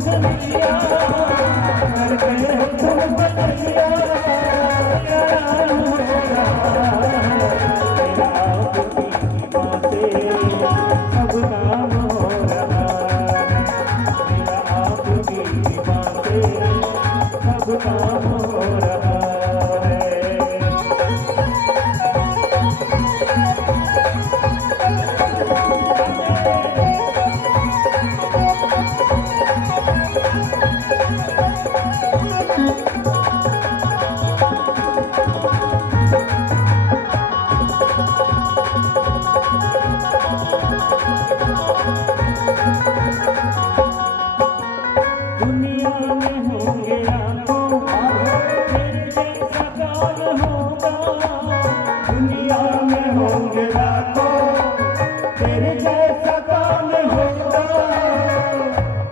कन्हैया करते हो तुम कन्हैया राम हो रहा मेरा आपकी कृपा से सब काम हो रहा मेरा आपकी कृपा से सब काम हो रहा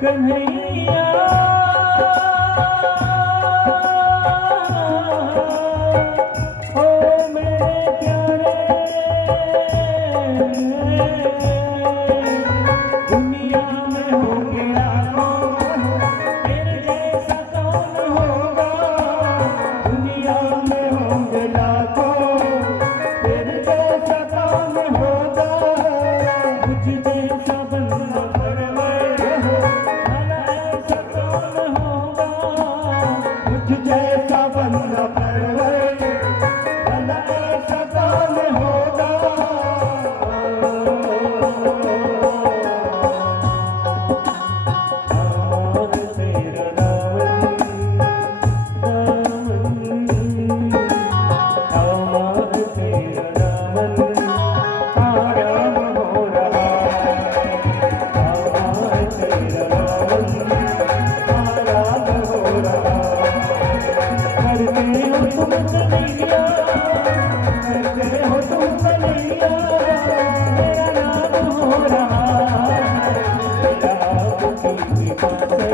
कन्हैया ओ मेरे प्यारे दुनिया में होंगे लाखों तेरे जैसा कौन होगा दुनिया में होंगे लाखों तेरे जैसा कौन होगा मुझ जैसा बंदा जैसा बंदा परवर भला ऐसा कौन होगा और तेरा और तेरा आराम हो रहा और तेरा आराम हो रहा करते हो तुम कन्हैया करते हो तुम कन्हैया मेरा नाम हो रहा मेरा आपकी कृपा से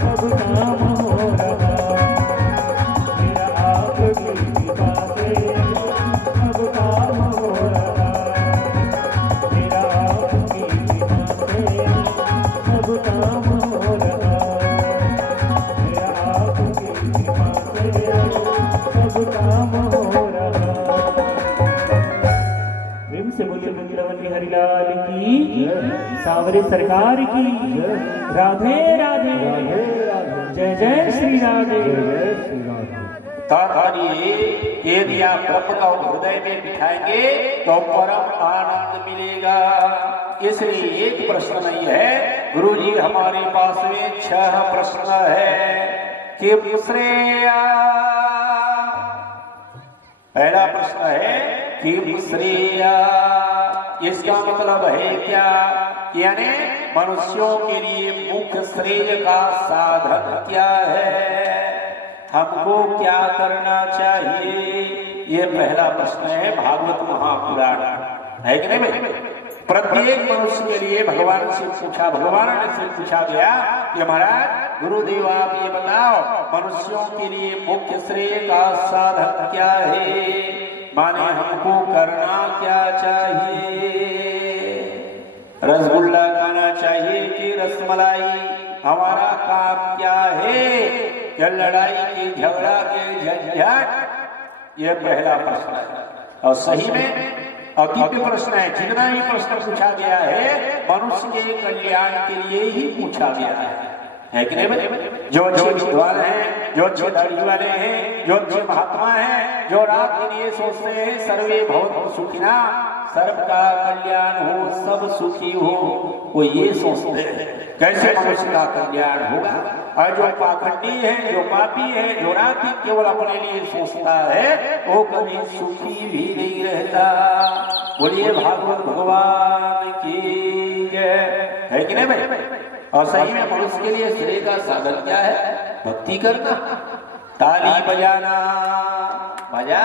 सब काम हो रहा मेरा आपकी कृपा से सब काम हो रहा मेरा आपकी कृपा से सब काम हो रहा मेरा आपकी कृपा सब काम हो रहा प्रेम से बोलिए वृंदावन बिहारी लाल की सांवरे सरकार की राधे राधे जय जय श्री राधे यदि आप ब्रह्म का हृदय में बिठाएंगे तो परम आनंद मिलेगा। इसलिए एक प्रश्न नहीं है गुरु जी, हमारे पास में 6 प्रश्न है कि श्रेया। पहला प्रश्न है कि श्रेया, इसका मतलब है क्या? यानी मनुष्यों के लिए मुख्य श्रेय का साधन क्या है, हमको क्या करना चाहिए? ये पहला प्रश्न है भागवत महापुराण, है कि नहीं? प्रत्येक मनुष्य के लिए भगवान से पूछा गया कि महाराज गुरुदेव आप ये बताओ मनुष्यों के लिए मुख्य श्रेय का साधन क्या है, माने हमको करना क्या चाहिए? रसगुल्ला खाना चाहिए कि रसमलाई? हमारा काम क्या है? या लड़ाई के झगड़ा के झंझट? यह पहला प्रश्न है और सही में अद्वितीय प्रश्न है। जितना भी प्रश्न पूछा गया है मनुष्य के कल्याण के लिए ही पूछा गया है कि नहीं? जो अच्छे विद्वान हैं, जो अच्छे दाढ़ी वाले हैं, जो अच्छे महात्मा हैं, जो रात दिन ये सोचते हैं सर्वे भवन्तु सुखिना, सर्व का कल्याण हो, सब सुखी हो, वो ये सोचते हैं कैसे मनुष्य का कल्याण होगा। और जो पाखंडी है, जो पापी है, जो रात दिन केवल अपने लिए सोचता है, वो कभी सुखी भी नहीं रहता। बोलिए भागवत भगवान की जय, है कि नहीं भाई? और सही में मनुष्य के लिए श्रेय का साधन क्या है? भक्ति करना, ताली बजाना। बजा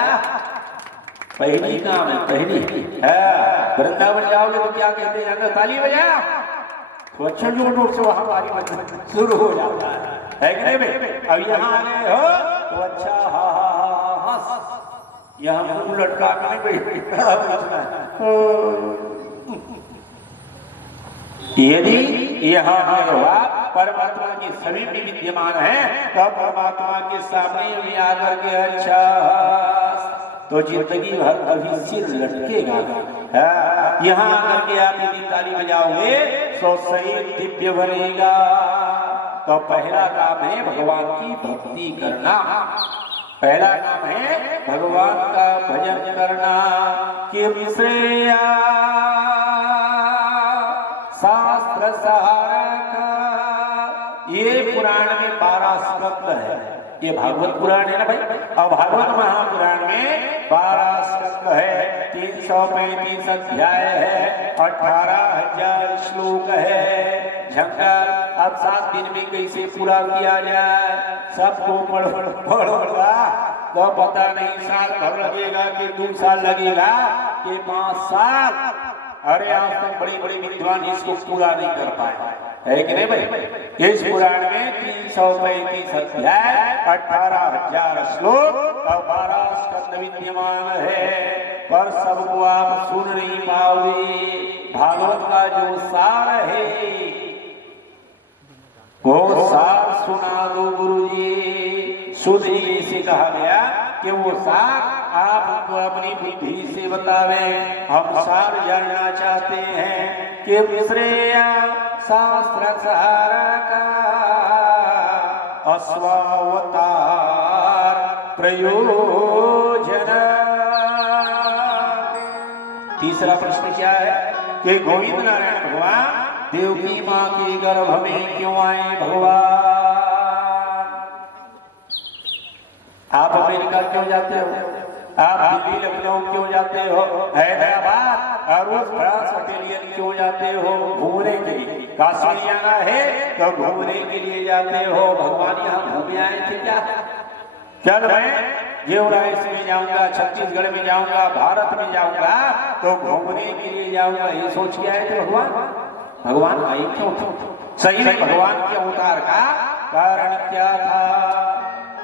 पहली काम है, पहली है। वृंदावन जाओगे तो क्या कहते हैं? ताली बजा। तो अच्छा जोर से वहां हमारी मस्जिद शुरू हो जाता है कि नहीं भाई? अब यहाँ आ गए हो तो अच्छा हा हा हा हंस, यहाँ मुंह लटका के नहीं भाई। यदि यहाँ आए हो आप परमात्मा के सभी भी विद्यमान है, तो परमात्मा के सामने भी आकर के अच्छा तो जिंदगी भर कभी सिर लटकेगा। यहाँ आकर के आप यदि ताली बजाओगे तो सही दिव्य बनेगा। तो पहला काम है भगवान की भक्ति करना, पहला काम है भगवान का भजन करना। कि श्रेया शास्त्र सहारा का, ये पुराण में 12 स्कंद है, ये भागवत पुराण है ना भाई, और भागवत महापुराण में 12 स्कंद है, 335 अध्याय है, 18,000 श्लोक है। झंकार अब 7 दिन में कैसे पूरा किया जाए, सबको पढ़ोगा तो पता नहीं साल भर लगेगा कि 2 साल लगेगा कि 5 साल। अरे आज तक बड़े बड़े विद्वान इसको पूरा नहीं कर पाए, है कि नहीं भाई। इस पुराण में 335 अध्याय, 18,000 श्लोक और 12 स्कंद विद्यमान है, पर सबको आप सुन नहीं पाओगे। भागवत का जो सार है वो सार सुना दो गुरुजी। सुध जी से कहा गया कि वो सार आप हमको अपनी बुद्धि से बतावे, हम सार जानना चाहते हैं। कि श्रेया शास्त्र सहारा का अश्वावतार प्रयोजन। तीसरा प्रश्न क्या है कि गोविंद नारायण भगवान देवकी माँ के गर्भ में क्यों आए भगवान? आप अमेरिका क्यों जाते हो, आप दिल्ली लखनऊ क्यों जाते हो, हैदराबाद और रोज फ्रांस ऑस्ट्रेलियन क्यों जाते हो? घूमने के लिए। काश्मीर जाना है तो घूमने के लिए जाते हो। भगवान यहाँ घूमे आए थे क्या? चल मैं देवराइस में जाऊंगा, छत्तीसगढ़ में जाऊंगा, भारत में जाऊंगा तो घूमने के लिए जाऊंगा, ये सोच के आए थे भगवान। भगवान आए क्यों? सही में भगवान के अवतार का कारण क्या था?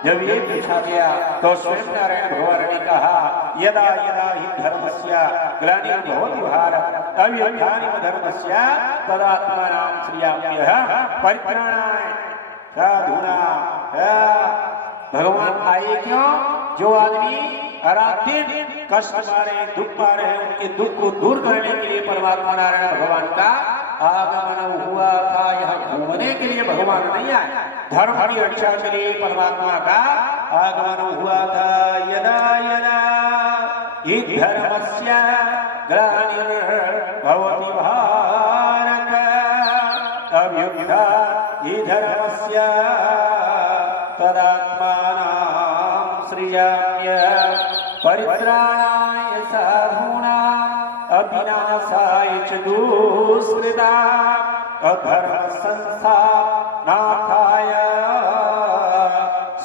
जब ये पूछा गया तो स्वयं नारायण भगवान ने कहा यदा यदा हि धर्मस्य ग्लानिर्भवति भारत अभ्युत्थानं धर्मस्य तदात्मानं श्रियाम्यः परित्राणाय साधूनां। भगवान आए क्यों? जो आदमी रात दिन कष्ट पा रहे, दुख पा रहे हैं, उनके दुख को दूर करने के लिए परमात्मा नारायण भगवान का आगमन हुआ था। यहाँ घूमने के लिए भगवान नहीं आए, धर्म की रक्षा के लिए परमात्मा का आगमन हुआ था। यदा यदा हि धर्मस्य ग्लानिर्भवति भारत अभ्युत्थानं धर्मस्य तदात्मानं सृजाम्यः परित्राणाय साधूनां अविनाशाय च दुष्कृतां अधर्म संस्थापनार्थाय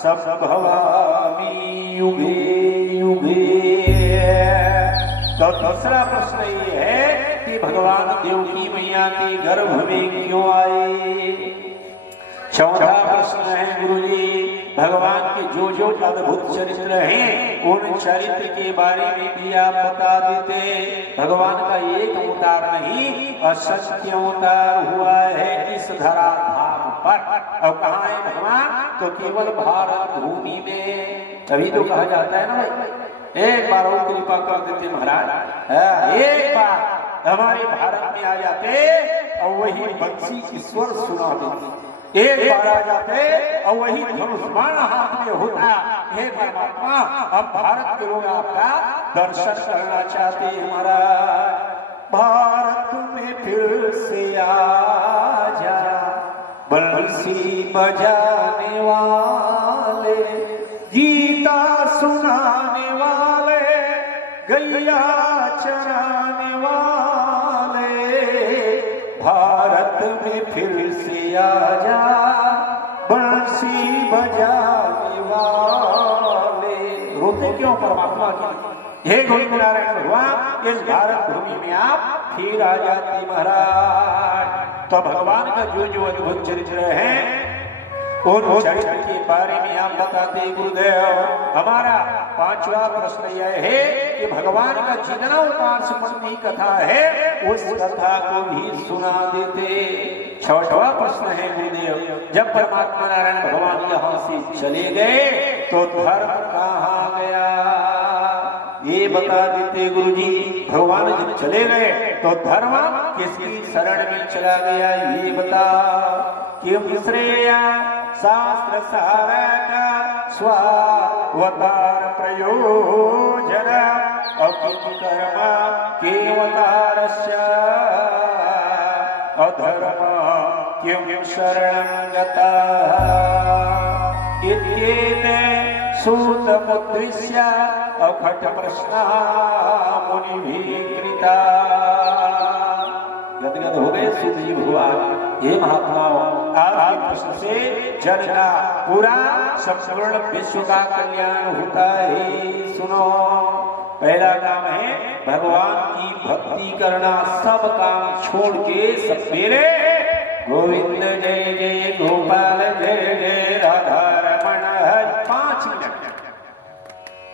संभवामि युगे युगे। तो दूसरा प्रश्न ये है कि भगवान देवकी मैया के गर्भ में क्यों आए? चौथा प्रश्न है गुरुजी भगवान के जो अद्भुत चरित्र हैं उन चरित्र के बारे में भी आप बता देते। भगवान का एक अवतार नहीं असंख्य अवतार हुआ है इस धराधाम पर। और कहाँ है भगवान? तो केवल भारत भूमि में। तभी तो कहा जाता है ना भाई, एक बार और कृपा कर देते महाराज, एक बार हमारे भारत में आ जाते और वही बंसी ईश्वर सुना देते, एक बार आ जाते और वही धनुष्मान हाथ में होता। हे परमात्मा, अब भारत के लोग आपका दर्शन करना चाहते हैं महाराज। भारत में फिर से आ जा बंसी बजाने वाले, गीता सुनाने वाले, गैया चराने वाले, भारत में फिर से आ जा बंसी बजाने वाले। रोते क्यों परमात्मा की? हे गोविंद नारायण भगवान, इस भारत भूमि में आप फिर आ जाते महाराज। तो भगवान का जो अद्भुत चरित्र है उन चरित्र के बारे में आप बताते गुरुदेव। हमारा पांचवा प्रश्न यह है कि भगवान का जितना अवतार संबंधी कथा है उस कथा को भी सुना देते। छठवां प्रश्न है गुरुदेव, जब परमात्मा नारायण भगवान यहाँ से चले गए तो धर्म कहाँ गया, ये बता देते गुरुजी। भगवान जब चले गए तो धर्म किसकी शरण में चला गया, ये बता। किम श्रेया शास्त्र सारक स्वावतार प्रयोजन अकिम कर्म केवतारस्य अधर्म किम शरणं गतः इत्येते सूतमुद्दिश्य अखट प्रश्न मुनिभिः कृता। गदगद हो गए सूत जी भगवान। हे महात्माओं, आपके प्रश्न से जन का पूरा संपूर्ण विश्व का कल्याण होता है। सुनो, पहला काम है भगवान की भक्ति करना। सब काम छोड़ के सब मेरे गोविंद जय जय गोपाल जय जय राधा रमण हरि। 5 मिनट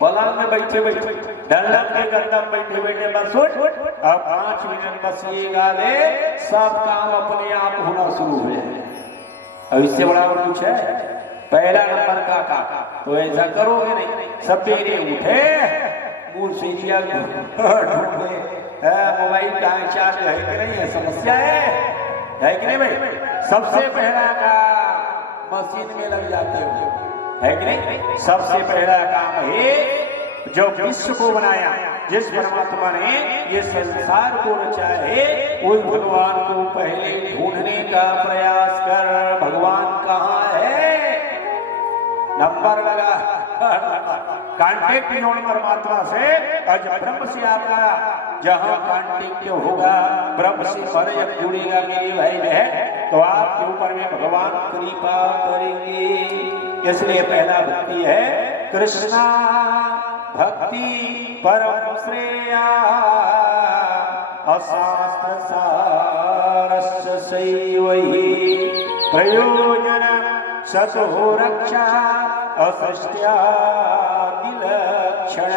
पलंग में बैठे बैठे डल्लब के गद्दा बैठे बैठे बस उठ। अब 5 मिनट बस ये गा ले, सब काम अपने आप होना शुरू हो जाए। अब इससे बड़ा और कुछ है? पहला नंबर का काम तो ऐसा करोगे नहीं, सवेरे उठे मुंह से दिया मोबाइल का चार्ज है कि नहीं है, समस्या है कि नहीं भाई? सबसे पहला काम मशीन में लग जाते हो, है कि नहीं? सबसे पहला काम है जो विश्व को बनाया, जिस परमात्मा ने ये संसार को रचा है, उस भगवान को पहले ढूंढने का प्रयास कर। भगवान कहाँ है? नंबर लगा कांटेक्ट जोड़ परमात्मा से। आज ब्रह्म से आपका जहां कांटेक्ट होगा, ब्रह्म से परम जुड़ेगा मेरे भाई बहन, तो आपके ऊपर में भगवान कृपा करेंगे। इसलिए पहला भक्ति है कृष्णा भक्ति परम श्रेया अशास्त्र सारस्य सैवहि प्रयोजन सतो रक्षा असृष्ट्या दिलक्षण।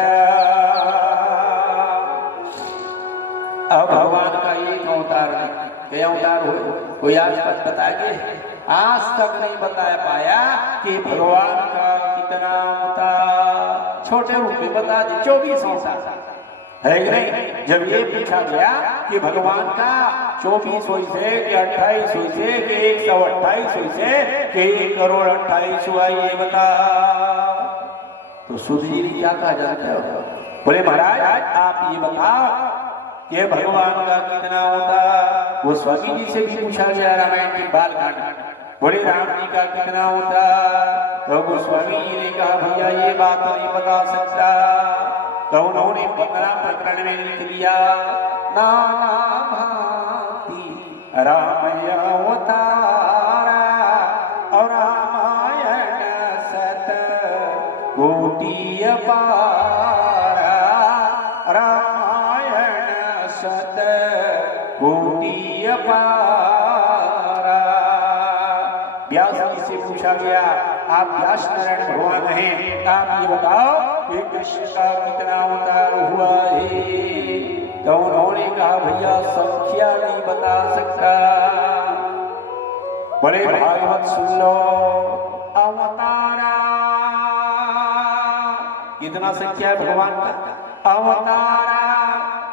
अब भगवान का एक अवतार नहीं, कई अवतार हो, कोई आज तक बताएंगे? आज तक नहीं बता पाया कि भगवान का कितना अवतार। छोटे रूप में बता दी 24 अवतार है कि नहीं? जब ये पूछा गया कि भगवान का 24 हुई से कि 28 हुई से कि 128 हुई से कि 1,28 हुआ, ये बता। तो सूत जी ने क्या कहा जानते हो? बोले महाराज आप ये बताओ कि भगवान का कितना होता। वो स्वामी जी से भी पूछा गया रामायण के बालकांड, बोले राम जी का कितना होता। तो गोस्वामी जी ने कहा भैया ये बात नहीं बता सकता। तो उन्होंने 15 प्रकरण में लिख दिया नाना भांति रामय अवतारा और रामायण सत कोटि अपारा, रामायण सत कोटि अपारा। व्यास जी से पूछा गया आप व्यास नारायण भगवान हैं, आप ये बताओ कि कृष्ण का कितना अवतार हुआ है। तो उन्होंने कहा भैया संख्या नहीं बता सकता। बड़े भागवत सुन लो, अवतारा कितना संख्या है भगवान का? अवतारा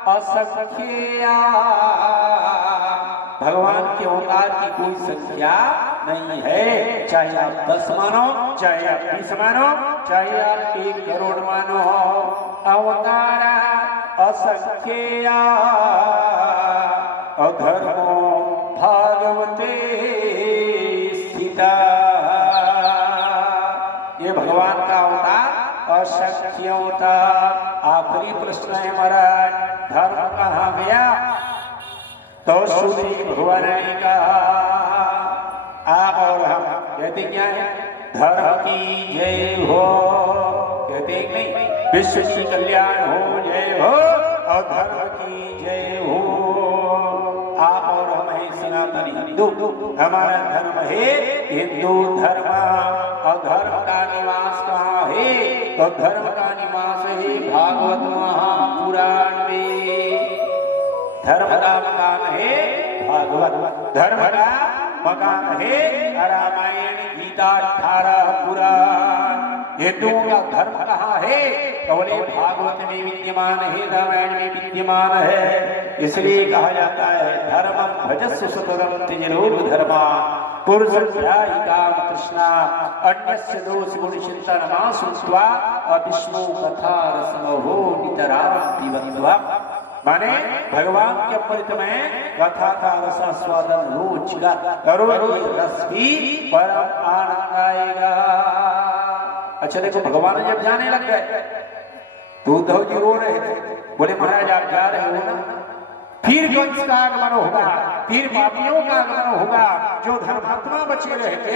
असंख्या। भगवान के अवतार की कोई संख्या नहीं है, चाहे आप 10 मानो, चाहे आप 20 मानो, चाहे आप 1 करोड़ मानो। अवतारा असंख्या अधर्मो भागवते स्थिता। ये भगवान का अवतार असंख्य अवतार। आखिरी प्रश्न है महाराज, धर्म कहाँ गया? तो श्रुति भगवान ने कहा आप और हम कहते क्या है? धर्म की जय हो, कहते नहीं? विश्व की कल्याण हो, जय हो, और धर्म की जय हो। आप और हम है सनातन हिंदू, हमारा धर्म है हिंदू धर्म। और धर्म का निवास कहाँ है? तो धर्म का निवास है भागवत महापुराण में। धर्म का मकान है भागवत, धर्म का मकान है रामायण गीता 18 पुराण। हिंदुओं का धर्म कहाँ है? तो बोले भागवत में विद्यमान है, रामायण में विद्यमान है। इसलिए कहा जाता है धर्मं भजस्व सततं त्यजेत् धर्मान् पुरुषध्यायि काम कृष्णा अन्यस्य दोष गुण चिंतनमासुत्वा अविष्णु कथा रसमहो नितरां पिबन्त्वा। माने भगवान के अमृत में कथा का रसास्वादन रोचगा, रोज रस भी परम आनंद आएगा। अच्छा देखो, भगवान जब जाने लग गए तो उद्धव जी रो रहे थे, बोले महाराज आप जा रहे हो ना, फिर कंस का आगमन होगा, फिर पापियों का आगमन होगा, जो धर्मात्मा बचे रहते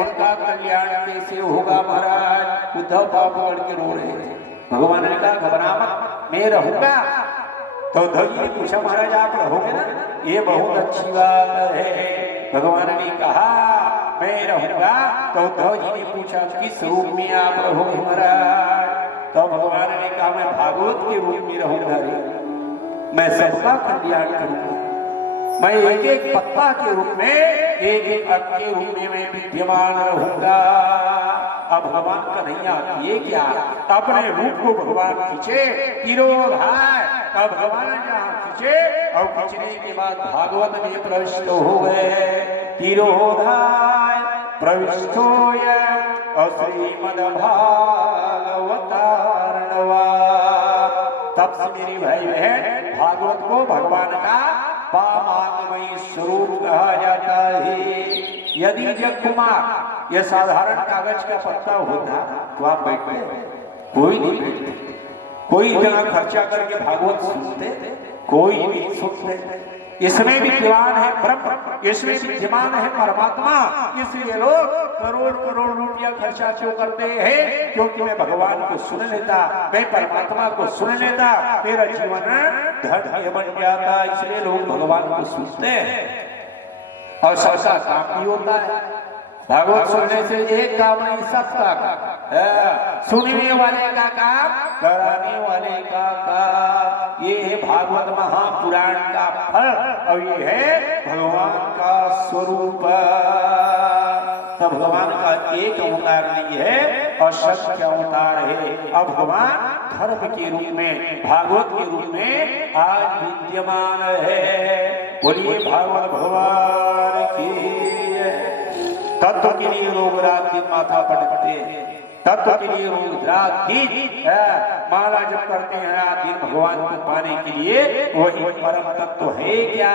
उनका कल्याण कैसे होगा महाराज। उद्धव पाप पकड़ के रो रहे थे। भगवान ने कहा घबरा मत, मैं रहूंगा। तो उद्धव जी ने पूछा महाराज आप रहोगे ना? ये बहुत अच्छी बात है। भगवान ने कहा मैं रहूंगा। तो उद्धव जी ने पूछा किस रूप में आप रहोगे महाराज? तो भगवान ने कहा मैं भागवत के रूप में रहूंगा रे, मैं सबका कल्याण करूंगा। मैं एक एक पत्ता के रूप में, एक एक अंग के रूप में मैं विद्यमान रहूंगा। अब भगवान का नहीं किए क्या? अपने रूप को भगवान खींचे, तिरोधाय। अब भगवान जहाँ खींचे और खींचने के बाद भागवत में प्रविष्ट हो गए। तिरोधाय प्रविष्टोय और श्रीमद्भागवतारणवा। तब से मेरी भाई बहन भागवत को भगवान का पामांगमयी स्वरूप कहा जाता है। यदि जग कुमार यह साधारण कागज का पत्ता होता तो आप बैठते? कोई नहीं बैठते। कोई इतना खर्चा करके भागवत सुनते? कोई नहीं सुनते। इसमें विद्यमान है ब्रह्म, इसमें विद्यमान है परमात्मा। इसलिए लोग करोड़ करोड़ रुपया खर्चा क्यों करते हैं? क्योंकि मैं भगवान को सुन लेता, मैं परमात्मा को सुन लेता, मेरा जीवन धन्य बन जाता। इसलिए लोग भगवान को सुनते हैं। और सबका काम भी होता है। भागवत सुनने से एक काम नहीं, सबका काम। सुनने वाले का काम, कराने वाले का काम। ये है भागवत महापुराण का फल और ये है भगवान का स्वरूप। तो भगवान का एक अवतार नहीं है, असंख्य अवतार है। अब भगवान धर्म के रूप में, भागवत के रूप में आज विद्यमान है। बोलिए भागवत भगवान की। तत्व के लिए लोग रात दिन माथा पटकते हैं, तत्व के लिए लोग रात दिन माला जप करते हैं, रात दिन भगवान को पाने के लिए। वही परम तत्व है क्या?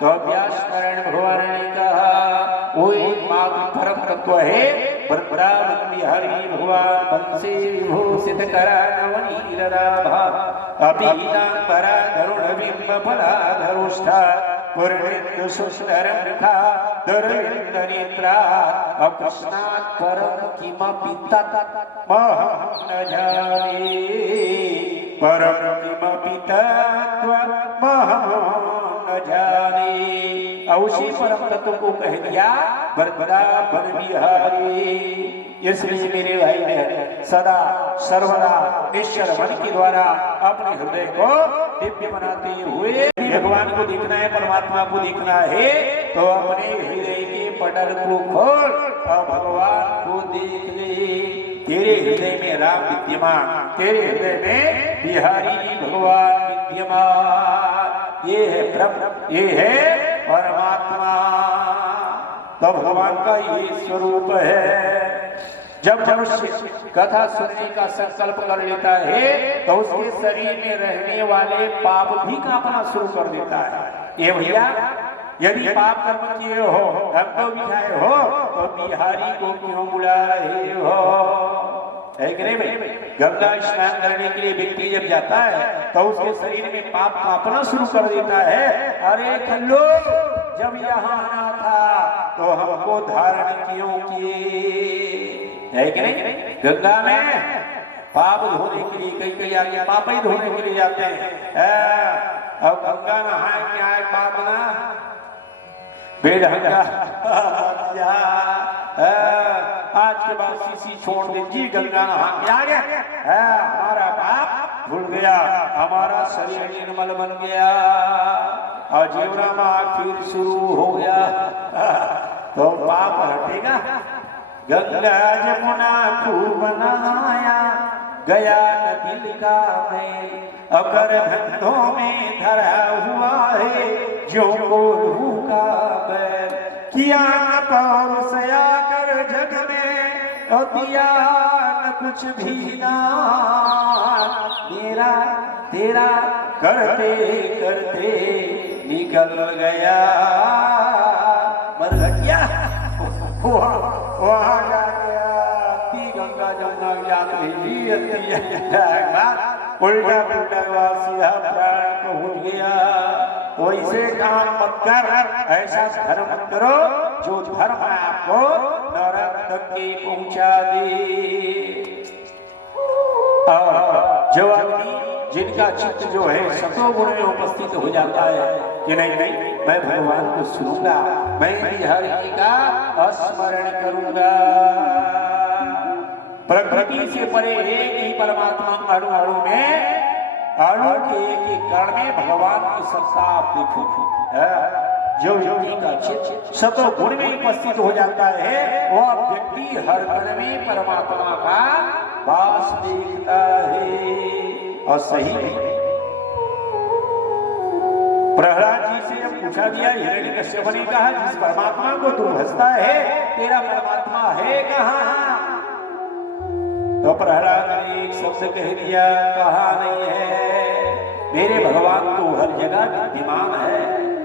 तो व्यास नारायण भगवान ने कहा वो एकमात्र परम तत्व है वृंदावन बिहारी भगवान बंसी विभूषित करा नवनीराभा अभिदांबरा गरुड़ बिंब फलाधरुष्ठा पूर्णेन्दु सुंदरमुखा दुर्विन्दनेत्रा अकृष्णात् परं किमपि तत्त्वमहं न जाने। परं किमपि तत्त्वमहं न जाने। उसी परम तत्व को कह दिया वृंदावन बिहारी। इसलिए मेरे भाई बहन सदा सर्वदा ईश्वर मन के द्वारा अपने हृदय को दिव्य बनाते हुए भगवान को देखना है, परमात्मा को देखना है, तो अपने हृदय के पटल को खोल और भगवान को देख ले। तेरे हृदय में राम विद्यमान, तेरे हृदय में बिहारी भगवान विद्यमान। ये है ब्रह्म, ये है परमात्मा। तो भगवान का ये स्वरूप है। जब मनुष्य कथा सुनने का संकल्प कर लेता है तो उसके शरीर में रहने वाले पाप भी कांपना शुरू कर देता है। ये भैया यदि पाप कर्म किए हो, हम तो बिठाए हो, तो बिहारी को क्यों बुला रहे हो? है कि नहीं भाई? गंगा स्नान करने के लिए व्यक्ति जब जाता है तो उसके शरीर में पाप कांपना शुरू कर देता है। अरे खल्लो, जब यहाँ आना था तो हमको धारण क्यों किए? है कि नहीं? गंगा में पाप धोने के लिए कई आगे पाप ही धोने के लिए जाते हैं। अब गंगा नहाए क्या है? पाप ना बेढंगा आज के बाद सीसी छोड़ दे जी, गंगा नहा के आ गया, हमारा पाप धुल गया, हमारा शरीर निर्मल बन गया और जीवना में फिर शुरू हो गया तो पाप हटेगा। गंगा जमुना खूब नहाया गया दिल का मैल, अगर धंधों में धरा हुआ है जो कोल्हू का बैल, किया न पौर सया कर जग में और दिया न कुछ भी ना, मेरा तेरा करते करते निकल गया मरघटिया वहां जा गया। गंगा जमुना ज्ञान भेजी उल्टा पुल्टा सीधा प्राण पहुंच गया। वैसे काम मत कर, ऐसा धर्म मत करो जो धर्म आपको नरक तक के पहुंचा दे। और जो आदमी जिनका चित्त जो है सतो गुण में उपस्थित हो जाता है कि नहीं नहीं मैं भगवान को सुनूंगा, मैं हरि का स्मरण करूंगा। प्रकृति से परे एक ही परमात्मा अणु अणु में, अणु के एक कण में भगवान की सत्ता आप देखो। जो योगी का चित्त सतो गुण में उपस्थित हो जाता है वह व्यक्ति हर कण में परमात्मा का वास देखता है। और सही प्रहलाद जी से जब पूछा गया, हिरण्यकश्यप ने कहा जिस परमात्मा को तू हंसता है तेरा परमात्मा है कहाँ? तो प्रहलाद ने एक शब्द कह दिया, कहा नहीं है, मेरे भगवान तो हर जगह विद्यमान है।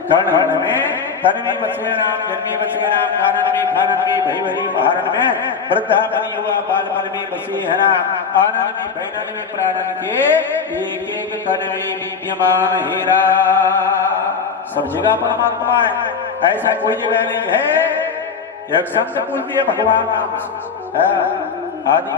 कर्ण कर्ण में, तन में बसे राम, जन्मे बसे राम, कारण में खानन में, भय भरी बहारन में, वृद्धा बनी हुआ बाल मन में बसे है राम, आनंद में भैनन में प्राणन के एक एक कण में विद्यमान है राम। सब जगह परमात्मा है, ऐसा कोई जगह नहीं है। एक संत पूछती है भगवान नाम आदि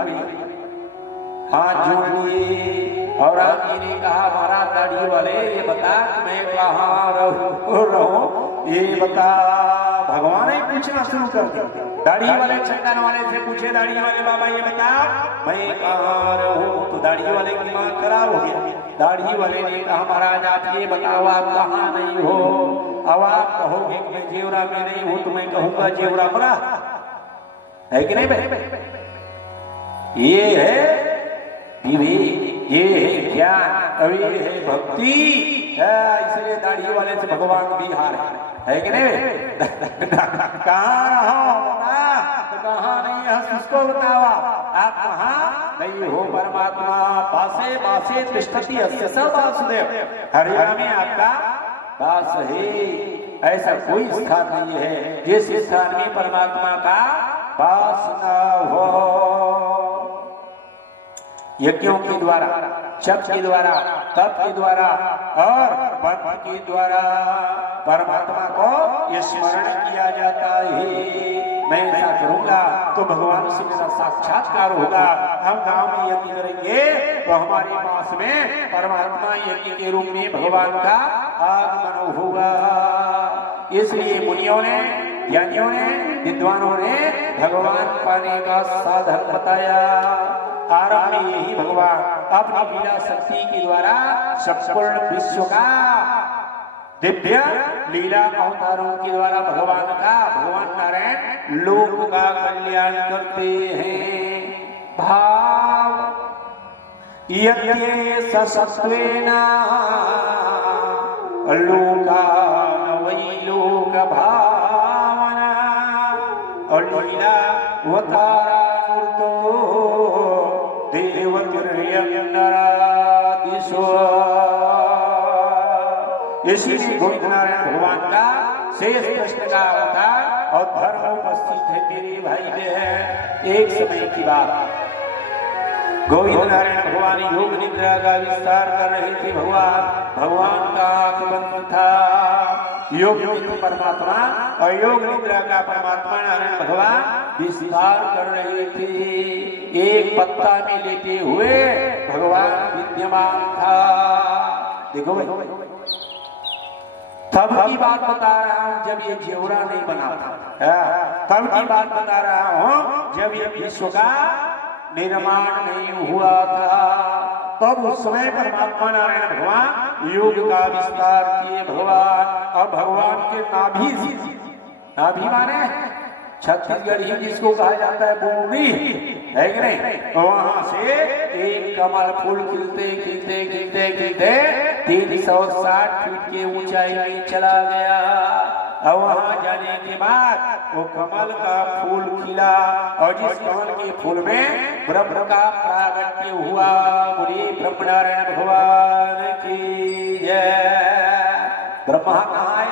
हाथ जोड़िए और राम जी ने कहा महाराज दाढ़ी वाले ये बता मैं कहाँ रहूं, ये बता। भगवान ही पूछना शुरू कर दिया। दाढ़ी वाले चंदन वाले से पूछे, दाढ़ी वाले बाबा ये बता मैं कहाँ रहूं, तो दाढ़ी वाले की दिमाग खराब हो गया। दाढ़ी वाले ने कहा महाराज आप ये बताओ आप कहाँ नहीं हो। अब आप कहोगे मैं जेवरा में नहीं हूं तो मैं कहूंगा जेवरा मरा है कि नहीं भाई? ये है विवेक, ये है ज्ञान, ये है भक्ति। इसलिए दाढ़ी वाले से भगवान भी हार है कि नहीं? कहाँ रहो तो कहाँ नहीं है उसको बतावा। आप कहाँ नहीं हो परमात्मा पासे पासे तिष्ठति अस्य स वासुदेव, हरियाणा में आपका वास है। ऐसा कोई स्थान नहीं है जिस स्थान में परमात्मा का वास न हो। यज्ञों के द्वारा, जप के द्वारा, तप के द्वारा और भक्ति के द्वारा परमात्मा को स्मरण किया जाता है। मैं ऐसा करूंगा तो भगवान से मेरा साक्षात्कार होगा। हम गांव में यज्ञ करेंगे तो हमारे पास में परमात्मा यज्ञ के रूप में भगवान का आगमन होगा। इसलिए मुनियों ने, ज्ञानियों ने, विद्वानों ने भगवान पाने का साधन बताया। आरंभ में यही भगवान अपनी लीला शक्ति के द्वारा संपूर्ण विश्व का दिव्य लीला अवतारों के द्वारा भगवान नारायण लोक का कल्याण करते हैं। भाव यज्ञे सत्वेना लोकान वै लोक भावना और लीला अवतारा इसीलिए गोविंद नारायण भगवान का शेष कृष्ण का अवतार और धर्म उपस्थित है मेरे भाई बहन। एक समय की बात, गोविंद नारायण भगवान योग निद्रा का विस्तार कर रहे थे। भगवान का आंख बंद था। योग परमात्मा और योग निद्रा का परमात्मा नारायण भगवान विस्तार कर रहे थे। एक पत्ता में लेटे हुए भगवान विद्यमान था। देखो भाई तब की बात बता रहा हूं जब ये जेवरा नहीं बना था, तब की बात बता रहा हूं जब ये विश्व का निर्माण नहीं हुआ था। तब उस समय परमात्मा नारायण भगवान योग का विस्तार किए भगवान, और भगवान के नाभि माने छत्तीसगढ़ी जिसको कहा जाता है बोनी, है कि नहीं, तो वहां से एक कमल फूल खिलते खिलते खिलते खिलते 360 फीट के ऊंचाई में चला गया। और वहां जाने के बाद वो कमल का फूल खिला, और जिस कमल के फूल में ब्रह्म का प्रागट्य हुआ। बोलिए ब्रह्मनारायण भगवान की जय। ब्रह्मा कहाँ है?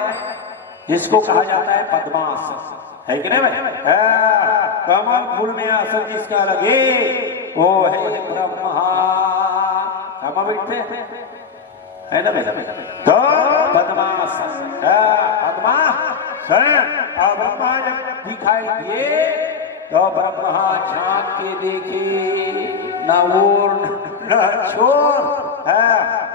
जिसको कहा जाता है पद्मासन, है कि नहीं भाई? कमल फूल में आसन जिसका लगे वो है ब्रह्मा। हम बैठते है ना भाई? तो पद्मासन, पद्मासन, और ब्रह्मा जब दिखाई दिए तो ब्रह्मा झांक के देखे, न ओर न छोर,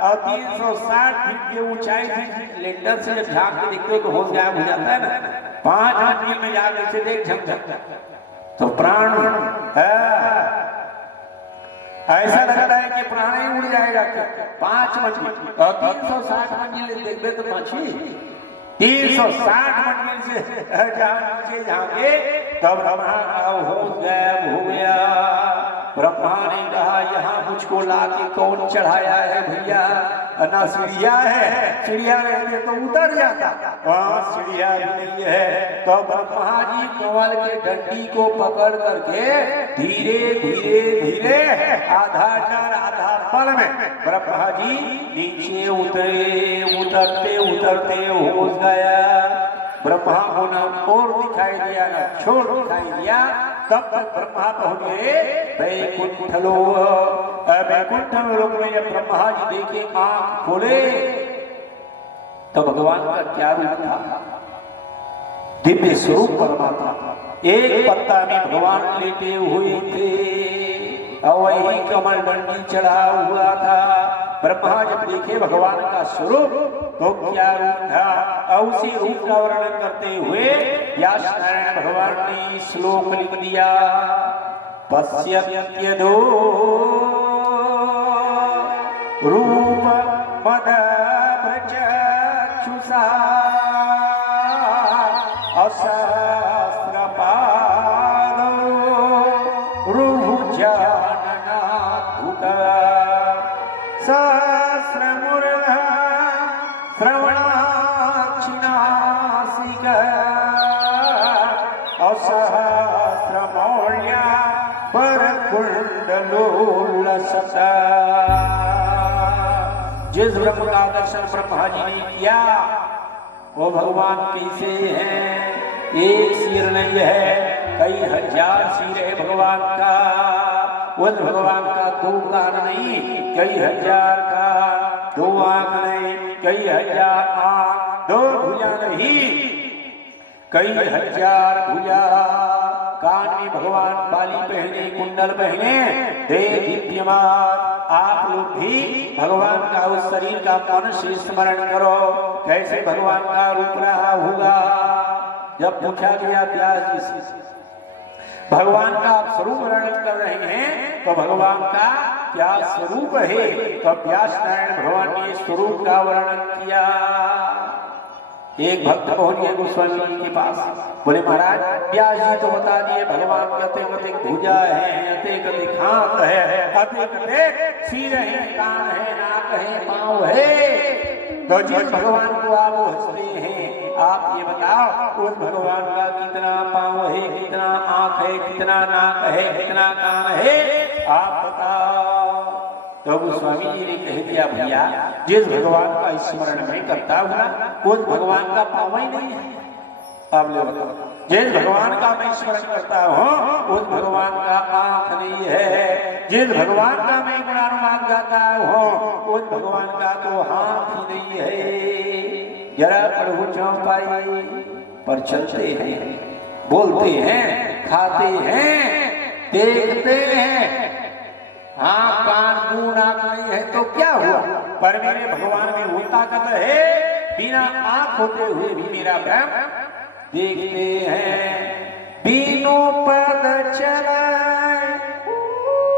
और 360 फीट की ऊंचाई से लेंडर से जब झांक के देखते हो तो होश गायब हो जाता है ना। 5 मंजिल में जाकर से देख झमझम तो प्राण ऐसा लगता है कि प्राण ही उड़ जाएगा। 5 मंजिल और 360 मंजिल देखते तो मछली 360 मंजिल से झांके तब ब्रह्मा का होश गायब हो गया। ब्रह्मा ने कहा यहाँ मुझको लाके कौन चढ़ाया है भैया? ना चिड़िया है, चिड़िया रहते तो उतर जाता, वहां चिड़िया नहीं है। तो ब्रह्मा जी कमल के डंडी को पकड़ करके धीरे धीरे धीरे आधा डर आधा पल में ब्रह्मा जी नीचे उतरे। उतरते उतरते होश गया। ब्रह्मा को न और दिखाई दिया न छोड़ दिखाई दिया। तब तक ब्रह्मा पहुंच गए वैकुंठ लोक। वैकुंठ लोक में जब ब्रह्मा जी देखे आंख खोले तो भगवान का क्या रूप था? दिव्य स्वरूप परमात्मा। एक पत्ता में भगवान लेटे हुए थे और वही कमल डंडी चढ़ा हुआ था। ब्रह्मा जब देखे भगवान का स्वरूप तो क्या रूप था, और उसी रूप का वर्णन करते हुए व्यास नारायण भगवान ने श्लोक लिख दिया। पश्यत्यदो रूप मद चक्षुषा असहस्रपादो रुहुजाननाद्भुत सहस्रमूर्धा श्रवणाक्षिणासिक असहस्रमौल्या परकुंडलोलसता। जिस ब्रह्म का दर्शन ब्रह्मा जी ने किया वो भगवान कैसे हैं? एक सिर नहीं है, कई हजार सिर है भगवान का। उस भगवान का 2 कान नहीं, कई हजार का, 2 आंख नहीं, कई हजार आंख, 2 भुजा नहीं, कई हजार भुजा। कान में भगवान बाली पहने, कुंडल पहने, दीप्यमान। आप लोग भी भगवान का उस शरीर का मन से स्मरण करो, कैसे भगवान का रूप रहा होगा। जब पूछा गया व्यास जी से भगवान का आप स्वरूप वर्णन कर रहे हैं तो भगवान का क्या स्वरूप है? तो व्यास नारायण भगवान ने स्वरूप का वर्णन किया। एक भक्त पहुंच गए गोस्वामी जी के पास, बोले महाराज व्यास जी तो बता दिए भगवान कते कते भुजा है, अते कते हाथ है, अते कते सिर है, कान है, नाक है, पांव है। तो जिस भगवान को आप हंसते हैं आप ये बताओ उस भगवान का कितना पांव है, कितना आंख है, कितना नाक है, कितना कान है, आप बताओ। तो गोस्वामी जी ने कह दिया भैया जिस भगवान का स्मरण में करता हुआ उस भगवान का पांव ही नहीं है। अब ले बताओ जिस भगवान का मैं स्मरण करता हूँ उस भगवान का आंख नहीं है। जिस भगवान का मैं गुणानुवाद गाता हूँ उस भगवान का तो हाथ ही नहीं है। जरा प्रभु चौपाई पर चलते हैं, बोलते हैं, खाते हैं, देखते हैं, हाँ कान मुंह नाक नहीं है तो क्या हुआ? पर मेरे भगवान में वो ताकत है बिना आंख होते हुए भी मेरा ब्रह्म देखते हैं। बिनु पद चले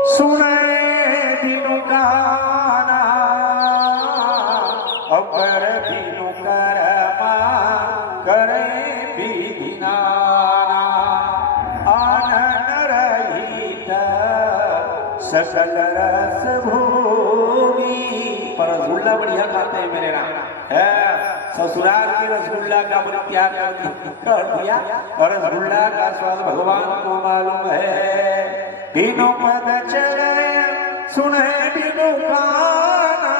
सुने बिनु गाना, अपर बिनु करमा करे विधिना, आनन रहित सकल रस भोगी। पर रसगुल्ला बढ़िया खाते हैं मेरे राम, है ससुराल के रसगुल्ला का परित्याग कर दिया और रसगुल्ला का स्वाद भगवान को मालूम है। बिनु पद चले सुने बिनु गाना,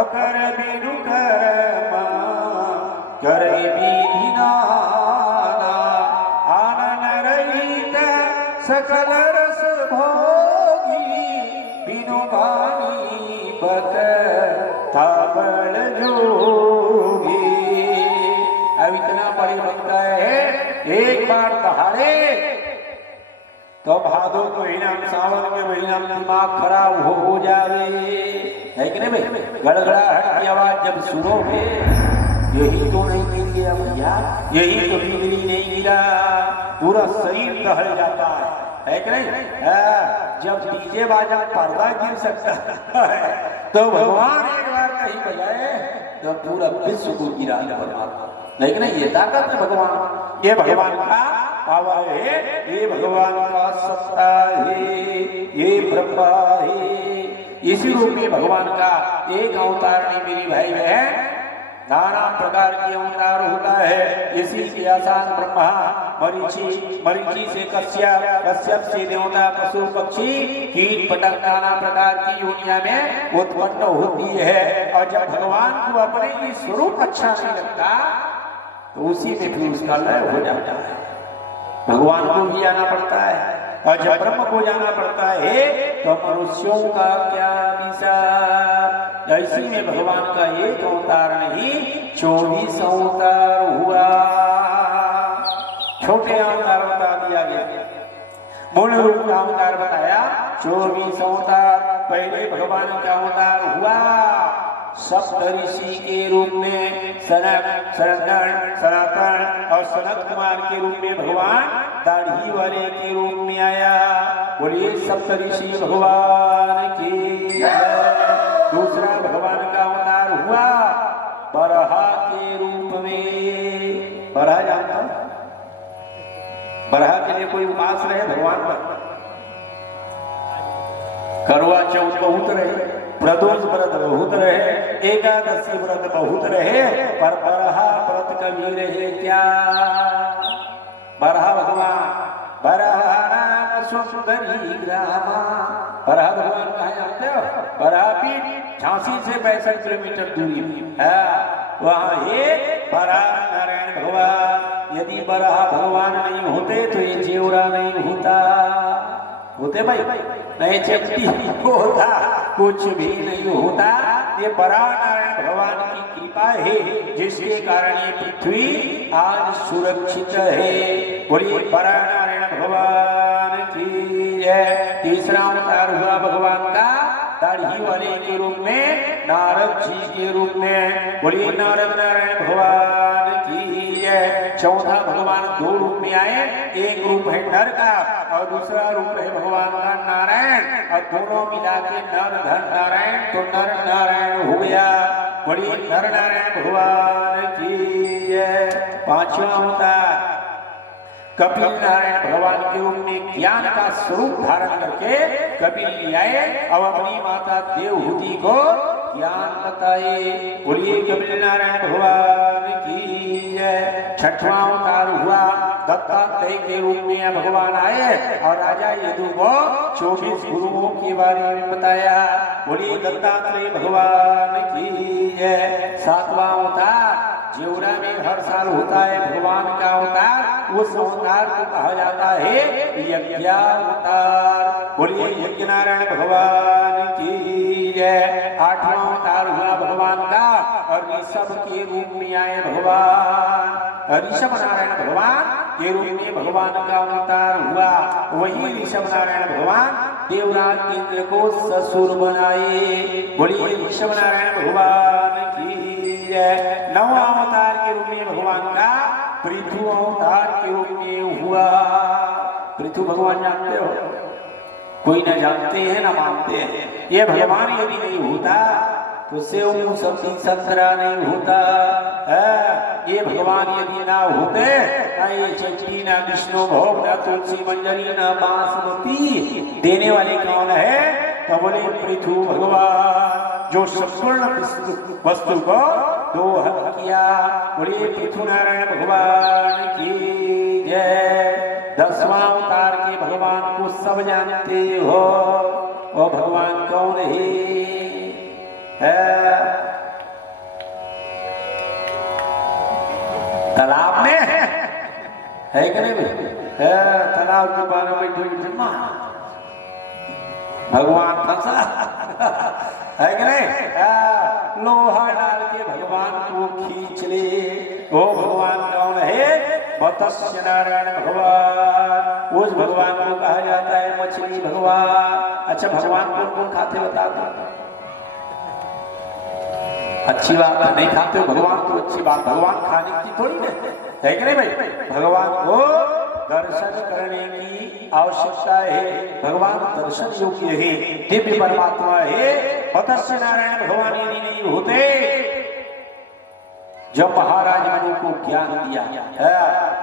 अकर बिनु करमा करे विधिना, आनन रहित सकल रस भोगी। बिनु बानी बत ताबड़ जोगी। अब इतना बड़ी बनता है, एक बार दहाड़े तो भादो के महीना में, सावन के महीना में दिमाग खराब हो जावे, है कि नहीं भाई? गड़गड़ाहट की आवाज जब सुनोगे, यही तो नहीं गिर गया भैया, यही तो बिजली नहीं गिरा, पूरा शरीर दहल जाता है कि नहीं? जब डीजे बाजा पर्दा गिर सकता है तो भगवान एक बार कहीं बजाए तो पूरा विश्व को गिरा दे परमात्मा, नहीं कि नहीं? ये ताकत है भगवान, ये भगवान का पावर है, ये भगवान का सत्ता है, ये ब्रह्मा है। इसी रूप में भगवान का एक अवतार नहीं मेरी भाई बहन, नाना प्रकार के अवतार होता है। इसी से आसान ब्रह्मा, मरीचि से कश्यप, कश्यप से देवता, पशु पक्षी कीट पतंग नाना प्रकार की योनिया में उत्पन्न होती है। और जब भगवान को अपने ही स्वरूप अच्छा नहीं लगता तो उसी में फिर उसका लय हो जाता है। भगवान को भी जाना पड़ता है और जब ब्रह्म को जाना पड़ता है तो मनुष्यों का क्या विचार। ऐसी में भगवान का एक अवतार नहीं 24 अवतार हुआ। छोटे अवतार बता दिया गया, मूल रूप का अवतार बताया 24 अवतार। पहले भगवान का अवतार हुआ सप्तऋषि के रूप में, सनक, सनंदन, सनातन और सनत कुमार के रूप में भगवान दाढ़ी वाले के रूप में आया। बोलिए सप्तऋषि भगवान की। दूसरा भगवान का अवतार हुआ बरहा के रूप में। बरहा जानता, बरहा के लिए कोई उपास रहे भगवान पर, करवा चौथ बहुत रहे, प्रदोष व्रत बहुत रहे, एकादशी व्रत बहुत रहे, पर बरहा व्रत कभी रहे क्या? बरहा भगवान, बरहा नाम सुंदरी रामा। बरहा भगवान कहाँ जानते हो? बरहा पीठ झांसी से 65 किलोमीटर दूरी है, वहाँ ये बरहा नारायण भगवान। यदि बरहा भगवान नहीं होते तो ये जेवरा नहीं होता, होते भाई नहीं, चपटी होता, कुछ भी नहीं होता। ये बरहा नारायण भगवान की कृपा है जिसके कारण ये पृथ्वी आज सुरक्षित है। बोलिए बरहा नारायण भगवान की जय। तीसरा अवतार हुआ भगवान का दाढ़ी वाले के रूप में, नारद जी के रूप में। बोलिए नारद नारायण भगवान की जय। चौथा भगवान दो रूप में आए, एक रूप है नर का और दूसरा रूप है भगवान का नारायण, और दोनों मिला के नर धन नारायण, तो नर नारायण हो गया। बोलिए नर नारायण भगवान की जय। पांचवा अवतार कपिल नारायण भगवान के रूप में ज्ञान का स्वरूप धारण करके कपिल ले आए और अपनी माता देवहूति को ज्ञान बताए। बोलिए कपिल नारायण भगवान की जय। छठवां अवतार हुआ दत्तात्रेय के रूप में भगवान आए और राजा यदु को 24 गुरुओं के बारे में बताया। बोलिए दत्तात्रेय भगवान की जय। सातवां अवतार जेवरा में हर साल होता है भगवान का अवतार, उस अवतार को कहा जाता है यज्ञावतार। बोलिए यज्ञ नारायण भगवान की जय। आठवां अवतार हुआ भगवान का और ऋषभ के रूप में आए भगवान, ऋषभ नारायण भगवान के रूप में भगवान का अवतार हुआ। वही ऋषभ नारायण भगवान देवराज इंद्र को ससुर बनाए। बोलिए ऋषभ नारायण भगवान की जय। नवा अवतार के रूप में भगवान का पृथु अवतार के रूप में हुआ। पृथु भगवान जानते हो? कोई न जानते हैं ना मानते हैं। ये भगवान यदि नहीं होता तो सेव सब्जी संतरा नहीं होता। ये भगवान यदि ना होते ना ये चटनी ना विष्णु भोग ना तुलसी मंजरी ना बांसुरी देने वाले कौन है? तो बोले पृथु भगवान जो संपूर्ण वस्तु को दोहन किया। बोले पृथु नारायण भगवान की जय। 10वां अवतार के भगवान को सब जानते हो। वो भगवान कौन है? तालाब में है कि नहीं भाई? तालाब के बारे में भगवान फंसा है कि नहीं? लोहा डाल के भगवान को खींच ले। वो भगवान कौन है? मत्स्य नारायण भगवान। उस भगवान को कहा जाता है मछली भगवान। अच्छा भगवान कौन कौन खाते बता दो? अच्छी बात है, नहीं खाते हो भगवान तो अच्छी बात। भगवान खाने की थोड़ी है कि नहीं भाई? भगवान को दर्शन करने की आवश्यकता है। भगवान दर्शन योग्य है, दिव्य परमात्मा है। मत्स्य नारायण भगवान यदि नहीं होते जब महाराज मनु को ज्ञान दिया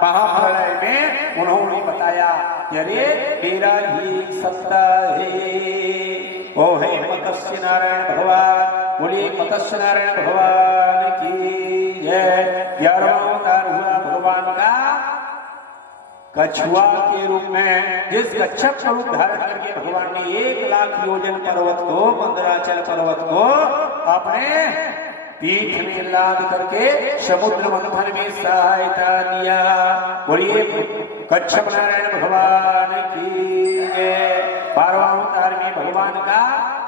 महाप्रलय में उन्होंने बताया अरे मेरा ही सत्ता है। ओ है मत्स्य नारायण भगवान। बोले मत्स्य नारायण भगवान की जय। 11वां अवतार हुआ भगवान का कछुआ के रूप में। जिस कच्छप का रूप धारण करके भगवान ने 1 लाख योजन पर्वत को, मंदराचल पर्वत को अपने पीठ में लाद करके समुद्र मंथन में सहायता दिया। बोलिए कच्छप नारायण भगवान की जय। 12वां अवतार में भगवान का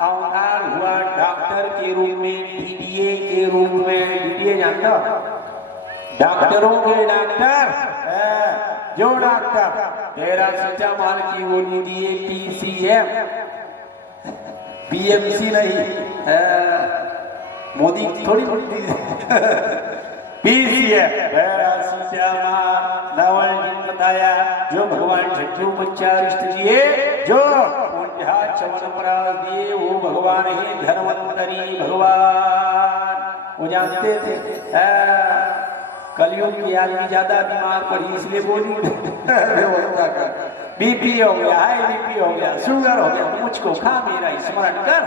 अवतार हुआ डॉक्टर के रूप में, डीडीए के रूप में। डीडीए जानते हो? डॉक्टरों के डॉक्टर। जो डॉक्टर पैरासिटामोल की गोली दिए पीसीएम, बीएमसी नहीं, मोदी थोड़ी पीसीएम पैरासिटामोल। नवल जी बताया जो भगवान छठू पंचारिष्ट दिए, जो चवन दिए वो भगवान है धर्मंतरी भगवान। वो जानते थे कलयुग की आदमी ज्यादा बीमार पड़ी इसलिए बोली व्यवस्था कर। बीपी हो गया, हाई बीपी हो गया, शुगर हो गया, तो मुझको खा मेरा स्मरण कर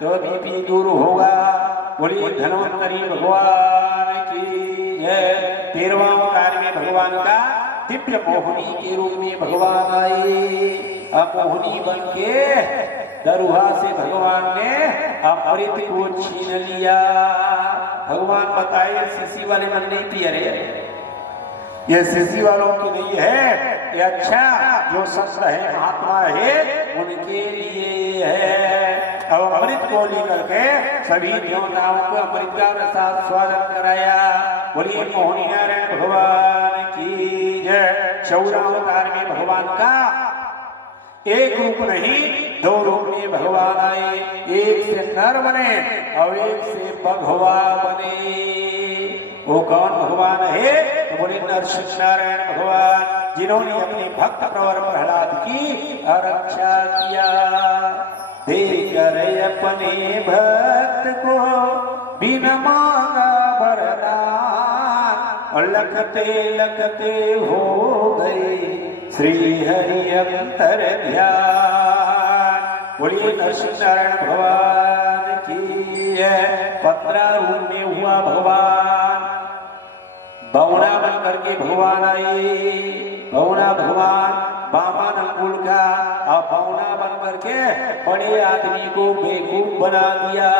तो बीपी दूर होगा। बोलिए धन्वंतरी भगवान की जय। 13वां अवतार में भगवान का दिव्य मोहिनी के रूप में भगवान आए। अब मोहिनी बन के दरुहा से भगवान ने अमृत को छीन लिया। भगवान बताए सीसी वाले मन नहीं पिए रे, ये सीसी वालों की नहीं है, ये अच्छा जो संत है महात्मा है उनके लिए है। अब अमृत को लेकर के सभी देवताओं को अमृत का प्रसाद स्वागत कराया। बोलिए मोहिनी नारायण भगवान की जय। 14 अवतार में भगवान का एक रूप नहीं 2 रूप में भगवान आए। एक से नर बने और एक से भगवा बने। वो कौन भगवान है? तो बोले नरसिंह नारायण भगवान, जिन्होंने अपने भक्त प्रवर प्रहलाद की रक्षा किया। देकर अपने भक्त को बिना मांगा वरदान, और लखते लखते हो गए श्री हरि अंतर ध्यान। बोलिए नरसिंह नारायण भगवान की है। 15 रूप में हुआ भगवान। बौना बन करके भगवान आए। बौना भगवान बामन अंगुल का, और बौना बन करके बड़े आदमी को बेवकूफ बना दिया।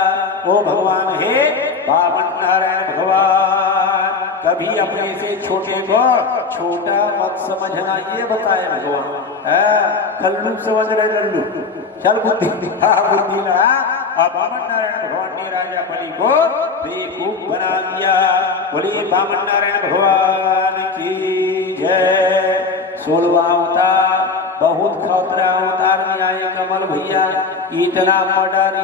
वो भगवान है बामन नारायण भगवान। कभी अपने से छोटे को छोटा मत समझना, ये बताए भगवान। कल्लू समझ रहे लल्लू, चल बुद्धि बुद्धि ना। अब बामन नारायण भगवान ने राजा बलि को बेवकूफ बना दिया। बोलिए बामन नारायण भगवान की जय। 16वां अवतार बहुत खतरा अवतार में आए कमल कमल भैया इतना मर्डर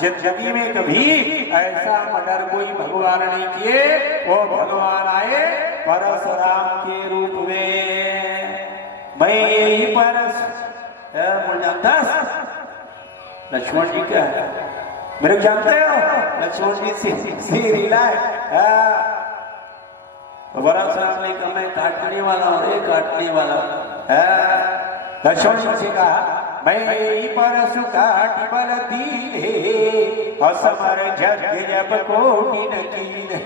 जिंदगी में कभी ऐसा मर्डर कोई भगवान नहीं किए। वो भगवान आए परशुराम के रूप में। मैं यही लक्ष्मण जी क्या है मेरे को जानते हो? लक्ष्मण जी से रीला है। परशुराम ने कहा मैं काटने वाला हूँ रे, काटने वाला। लक्ष्मण जी से कहा मैं यही परशु काट बल दीने असमर जग जब कोटि न कीने।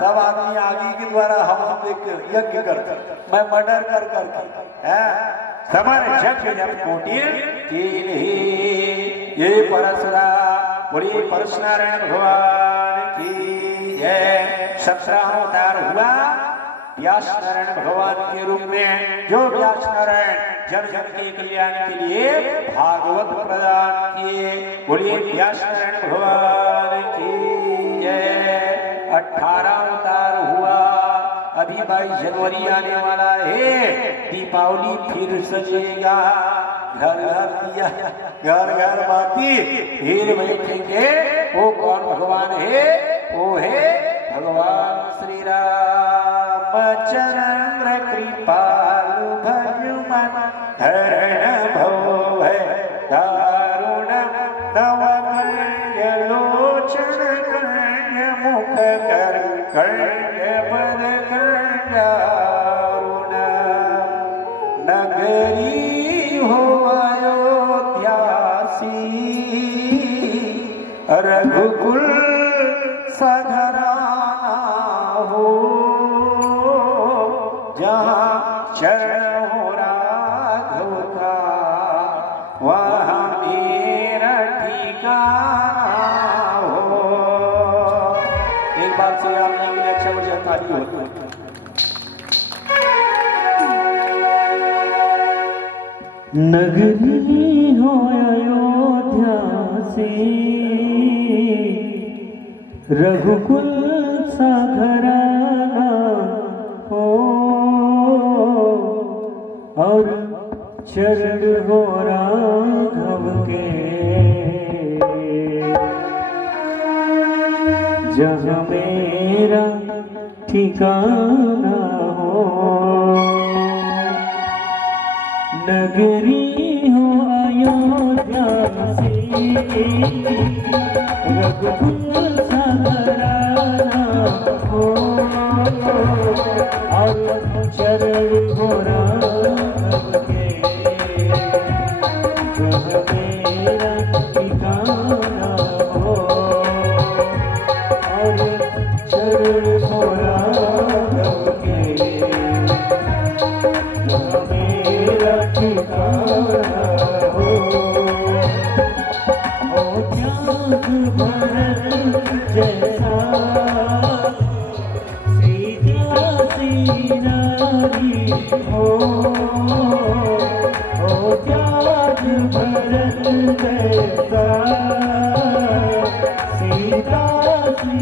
सब आदमी आगे के द्वारा हम यज्ञ करते, मैं मर्डर कर समर जग जब कोटि कीने। ये परशुराम बोलिए परशुनारायण भगवान की जय। 17 अवतार हुआ व्यास नारायण भगवान के रूप में, जो व्यास नारायण जन जन के कल्याण के लिए भागवत प्रदान किए। बोलिए व्यास नारायण भगवान की जय। 18 अवतार हुआ। अभी 22 जनवरी आने वाला है, दीपावली फिर सजेगा, घर घर दिया, घर घर बाती फिर बैठेंगे। वो कौन भगवान है? वो है भगवान श्री रामचंद्र कृपालु भजुमन हरण भव है दारुण नवकंज लोचन कंज मुख कर कंज पद कंजारुण। नगरी हो अयोध्यासी रघुकुल सघराना हो, जहाँ चरण हो राघव का वहाँ मेरा ठिकाना हो। एक बार से राम जी की रक्षा में ताली होती है। नगरी हो अयोध्या से रघुकुल सा घराना हो, और चरण हो राघव के जहाँ मेरा ठिकाना हो। नगरी हो अयोध्या से रघुकुल सा घराना हो, और चरण हो राघव के जहाँ मेरा ठिकाना हो, और चरण हो राघव के जहाँ मेरा ठिकाना हो। ओ त्याग भरत जैसा सीता सी नारी हो, ओ त्याग भरत जैसा सीता सी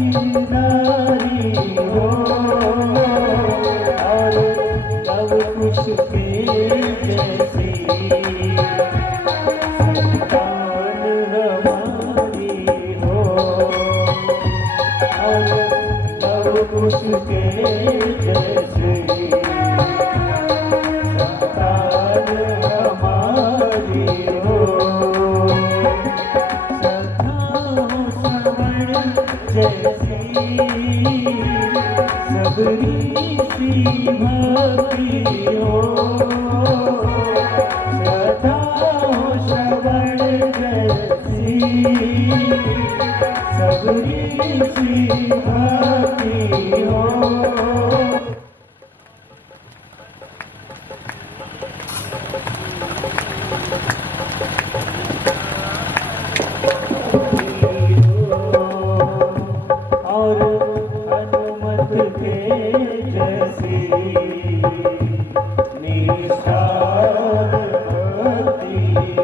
नारी हो, और लव कुश के जैसी संतान हमारी हो, और लव कुश के जैसी संतान हमारी हो। सखा श्रवण जैसी सबरी सी भक्ति हो, सदा श्रवण जैसी सबरी सी भक्ति हो। और हनुमत के जैसी निष्ठार भक्ति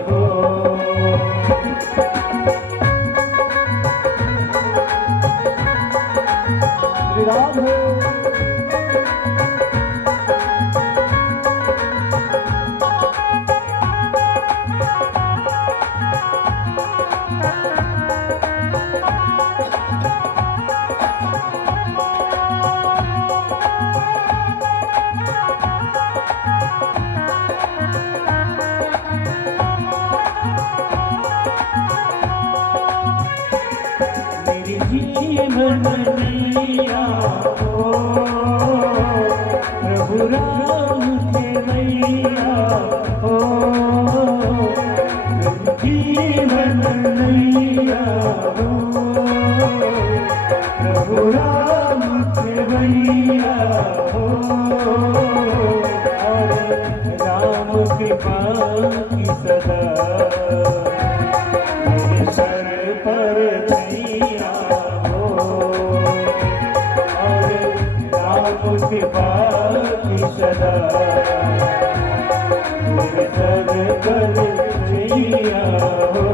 हो। राधे मैया हो प्रभु राम के मैया हो जीवन मैया हो प्रभु राम के मैया हो और राम कृपा की सदा मेरे सर पर छैया हो और राम कृपा की सदा मेरे सर पर छैया हो।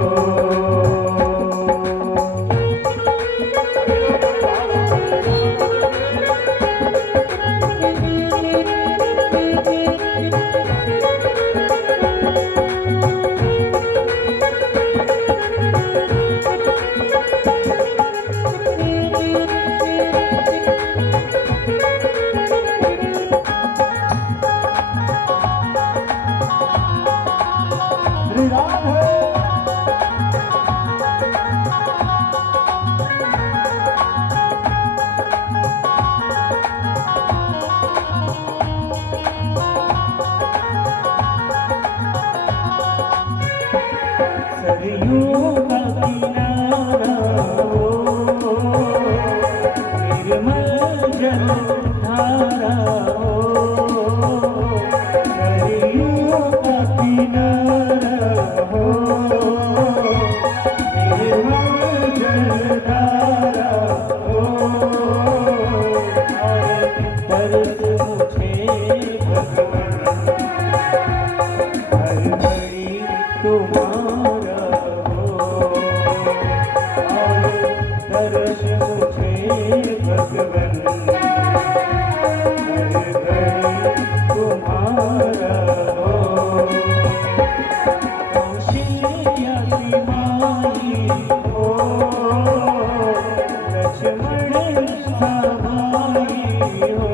सरयू का किनारा हो निर्मल जल धारा हो सरयू का किनारा हो निर्मल जल धारा हो और दर्द मुझे भगवान हर घड़ी तुम्हारा दर्श मुझे भगवन हर घड़ी तुम्हारा हो कौशल्या की माई हो लक्ष्मण सभाई हो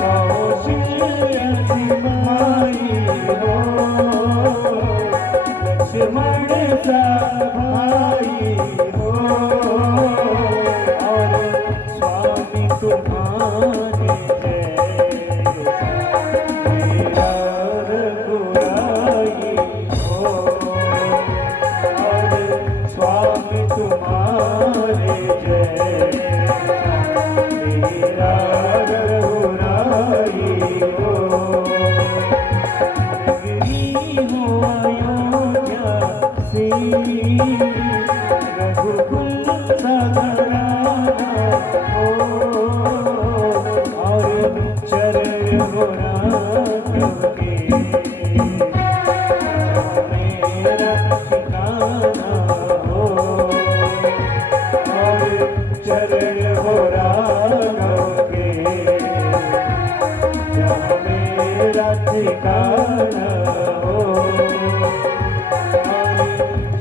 कौशल्या की माई हो लक्ष्मण सभाई हो और स्वामी तुम्हारे मेरा रघुराई हो और स्वामी तुम्हारे मेरा रघुराई हो हो अयोध्या से रघुकुल सघराना हो और चरण हो राघव के मेरा ठिकाना हो और चरण हो राघव के जहाँ मेरा ठिकाना हो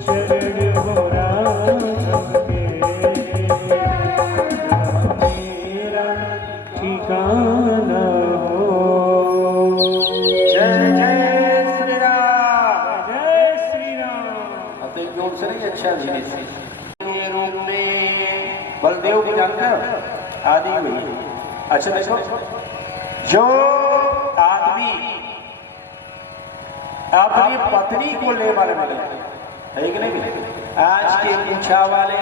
शरण हो राघव के मेरा ठिकाना हो। जय जय श्री राम। जय श्री राम। अब तो जोर से नहीं, अच्छा धीरे से। ये रूप में बलदेव को जानते हो आदि हुई। अच्छा देखो जो आदमी अपनी पत्नी को ले वाले है कि नहीं, आज के पूछा वाले,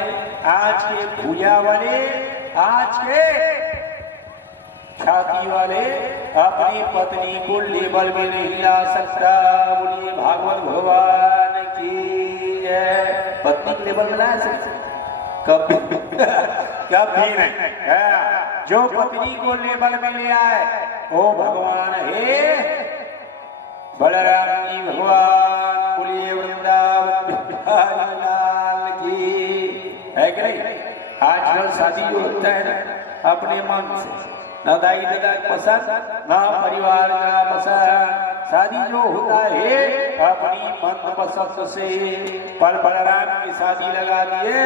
आज के भूया वाले, आज के छाती वाले अपनी पत्नी को लेबल में नहीं ला सकता। बोलिए भागवत भगवान की जय। पत्नी को लेबल में ला सकते कभी कभी नहीं। जो पत्नी को लेबल में ले आए वो भगवान है बलराम जी भगवान। बोलिए वृंदावन बिहारी लाल की। है कि नहीं? आजकल शादी जो होता है ना अपने मन से, ना दाई दादा पसंद ना परिवार का पसंद। शादी जो होता है अपनी मन पसंद से। पर बलराम की शादी लगा दिए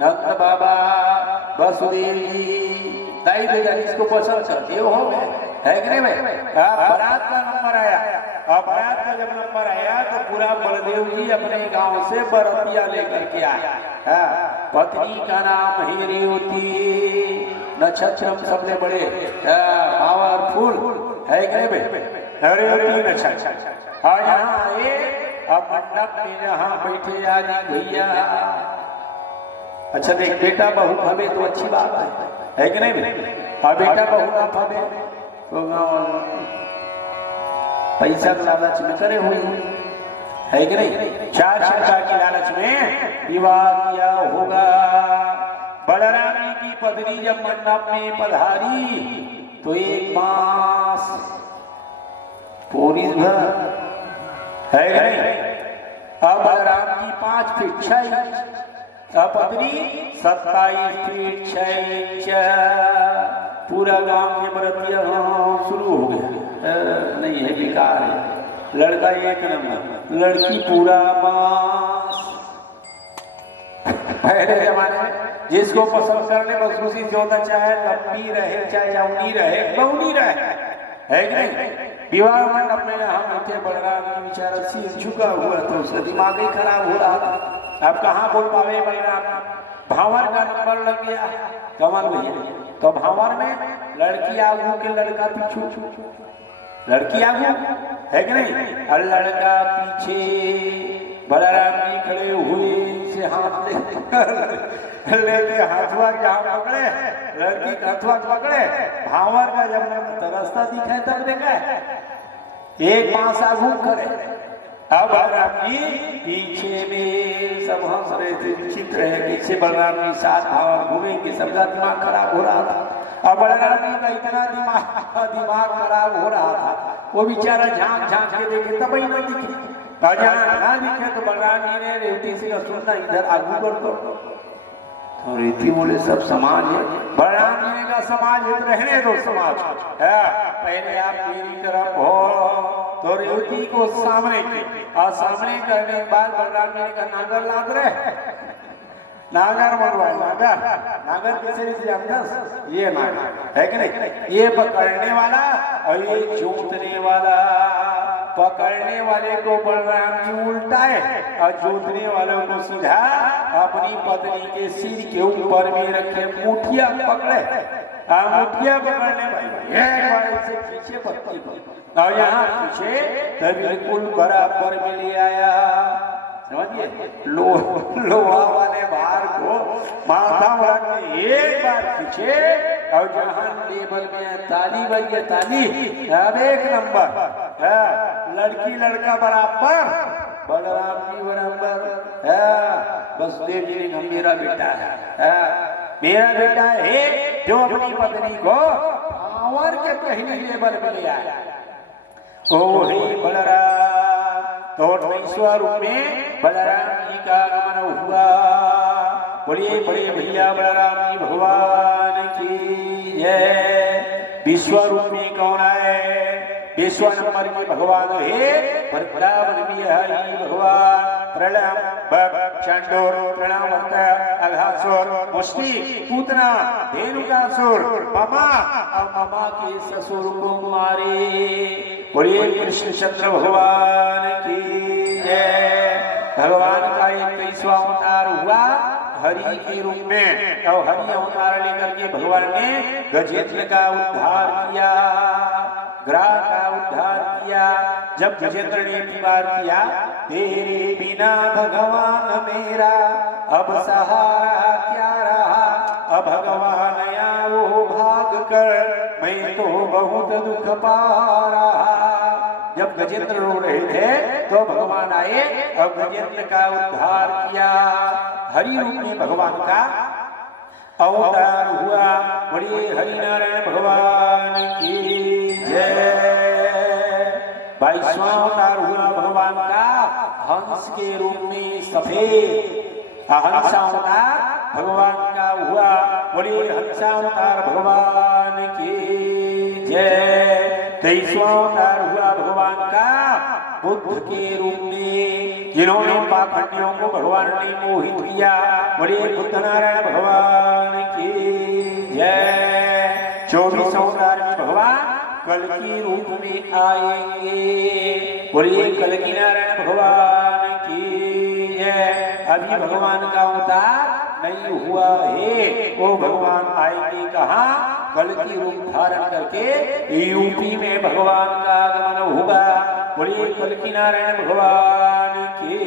नंद बाबा वसुदेव जी दाई दादा जिसको पसंद करते हो है कि नहीं भाई? बारात का नंबर आया, बारात का जब नंबर आया तो पूरा बलदेव जी अपने गांव से बरतिया लेकर के आया। पत्नी का नाम है रेवती। नक्षत्रम सबसे बड़े पावरफुल है कि नहीं रेवती नक्षत्र। और यहाँ आए अब मंडप में यहाँ बैठे आदि भैया। अच्छा देख बेटा बहू भवे तो अच्छी बात है कि नहीं। और बेटा बहू ना भवे तो पैसा के लालच में करे हुए है कि नहीं। चार शिक्षा की लालच में विवाह किया होगा। बलराम जी की पत्नी जब मंडप में पधारी तो एक बांस पोरीस भर है कि नहीं। अब बलराम जी 5 फीट 6 इंच, पत्नी 27 फीट 6 इंच। पूरा गांव में मरतिया शुरू हो गया। नहीं है बेकार है। लड़का एक नंबर, लड़की पूरा बांस। पहले जमाने में जिसको पसंद करने बस उसी से होता, चाहे लंबी रहे चाहे जौनी रहे बौनी रहे है कि नहीं। विवाह मंडप में हम बैठे, बलराम जी बेचारा सिर झुका हुआ तो उसका दिमाग ही खराब हो रहा था। अब कहाँ बोल पावे बलराम। भावर का नंबर लग गया कमल भैया। तो भावर में लड़की आगू के लड़का पीछू, लड़की आगू है कि नहीं और लड़का पीछे। बलराम जी खड़े हुए से हाथ लेके हाथवा जहाँ पकड़े, लड़की का हाथवा पकड़े। भावर का जब रास्ता दिखाए तब देखा एक पांच आगू करे। अब बलराम जी पीछे में सब हंस रहे थे, चित्र है पीछे बलराम जी साथ भावर घूमेंगे, सबका दिमाग खराब हो रहा था। और बलराम जी का इतना दिमाग खराब हो रहा था, वो बेचारा झांक झांक के देखे तब ही ना दिखे। और जहाँ ना दिखे तो बलराम जी ने रेवती से सुनना इधर आगू कर दो। तो रेवती बोले सब समाज है। बलराम जी ने कहा समाज है तो रहने दो समाज है, पहले आप मेरी तरफ हो। तो रेवती को सामने की और सामने करने के बाद बलराम जी ने कहा नागर लाद रहे, नागर मंगवाए। नागर किसे से अंदर ये नागर है कि नहीं। ये पकड़ने वाला और ये जोतने वाला। पकड़ने वाले को बलराम जी उल्टाए और जोतने वालों को सीधा अपनी पत्नी के सिर के ऊपर में रखे मुठिया पकड़े। मुठिया पकड़ने वाले से पीछे पत्नी को और यहाँ पीछे तो बिल्कुल बराबर में ले आया। समझिए लोहा वाले भार को माथा में रख के एक बार पीछे और जहां लेवल में ताली बजी, ताली अब एक नंबर। लड़की लड़का बराबर, बलराम जी बराबर। बस देव जी ने मेरा बेटा है, मेरा बेटा है जो अपनी पत्नी को पावर के पहले लेवल में ले आया। ओ हे बलराम। तो 28वां रूप में बलराम जी का आगमन हुआ। बोलिए बड़े भैया बलराम जी भगवान की जय। 20वां रूप में कौन है? 20वां नंबर के भगवान है वृंदावन बिहारी भगवान। प्रलम चंडोर प्रणाम अघासुर मुष्टि पूतना धेनुकासुर ममा और ममा के ससुर को मारे। बोलिए कृष्ण चंद्र भगवान की जय। भगवान का 21वां अवतार हुआ हरि के रूप में और हरि अवतार लेकर के भगवान ने गजेंद्र का उद्धार किया, ग्राह का उद्धार किया। जब गजेंद्र ने पुकार किया तेरे बिना भगवान मेरा अब सहारा क्या रहा, अब भगवान या वो भाग कर मैं तो बहुत दुख पा रहा। जब गजेंद्र रो रहे थे तो भगवान आए और गजेंद्र का उद्धार किया। हरि रूप में भगवान का अवतार हुआ। बोलिए हरिनारायण भगवान की जय। 22वां अवतार हुआ भगवान का हंस के रूप में सफेद। हंसावतार भगवान का हुआ। बोलिए हंसावतार भगवान की जय। 23वां अवतार हुआ भगवान का बुद्ध के रूप में, जिन्होंने पाखंडियों को भगवान ने मोहित किया। बोलिए बुद्ध नारायण भगवान की जय। 24वां अवतार में भगवान कल्कि रूप में आएंगे। बोलिए कल्कि नारायण भगवान की जय। अभी भगवान का अवतार नहीं हुआ है। वो भगवान आएंगे कहाँ? कल की रूप धारण करके यूपी में भगवान का आगमन होगा। बोलिए कल की नारायण भगवान की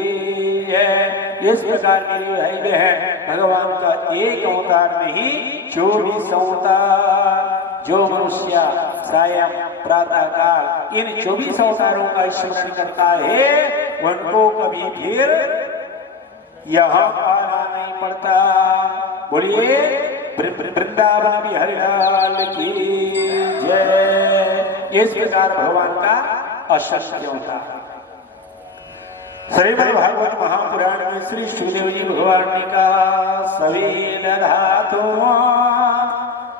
जय। इस प्रकार के लिए है है भगवान का एक अवतार नहीं 24 अवतार। जो मनुष्य सायं प्रातः काल इन 24 अवतारों का स्मरण करता है उनको कभी फिर यहाँ आना नहीं पड़ता। बोलिए वृंदावन बिहारी लाल की जय। इस प्रकार भगवान का अशक्य होता। श्रीमद् भागवत महापुराण में श्री सुखदेव जी भगवान ने कहा सवेद धातु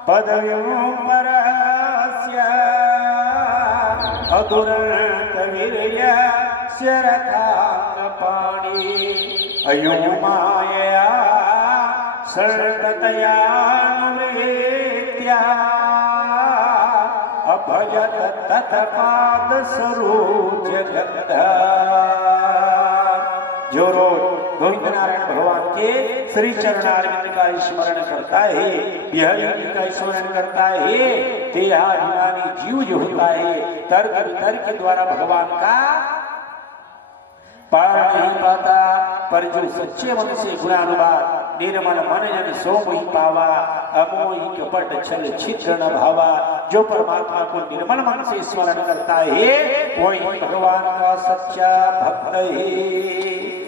पदव्यों परस्य अदुरंत वीर्य शरथांग पाणी अयो माया सर्वतया नृत्या अभजत तत्पाद सरोज गंधा। जो रोज गोविंद नारायण भगवान के श्री चरणारविंद का स्मरण करता है, बिहारी का स्मरण करता है, देहाभिमानी जीव जो होता है तर्क वितर्क के द्वारा भगवान का पार नहीं पाता, पर जो सच्चे मन से गुणानुवाद निर्मल मन जन सो मोहि पावा अमोहि कपट छल छिद्र न भावा। जो परमात्मा को निर्मल मन से स्मरण करता है वही भगवान का सच्चा भक्त है।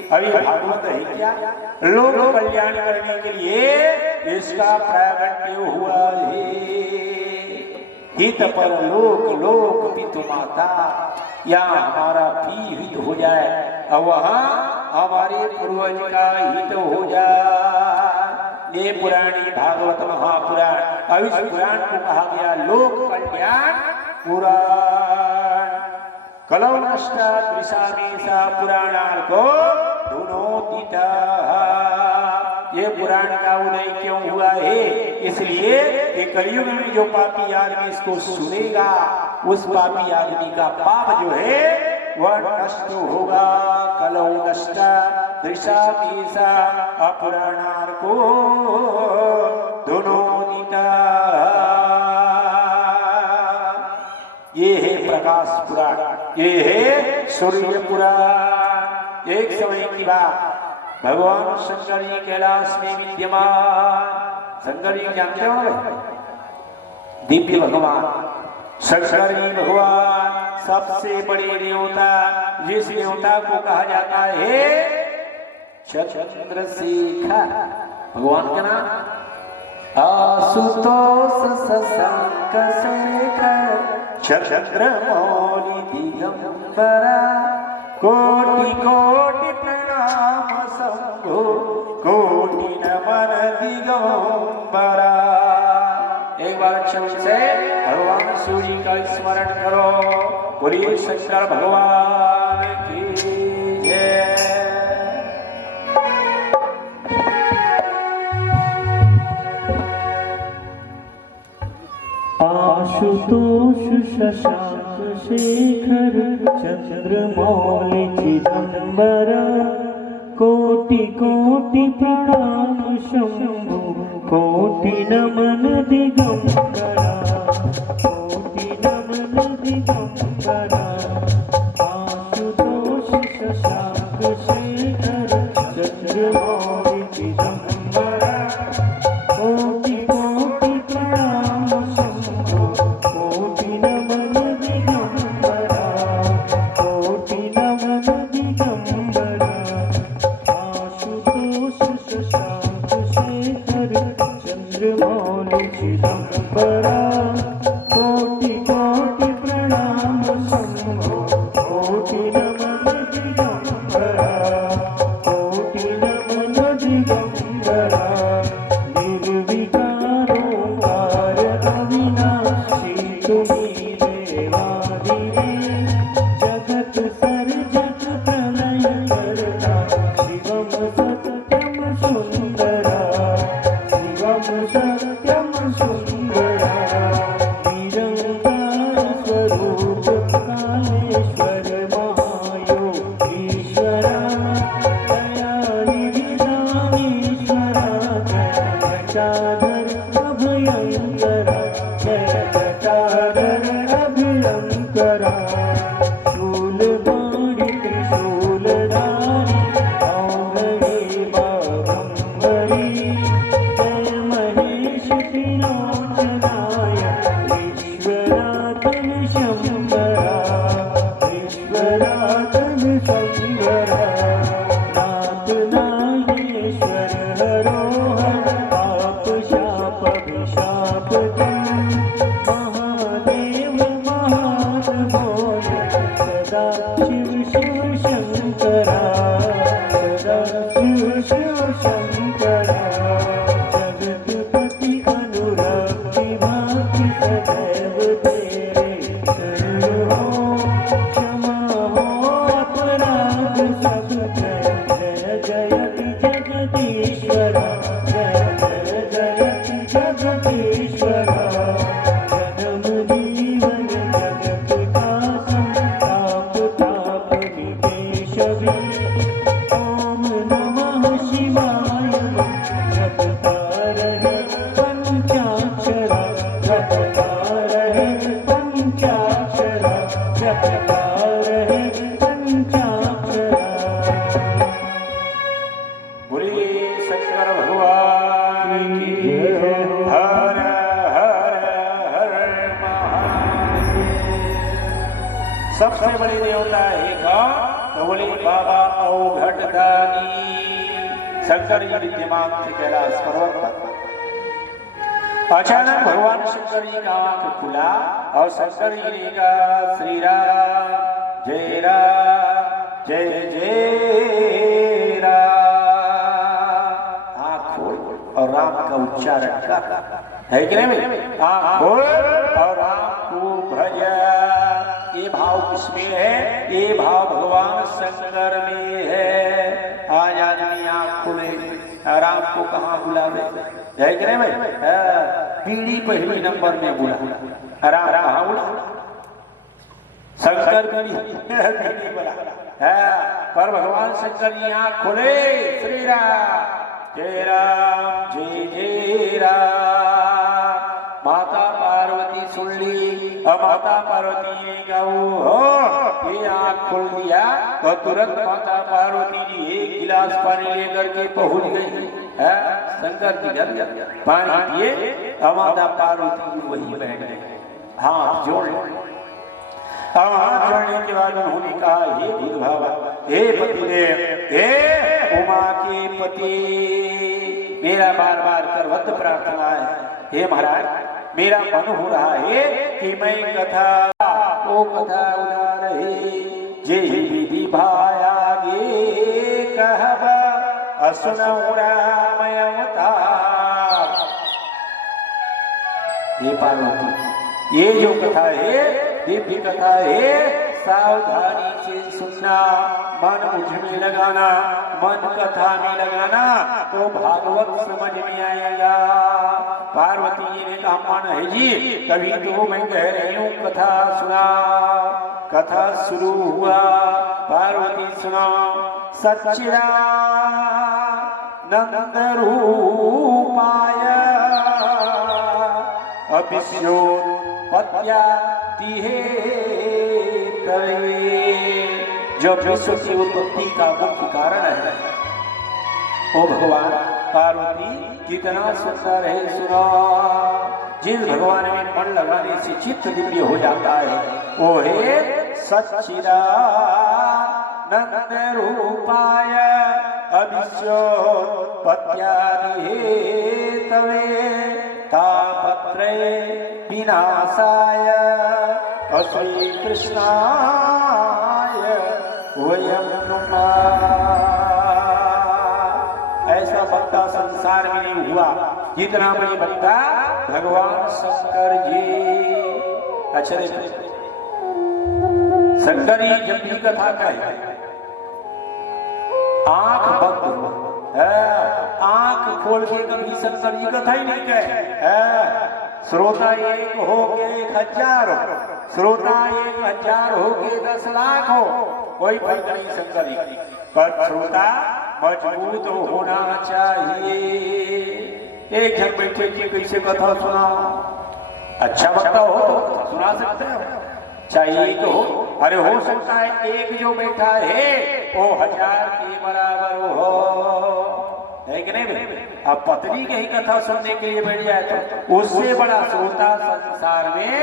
अभी भागवत है क्या? लोक कल्याण करने के लिए इसका प्रागट्य हुआ है। हित पर लोक लोक पितु माता, यहाँ हमारा भी हित हो जाए और वहाँ हमारे पूर्वज का हित हो जाए। ये पुरानी भागवत महापुराण। अब इस पुराण को कहा गया लोक कल्याण पुराण। कलौ नष्टा द्विषामेषा पुराणार्को धुनोदिता। ये पुराण का उदय क्यों हुआ है? इसलिए कि कलयुग में जो पापी आदमी इसको सुनेगा उस पापी आदमी का पाप जो है वह नष्ट होगा। कलौ नष्टा दृशामीसा अपुराणार्को धुनोदिता। ये है प्रकाश पुराण, ये है सूर्य पुराण। एक समय की बात, भगवान शंकर जी कैलाश में विद्यमान। शंकर जी जानते हो? दिव्य भगवान शंकर जी भगवान सबसे बड़े देवता, जिस देवता को कहा जाता है चंद्रशेखर। भगवान का नाम आशुतोष शशांक शेखर चंद्रमौलि दिगंबरा। कोटि कोटि प्रणाम शंभो कोटि नमन दिगंबरा। एक बार अच्छे से भगवान सूर्य का स्मरण करो। बोलिए शंकर भगवान की जय। आशुतोष शशांक शेखर चंद्रमौलि चिदंबरा। कोटि कोटि प्रणाम शंभो कोटि नमन दिगंबरा। कोटि नमन दिगंबरा। आशुतोष शशांक शेखर चंद्रमौलि चिदंबरा। कोटि कोटि प्रणाम शंभो कोटि नमन दिगंबरा। कोटि नमन दिगंबरा। आशुतोष शशांक शेखर चंद्रमौलि चिदंबरा। कोटि कोटि प्रणाम शंभो कोटि नमन दिगंबरा। कोटि नमन दिगंबरा। निर्विकारोकार अविनाशी तुम्ही देवादिदेव। जगत सर्जक प्रलय करता शिवम सत्यम सुंदरा। शिवम सत्यम सुंदरा। निरंकार स्वरूप कालेश्वर महायोगीश्वरा। दयानिधि दानीश्वरा जटाधर अभयंकरा जय जटाधर अभयंकरा शूल बाणी त्रिशूलधारी औंधे बाघंबरी जय महेश त्रिलोचनाय विश्वनाथन शंकरा विश्वनाथन शंकरा नाथ नागेश्वर हरोहर पाप शाप विशाप महादेव महान भोले सदा शिव शिव शंकरा सदा शिव शिव शंकरा जगतपति अनुरक्ति भाति सदैव तेरे शरण हो क्षमा हो अपराध सब जय जयति जगदीश्वरा जय जयति जगदीश्वरा जन्म जीवन जगत का संताप ताप विदेशवी ओम नमः शिवाय जपता रहे पंचाक्षरा जपता रहे पंचाक्षरा जपता रहे पंचाक्षरा बोलिए शंकर भगवान की जय। हर हर हर महादेव। सबसे बड़ी देवता है कौन? तो बोले बाबा औघटदानी शंकर जी विद्यमान थे कैलाश पर्वत पर। अचानक भगवान शंकर जी का आंख खुला और शंकर जी ने कहा श्री राम जय जय राम। आंख खोल और राम का उच्चारण कर, है कि नहीं? आंख खोल और राम को भज। ये भाव किसमें है? ये भाव भगवान शंकर में है। आज आदमी आंख खोले राम को कहाँ बुलावे, है कि नहीं भाई? पीढ़ी पहली नंबर में बुला राम कहाँ बुला? शंकर पीढ़ी बुला है। पर भगवान शंकर जी आंख खोले श्री राम जय राम। माता पार्वती सुन ली और माता पार्वती ने कहा हो ये आंख खोल दिया तो तुरंत माता पार्वती जी एक गिलास पानी लेकर के पहुंच गई है। शंकर जी जल पानी पिए और माता पार्वती जी वही बैठ गए, हाथ जोड़। अब हाथ जोड़ने के बाद उन्होंने कहा हे बुद्ध बाबा, हे पतिदेव, हे उमा के पति, मेरा बार बार करवत प्रार्थना है। हे महाराज, मेरा मन हो रहा है कि मैं कथा वो कथा उड़ा रही जे विधि भायागे कहब असुनऊ रामय अवतार। ये पार्वती, ये जो कथा है दिव्य कथा है, सावधानी से सुनना, मन मुझ में लगाना, मन कथा में लगाना तो भागवत समझ में आएगा। पार्वती जी ने कहा मन है जी, तभी तो मैं कह रही हूँ कथा सुना। कथा शुरू हुआ, पार्वती सुना। सच्चिदानंद रूपाय अभिष्योत्पत्त्यादि जो विश्व की उत्पत्ति का मुख्य कारण है ओ भगवान पार्वती कितना सुंदर है सुनो। जिस भगवान में मन लगाने से चित्त दिव्य हो जाता है वो है सच्चिदानंद रूपाय अविश्योत्पत्त्यादि हेतवे तापत्रये विनाशाय श्री कृष्णाय वयं नुमः। ऐसा बंदा संसार में नहीं हुआ जितना बड़ी बंदा भगवान शंकर जी। अच्छा शंकर जी जब भी कथा कहे आंख बंद हो, आंख खोल के कभी शंकर जी कथा ही नहीं कहे। श्रोता एक हो के 1000 हो, श्रोता 1000 हो के 10 लाख हो, कोई फर्क नहीं शंकर जी, पर श्रोता मजबूत होना चाहिए। एक जन बैठे जी कैसे कथा सुनाओ, अच्छा वक्ता हो तो सुना सकते हो, चाहिए तो हो। अरे हो सकता है एक जो बैठा है वो 1000 के बराबर हो, है कि नहीं भाई? अब पत्नी की ही कथा सुनने के लिए बैठ जाए तो उससे बड़ा श्रोता संसार में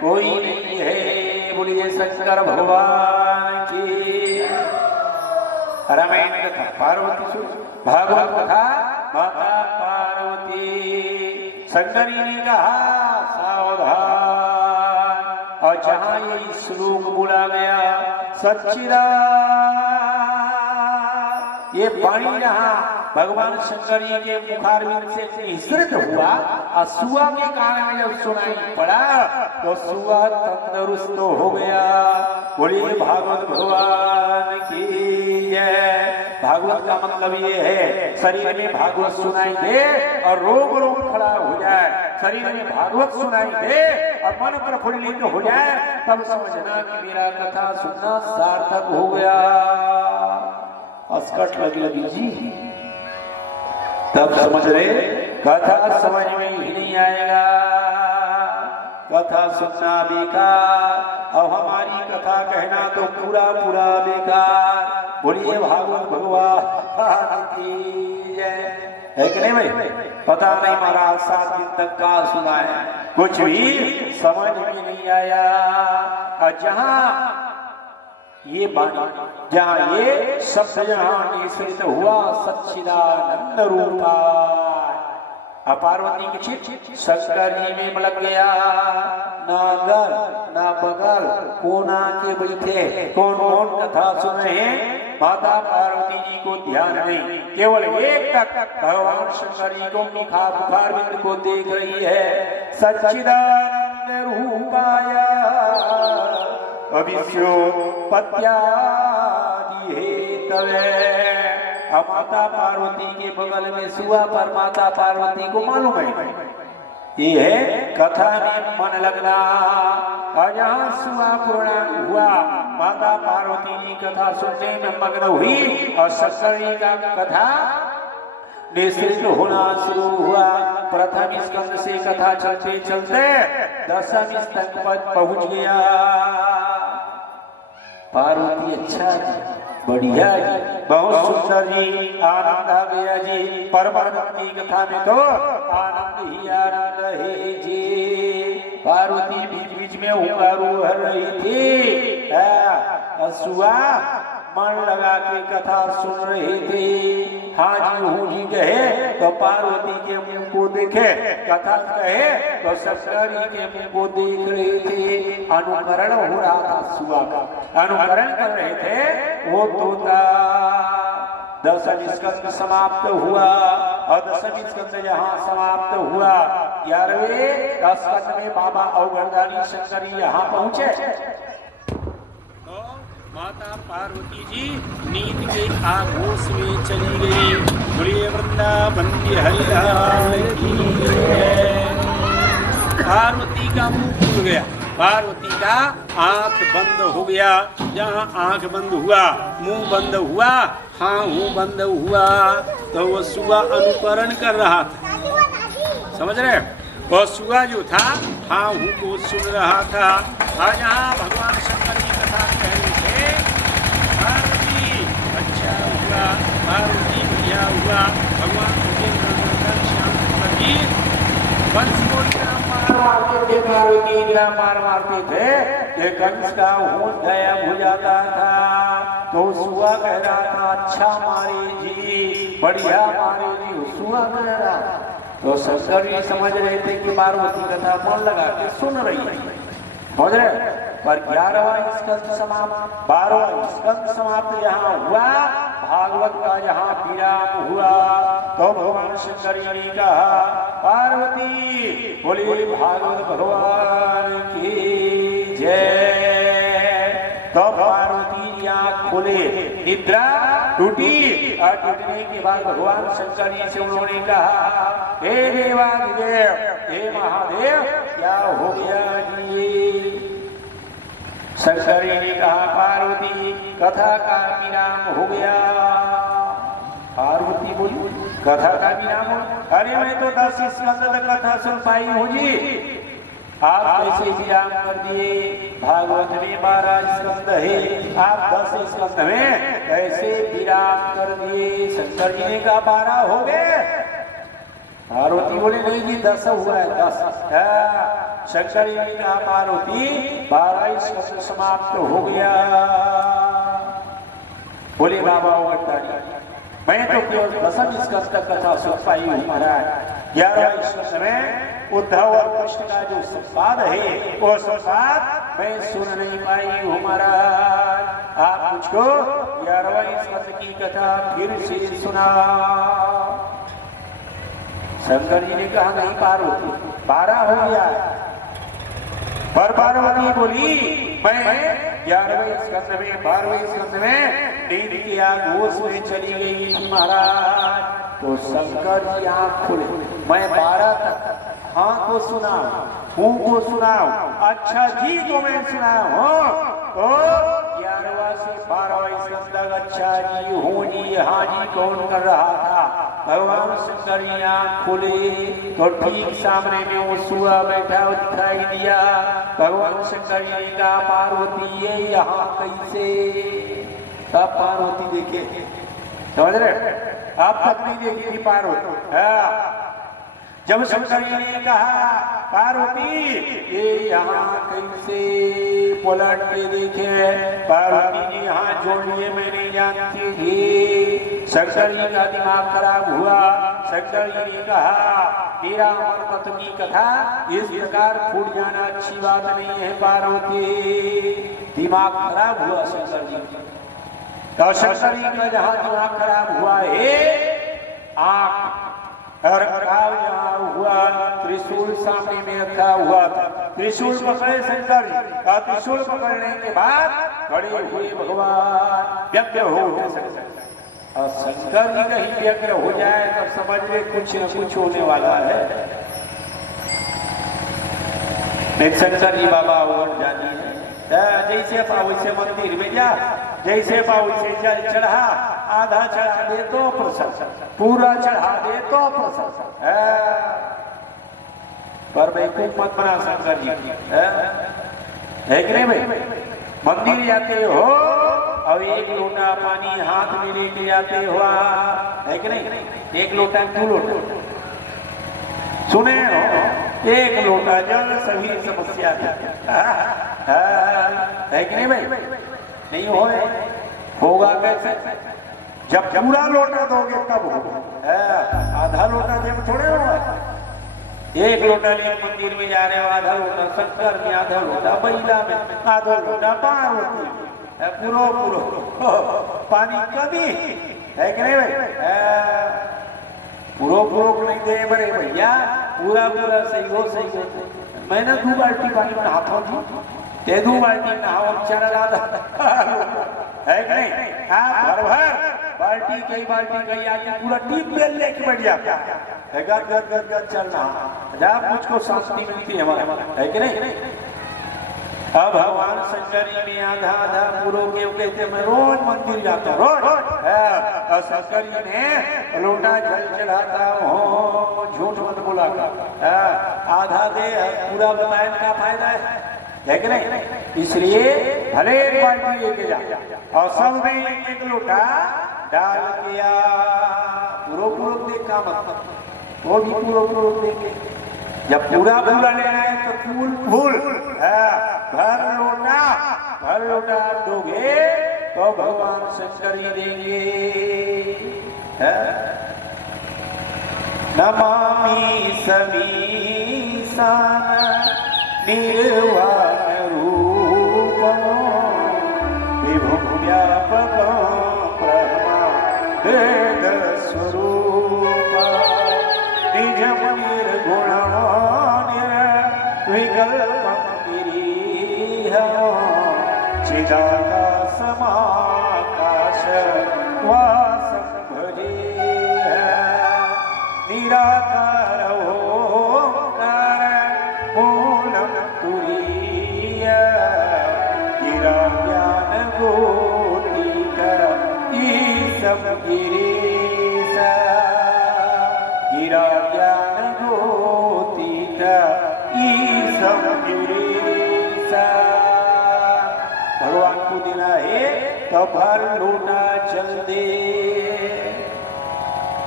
कोई नहीं है। बोलिए शंकर भगवान की। रामायण कथा पार्वती सुन, भागवत कथा माता पार्वती। शंकरी ने कहा सावधान, और जहां ये श्लोक बोला गया सच्चिदा, ये पानी जहां भगवान शंकर जी के मुखारविंद से निसृत हुआ और सुआ के कारण जब सुनाई पड़ा तो सुआ तंदुरुस्त हो गया। बोलिए भागवत भगवान की जय। भागवत का मतलब ये है शरीर में भागवत सुनाई दे और रोग रोग खड़ा हो जाए, शरीर में भागवत सुनाई दे और मन प्रफुल्लित हो जाए, तब समझना कि मेरा कथा सुनना सार्थक हो गया। अस्कट लगी जी, तब समझ रहे कथा समझ में ही नहीं आएगा, कथा सुनना बेकार और हमारी कथा कहना तो पूरा पूरा बेकार। बोलिए भागवत भगवान की जय। है कि नहीं भाई? पता नहीं महाराज 7 दिन तक का सुना है, कुछ भी समझ में नहीं आया। और जहां ये बाणी, जहां ये शब्द जहां निश्चित हुआ सच्चिदानंद रूपा, पार्वती के चित शंकर जी में लग गया। ना अगल ना बगल कोना के बैठे कौन कौन कथा सुन रहे हैं, माता पार्वती जी को ध्यान नहीं, केवल एक तक भगवान शंकर जी को मुखारविंद को देख रही है। सच्चिदानंद रूपाया अविश्यो पत्यादि हेतवे। माता पार्वती के बगल में सुआ पर माता पार्वती को मालूम है ये है कथा में मन लगना। और जहाँ सुआ पूर्ण हुआ, माता पार्वती जी कथा सुनने में मग्न हुई और शंकर जी का कथा निश्चित होना शुरू हुआ। प्रथम स्कंद से कथा चलते चलते 10वें स्कंद पर पहुंच गया। पार्वती अच्छा जी, बढ़िया जी, बहुत सुंदर जी, आनंद आ गया जी। परमानंद की कथा में तो आनंद ही आनंद है जी। पार्वती बीच बीच में हुंकारू भर रही थी, सुआ मन लगा के कथा सुन रहे थे। हाँ जी हूँ जी कहे तो पार्वती के मुंह को देखे, कथा कहे तो शंकर जी के मुंह को देख रहे थे। अनुकरण हो रहा था, सुआ का अनुकरण कर रहे थे वो तोता। 10वां स्कंद समाप्त हुआ और 10वें स्कंद जहाँ समाप्त हुआ, 11वें स्कंद में बाबा अवगढ़दानी शंकर जी यहाँ पहुंचे। माता पार्वती जी नींद के आगोश में चली गई। बोलिए वृंदावन हरिलाल की जय। पार्वती का मुंह खुल गया, पार्वती का आंख बंद हो गया। जहाँ आंख बंद हुआ, मुंह बंद हुआ, हाँ मुंह बंद हुआ, तो वो सुआ अनुकरण कर रहा था। समझ रहे? वो सुआ जो था हाँ हूँ को सुन रहा था। और यहाँ भगवान शंकर जी कथा कह रहे थे, पार्वती अच्छा हुआ, पार्वती बढ़िया हुआ। भगवान श्याम सुंदर जी कंस को मारते थे, पार्वती मार मारते थे, ये कंस का होश गायब हो जाता था। तो सुआ कह रहा था अच्छा मारे जी, बढ़िया मारे जी, सुआ कह रहा। तो शंकर जी समझ रहे थे कि पार्वती कथा मन लगा के सुन रही है, समझ रहे? पर 11वां स्कंद समाप्त, 12वां स्कंद समाप्त यहाँ हुआ, भागवत का जहाँ विराम हुआ, तो भगवान शंकर जी ने कहा पार्वती बोली भागवत भगवान की जय। तो पार्वती आँख खोले, निद्रा टूटी और टूटने के बाद भगवान शंकर जी से उन्होंने कहा हे देवादिदेव, हे महादेव क्या हो गया जी? शंकर जी ने कहा पार्वती कथा का विराम हो गया। पार्वती बोली कथा का भी नाम हो। अरे मैं तो 10 स्कंद तक कथा सुन पाई हूँ जी, आप कैसे विराम कर दिए? भागवत में 12 स्कंद है, आप 10 स्कंद में कैसे विराम कर दिए? शंकर जी ने कहा 12 हो गए। पार्वती बोले नहीं जी 10 हुआ है, 10। शंकर जी ने कहा पार्वती 12 स्कंद समाप्त हो गया। बोले बाबा वरदानी मैं तो केवल 10 स्कंद तक कथा सुन पाई हूँ महाराज। 11 स्कंद में उद्धव और कृष्ण का जो संवाद है वो संवाद मैं सुन नहीं पाई हूँ महाराज। आप मुझको 11वें स्कंद की कथा फिर से सुना। शंकर जी ने कहा नहीं पार्वती 12 हो गया। पर पार्वती बोली मैं 11वें स्कंद में 12वें स्कंद में नींद की आगोश में चली गई महाराज। तो शंकर जी आंख खुले, मैं 12 तक हाँ को सुना हूँ को सुना। अच्छा जी तो मैं सुना हूँ तो 11वां से 12वां स्कंद तक अच्छा जी हूँ जी हाँ जी कौन कर रहा था? भगवान शंकर जी आंख खोले तो ठीक सामने में वो सुआ बैठा दिखाई दिया। भगवान शंकर जी ने कहा पार्वती ये यहाँ कैसे? तब पार्वती देखे, समझ रहे? आप तक नहीं देखी थी पार्वती। जब शंकर जी ने कहा पार्वती ये यहाँ कैसे, पलट के देखे पार्वती जी हाथ जोड़ लिए मैं नहीं जानती थी। शंकर जी का दिमाग खराब हुआ। शंकर जी ने कहा मेरा और मत की कथा इस प्रकार फूट जाना अच्छी बात नहीं है पार्वती। दिमाग खराब हुआ शंकर जी। तो शंकर जी का जहाँ दिमाग खराब हुआ है आंख और यहाँ हुआ त्रिशूल सामने में रखा हुआ था। त्रिशूल पकड़े शंकर जी, त्रिशूल पकड़ने के बाद खड़े हुए भगवान व्यग्र हो शंकर। और शंकर जी कहीं व्यग्र हो जाए तो समझ में कुछ न कुछ होने वाला है। शंकर जी बाबा और जानी है जैसे पाओ वैसे मंदिर में जा, जैसे पाओ वैसे जल चढ़ा, आधा चढ़ा दे तो प्रसाद, पूरा चढ़ा दे तो प्रसाद। पर बेवकूफ मत बना शंकर जी है कि नहीं भाई? मंदिर जाते हो और 1 लोटा पानी हाथ में लेके जाते हो है कि नहीं? 1 लोटा 2 लोटा सुने हो? 1 लोटा जल सभी समस्या है कि नहीं भाई? नहीं होगा कैसे? जब पूरा लोटा दोगे तब होगा। आधा लोटा जब थोड़े होगा। 1 लोटा ले मंदिर में जा रहे हो, आधा लोटा शंकर में, आधा लोटा बैला में, आधा लोटा पार्वती में, पूरो पानी कभी है कि नहीं भाई? पूरो नहीं दे बड़े भैया, पूरा सही हो। मैंने 2 बाल्टी पानी में नहाता हूँ, 2 बाल्टी नहाओ चला है कि नहीं? भर बाल्टी कई आके पूरा टीप बेल लेके बैठ जाता है। गद चलना जब मुझको शांति मिलती है हमारा, है कि नहीं? अब भगवान शंकर जी में आधा पूरो के कहते मैं रोज मंदिर जाता हूँ रोज। और शंकर जी ने लोटा जल चढ़ाता हूँ, झूठ मत बोला आधा दे पूरा बताए का फायदा है कि नहीं? इसलिए भले 1 बाल्टी लेके जा और सब में 1 लोटा डाल के पूरो देखा मत, वो भी पूरो देखे। जब पूरा लेना है तो फूल भर लोटा दोगे तो भगवान शंकर ही देंगे। नमामि समीसान निर्वाण रूपम विभुं व्यापकं ब्रह्मा वेद स्वरूप निजं निर्गुणं निर्विकल्पं गिरिहं चिदाकाशमाकाश वासं भजेऽहं निराकार ओंकार मूलं तुरीय गिरा ज्ञान गोटिका ईशं गिरीश। संगिरीसा। भगवान को देना है तो भर लोटा जल दे,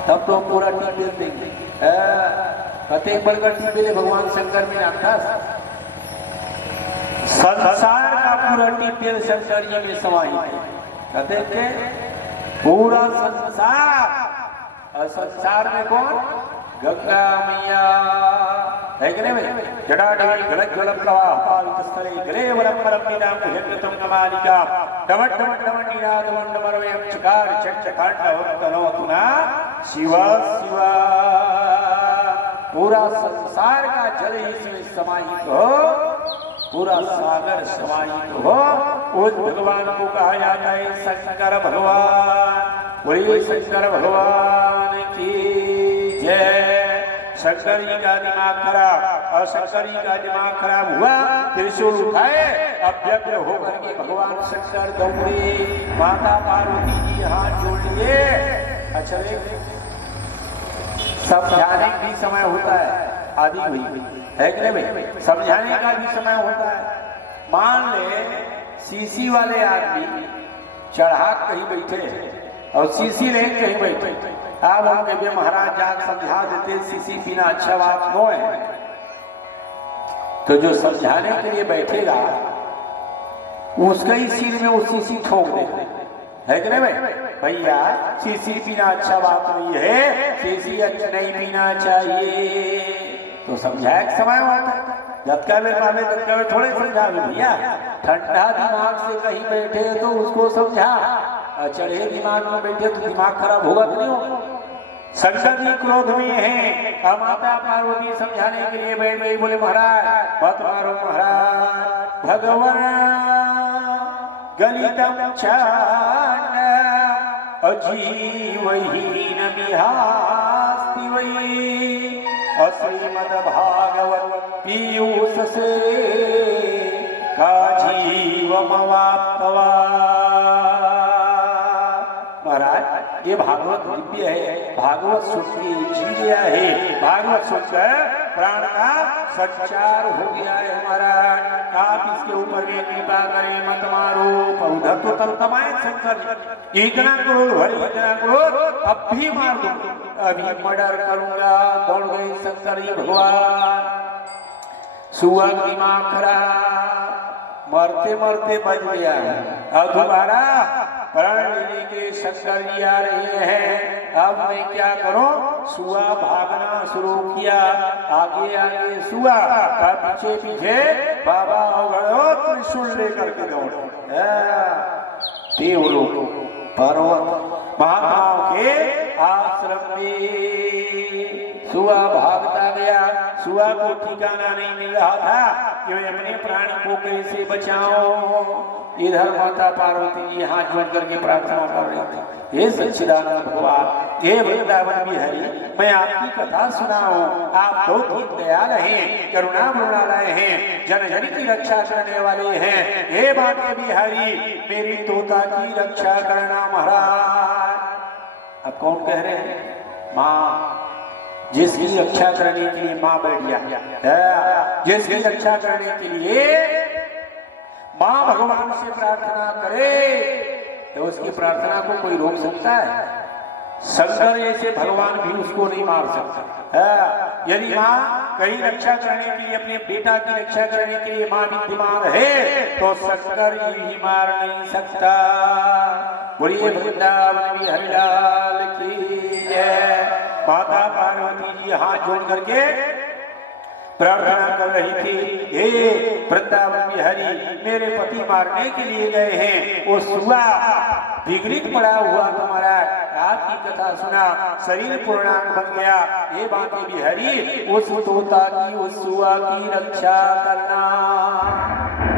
तब तो पूरा टीपे देंगे। कते बड़कर टीपे दे भगवान शंकर में रखा। संसार का पूरा टीपे शंकर जी में समाहित है। कहते थे पूरा संसार, और संसार में कौन? गंगा मैया है कि नहीं भाई? जटाटवी गलत जलम प्रवाह पावित स्थले गले वरम परम नीनाम भुजंगतम नमानिका डमट डमट डमट नीनाद मंडमरवयम चकार चक्चकांड वक्तनोतुना शिवा शिवा। पूरा संसार का जल इसमें समाहित हो, पूरा सागर समाहित हो। उस भगवान को कहा जाता है शंकर भगवान। बोलिए शंकर भगवान की जय। शंकर जी का दिमाग खराब, और शंकर जी का दिमाग खराब हुआ, त्रिशूल उठाए, अब व्यग्र होकर के भगवान शंकर दौड़े। माता पार्वती जी हाथ जोड़ लिए। अच्छा समझाने का भी समय होता है, आदि हुई है कि नहीं भाई? समझाने का भी समय होता है। मान ले सीसी वाले आदमी चढ़ा कहीं बैठे और सीसी ले कहीं बैठे, अब हम कहे महाराज जाग समझा देते, सीसी पीना अच्छा बात नो है। तो जो समझाने के लिए बैठेगा उसका ही सिर में वो सीसी ठोक देते है कि नहीं भाई? भैया सीसी पीना अच्छा बात नहीं है, सीसी अच्छा नहीं पीना चाहिए। तो समझाए समय होता है, झटका में पावे झटका में थोड़े समझा भैया। ठंडा दिमाग से कहीं बैठे तो उसको समझा, चढ़े दिमाग में बैठे तो दिमाग खराब होगा कि नहीं होगा? शंकर जी क्रोध में हैं, और माता पार्वती समझाने के लिए बैठ गई। बोले महाराज मत मारो महाराज, भगवान गलितम चान अजीवहीन विहास्ति वै श्रीमद् भागवत पीयूष से काजीवमवाप्तवा। महाराज ये भागवत दिव्य है, भागवत सुन के जी गया है, भागवत सुनकर प्राण का संचार हो गया है। महाराज आप इसके ऊपर में कृपा करें, मत मारो। उधर तो तलतमाए शंकर इतना क्रोध भरे, इतना क्रोध, अब भी मार दो, अभी मर्डर करूंगा। दौड़ गए शंकर जी भगवान। सुअर दिमाग खराब, मरते मरते बच गया है। अब दोबारा प्राण लेने के शंकर जी आ रहे हैं। अब मैं क्या करूं? सुआ भागना शुरू किया, आगे आगे सुआ, पीछे पीछे बाबा अवगढ़ो त्रिशूल लेकर के दौड़े। देवलोक पर्वत महात्माओं के आश्रम में सुआ भागता गया। सुआ को ठिकाना नहीं मिल रहा था कि मैं अपने प्राण को कैसे बचाऊं। इधर माता पार्वती जी हाथ जोड़ करके प्रार्थना कर रही थी, हे सच्चिदानंद भगवान, हे वृंदावन बिहारी, मैं आपकी कथा सुनाऊं। आप तो दीन दयाल हैं, करुणा मृणालय हैं, जन जन की रक्षा करने वाले हैं। हे बाके बिहारी, मेरी तोता की रक्षा करना महाराज। अब कौन कह रहे हैं? माँ, जिसकी रक्षा करने के लिए माँ बैठ गया, जिसकी रक्षा करने के लिए माँ भगवान से प्रार्थना करे तो उसकी प्रार्थना को कोई रोक सकता है? शंकर जैसे भगवान भी उसको नहीं मार सकता। यदि माँ कहीं रक्षा करने के लिए, अपने बेटा की रक्षा करने के लिए माँ विद्यमान है तो शंकर जी भी मार नहीं सकता। बोलिए वृंदावन बिहारी लाल की जय। माता पार्वती जी हाथ जोड़ करके प्रार्थना कर रही थी, हे वृंदावन बिहारी, मेरे पति मारने के लिए गए हैं, वो सुआ विगलित पड़ा हुआ तुम्हारा, आपकी कथा सुना, शरीर पूर्णांग बन गया। हे बाके बिहारी, उस तोता की, उस सुआ की रक्षा करना।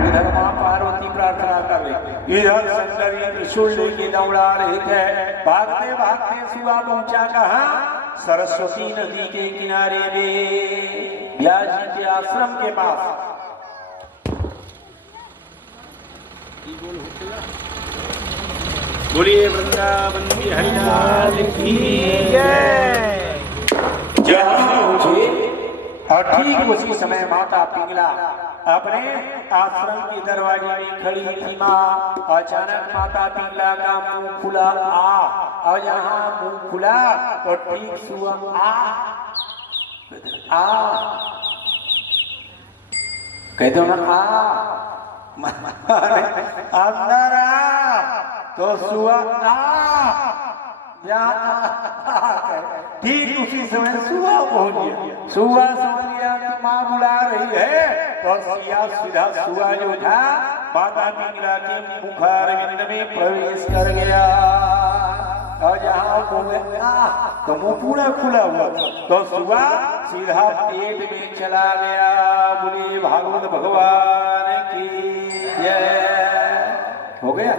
इधर माँ पार्वती प्रार्थना कर रही, इधर शंकर जी त्रिशूल लेके दौड़ा रहे थे। भागते भागते सुआ पहुंचा कहाँ? सरस्वती नदी के किनारे में, व्यास जी के आश्रम के पास। बोलिए वृंदावन बिहारी लाल की जय। जहाँ मुझे और ठीक उसी समय माता पिंगला अपने आश्रम के दरवाजे में खड़ी थी माँ। अचानक माता पिंगला का मुंह खुला और यहाँ मुंह खुला तो ठीक सुआ कहते हो ना अंदर तो सुआ ठीक उसी समय सुआ पहुंच गया। सुआ समझ गया कि माँ बुला रही है तो सीधा सुआ जो था माता पिंगला के मुखारविंद में प्रवेश कर गया। और जहाँ तो मुंह पूरा खुला हुआ तो सुआ सीधा पेट में चला गया। बोले भागवत भगवान की जय। हो गया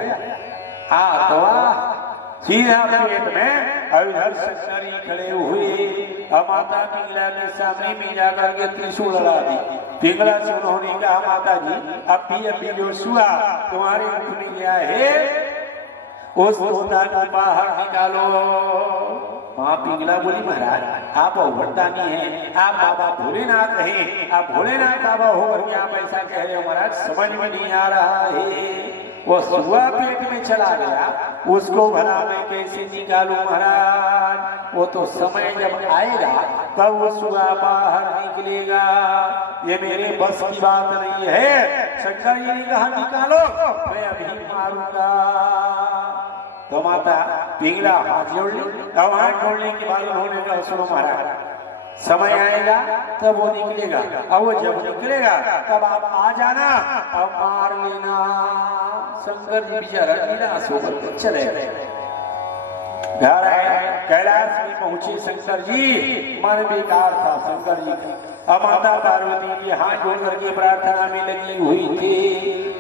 तो सीधा पेट में और इधर शंकरी खड़े हुए और माता पिंगला के सामने में जाकर के त्रिशूल लड़ा दी। पिंगला से उन्होंने कहा माता जी अभी जो सुआ तुम्हारे मुख में गया है उस तोता को बाहर निकालो। माँ पिंगला बोली महाराज आप अवरदानी हैं, आप बाबा भोलेनाथ हैं, आप भोलेनाथ बाबा होकर के आप ऐसा कह रहे हो महाराज समझ में नहीं आ रहा है। वो सुआ पेट में चला गया उसको भला मैं कैसे निकालू महाराज। वो तो समय जब आएगा तब वो सुआ बाहर निकलेगा, ये मेरे बस की बात नहीं है। शंकर जी ने कहा निकालो मैं अभी मारूंगा। तो माता पिंगला हाथ जोड़ ली और हाथ जोड़ने के बाद उन्होंने कहा सुनो महाराज समय आएगा तब वो निकलेगा और वो जब निकलेगा तब आप आ जाना और मार लेना। शंकर जी बेचारा निराश होकर चले घर आए। कैलाश में पहुंचे शंकर जी मन बेकार था शंकर जी का। माता पार्वती जी हाथ जोड़ करके प्रार्थना में लगी हुई थी।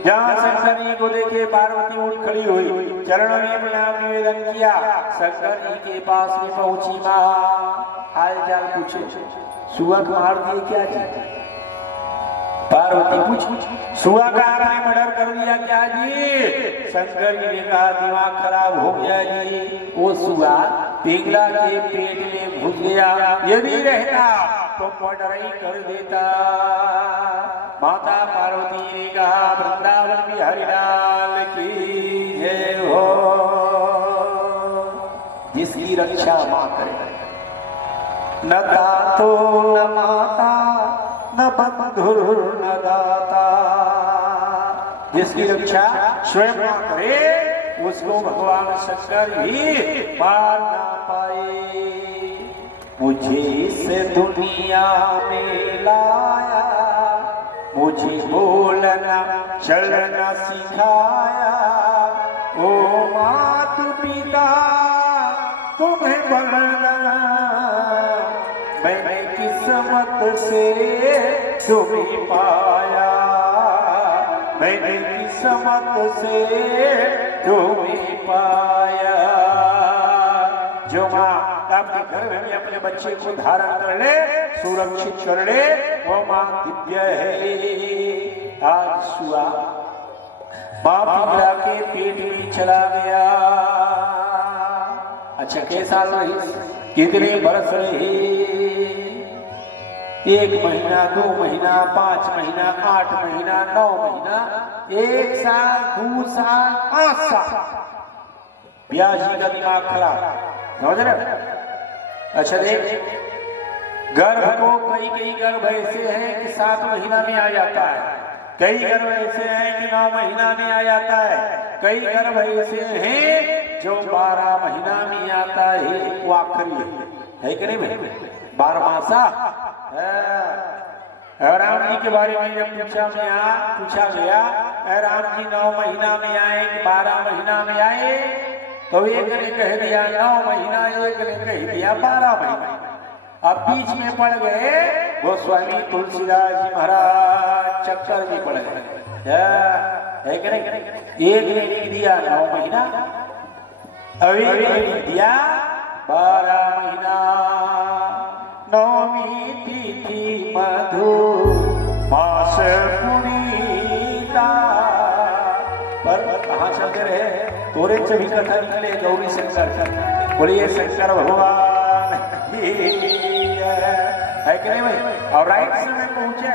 जहाँ शंकर जी को देखे पार्वती उठ खड़ी हुई चरणों में प्रणाम निवेदन किया। शंकर जी के पास में पहुंची माँ हाल चाल पूछे सुआ को मार दिए क्या जी। पार्वती पूछ सुआ का आपने मर्डर कर दिया क्या जी। शंकर जी ने कहा दिमाग खराब हो गया जी, वो सुआ पिंगला के पेट में घुस गया, यदि रहता तो मर्डर ही कर देता। माता पार्वती ने कहा वृंदावन बिहारी लाल की जय हो। जिसकी रक्षा माँ करे न दातो न माता न बंधुर न दाता। जिसकी रक्षा स्वयं न करे उसको भगवान शंकर ही मार ना पाए। मुझे इस दुनिया में लाया, मुझे बोलना चलना सिखाया। ओ मात पिता तुम्हें वरदान मैंने किस्मत से तुम्हें पाया। मैंने किस्मत से तुम्हें पाया। जो माँ अपने घर में अपने बच्चे को धारण कर ले सुरक्षित कर ले वो माँ दिव्य है। आज सुआ माँ पिंगला के पेट में चला गया। अच्छा कैसा रही कितने बरस रहे 1 महीना 2 महीना 5 महीना 8 महीना 9 महीना 1 साल 2 साल 5 साल। ब्याह जी का दिमाग खराब समझ रहे। अच्छा देख गर्भ को कई गर्भ ऐसे हैं कि 7 महीना में आ जाता है, कई गर्भ ऐसे हैं कि 9 महीना में आ जाता है, कई गर्भ ऐसे हैं जो 12 महीना में आता है। वो आखिरी है कि नहीं भाई 12 मासा। राम जी के बारे में जब पूछा गया राम जी 9 महीना में आए कि 12 महीना में आए तो एक ने कह दिया 9 महीना, एक ने कह दिया 12 महीना। अब बीच में पड़ गए गोस्वामी तुलसीदास जी महाराज चक्कर में पड़ गए। एक ने लिख दिया 9 महीना, अभी लिख दिया 12 महीना। नौमी तिथि मधु मास पुनीता। पर कहाँ चलते रहे तोरे चभी कथा निकले गौरी शंकर। बोलिए शंकर भगवान है कि नहीं भाई? और राइट समय पहुंचे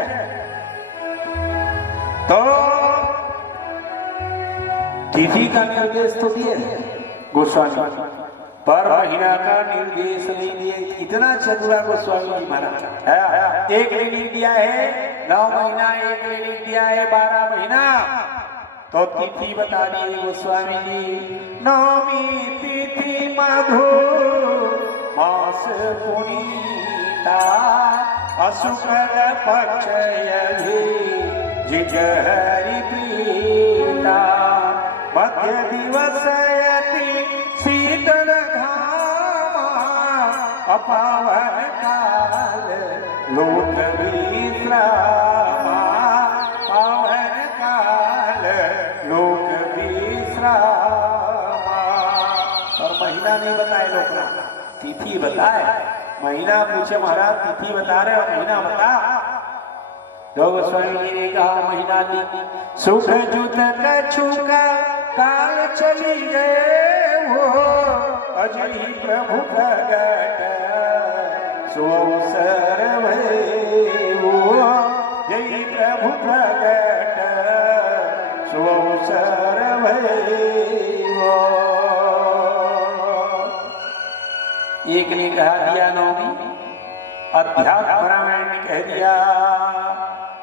तो तिथि का निर्देश तो दिए गोस्वामी, पर महीना का निर्देश नहीं दिए। इतना चतुरा गोस्वामी जी महाराज है। एक ने लिख दिया है 9 महीना, एक ने लिख दिया है 12 महीना, तो तिथि बता दिए गोस्वामी जी। नौमी तिथि मधु मास पुनीता, अशुक्ल पक्ष जिग हरि प्रीता, मध्य दिवस यति शीतल घामा, अपावन काल लोक विश्रामा, पावन काल लोक विश्रामा। और महीना नहीं बताए लोग ना, तिथि बताए। महीना पूछे महाराज तिथि बता रहे और महीना बता। गोस्वामी जी ने कहा महीना दी सुख जुत कछुका काल चली गए हो, अजय प्रभु प्रगट सुअवसर भये हो, जय प्रभु प्रगट सुअवसर भये हो। एक ने कहा दिया नौमी, अध्यात्म रामायण ने कह दिया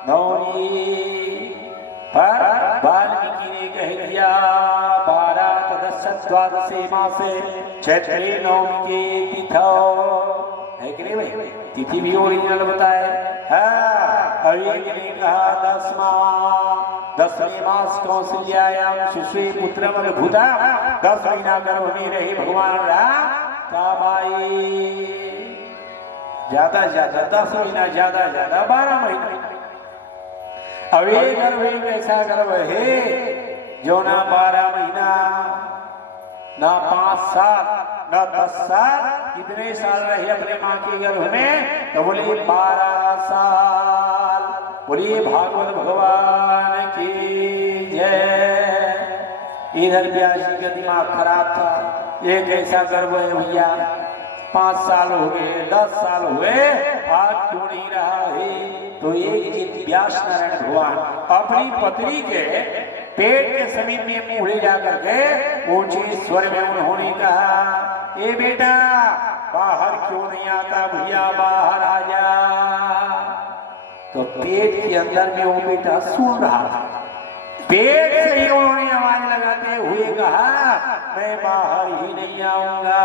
नौमी, पर वाल्मीकि ने कह दिया 12 तदस्य द्वादशे मासे चैत्रे नौमी के तिथौ। है कि नहीं भाई? तिथि भी ओरिजिनल बताए। और एक ने कहा 10वें मास कौशल्यायाम शिशु पुत्र भूता, 10 महीना गर्भ में रहे भगवान राम का भाई। ज्यादा ज्यादा 10 महीना, ज्यादा ज्यादा 12 महीना। अब ये गर्भ एक ऐसा गर्भ है जो ना 12 महीना, ना 5 साल, ना 10 साल, कितने साल रहे अपने माँ के गर्भ में? तो बोले 12 साल। बोलिए भागवत भगवान की जय। इधर व्यास जी का दिमाग खराब था, एक ऐसा गर्भ है भैया, 5 साल हो गए, 10 साल हुए, आज क्यों नहीं रहा है? तो एक दिन व्यास नारायण भगवान अपनी पत्नी के पेट के समीप में मुंह ले जाकर के ऊंचे स्वर में उन्होंने कहा, ए बेटा बाहर क्यों नहीं आता भैया, बाहर आ जा। तो पेट के अंदर में वो बेटा सुन रहा था। पेट से ही उन्होंने आवाज लगाते हुए कहा, मैं बाहर ही नहीं आऊंगा।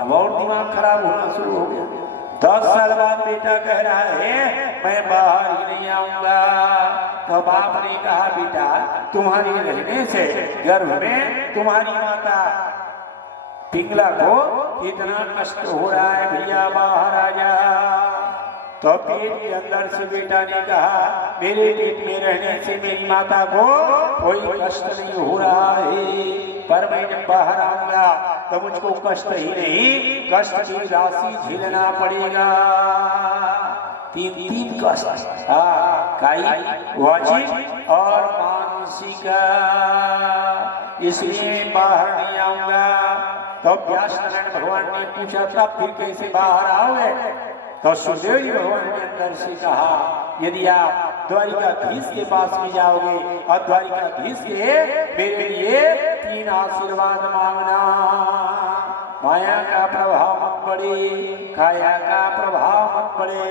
अब और दिमाग खराब होना शुरू हो गया। 10 साल बाद बेटा कह रहा है मैं बाहर ही नहीं आऊंगा। तो बाप ने कहा बेटा तुम्हारे रहने से गर्भ में तुम्हारी माता पिंगला को इतना कष्ट हो रहा है भैया, बाहर आ जा। तो पेट के अंदर से बेटा ने कहा मेरे पेट में रहने से मेरी माता को कोई कष्ट नहीं हो रहा है, पर मैं जब बाहर आऊंगा तो मुझको कष्ट ही नहीं, कष्ट की राशि झेलना पड़ेगा। 3 कष्ट, कायिक, वाचिक और मानसिक। इसलिए बाहर नहीं आऊंगा। तो व्यास नारायण भगवान ने पूछा तब फिर कैसे बाहर आओगे? तो सुखदेव जी भगवान ने अंदर से कहा यदि आप द्वारिकाधीश के पास में जाओगे और द्वारिकाधीश के मेरे लिए 3 आशीर्वाद मांगना। माया का प्रभाव मत पड़े, काया का प्रभाव मत पड़े,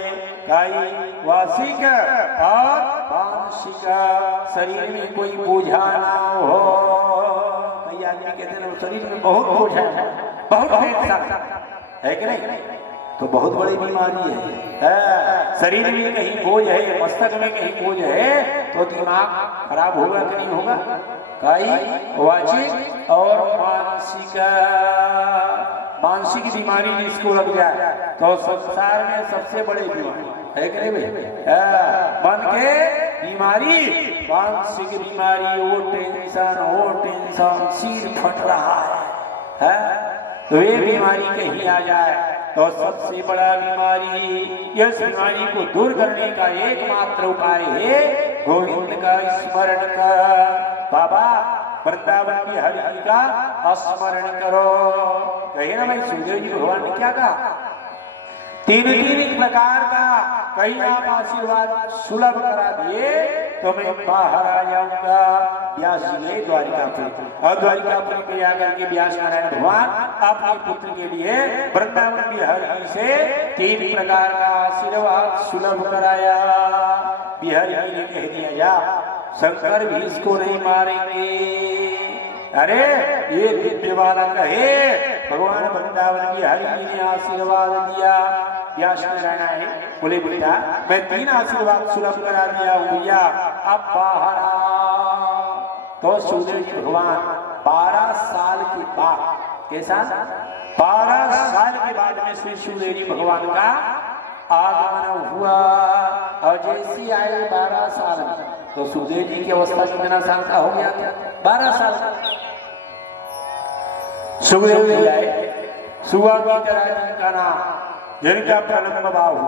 काई वासिक और मानसिक शरीर में कोई बोझा ना हो। कई आदमी कहते हैं शरीर में बहुत बोझा है, बहुत है कि नहीं? तो बहुत बड़ी बीमारी है। शरीर में कहीं बोझ है, मस्तक में कहीं बोझ है, तो दिमाग खराब होगा कि नहीं होगा? काई वाचिक और मानसिक बीमारी जिसको लग जाए तो संसार में सबसे बड़ी बीमारी है कि नहीं भाई? मन के बीमारी, मानसिक बीमारी, वो टेंशन, सिर फट रहा है। तो ये बीमारी कहीं आ जाए तो सबसे बड़ा बीमारी, इस बीमारी को दूर करने का एकमात्र उपाय है गोविंद का स्मरण कर। बाबा वृंदावन की हरि जी का स्मरण करो। कहे ना भाई सुखदेव जी भगवान ने क्या कहा? तीन तीन प्रकार का कहीं आप आशीर्वाद सुलभ करा दिए तो मैं बाहर आ जाऊंगा। व्यास जी ने द्वारिकापुरी और द्वारिकापुरी पे आकर के व्यास नारायण भगवान अपने पुत्र के लिए वृंदावन बिहारी से तीन प्रकार का आशीर्वाद सुलभ कराया। बिहारी ने कह दिया जा शंकर भी इसको नहीं मारेंगे। अरे ये दिव्य वाला कहे भगवान वृंदावन बिहारी जी ने आशीर्वाद दिया। व्यास नारायण आए बोले बेटा मैं तीन आशीर्वाद सुलभ करा दिया हूं भैया अब बाहर आओ। तो सुखदेव जी भगवान 12 साल के बाद कैसा 12 साल के बाद में श्री सुखदेव जी भगवान का आगमन हुआ। और जैसे आए 12 साल तो सुखदेव जी की अवस्था कितना साल का हो गया था 12 साल का। सुखदेव जी आए सुबह की तरह जिनका नाम जिनका प्रलंब बाहु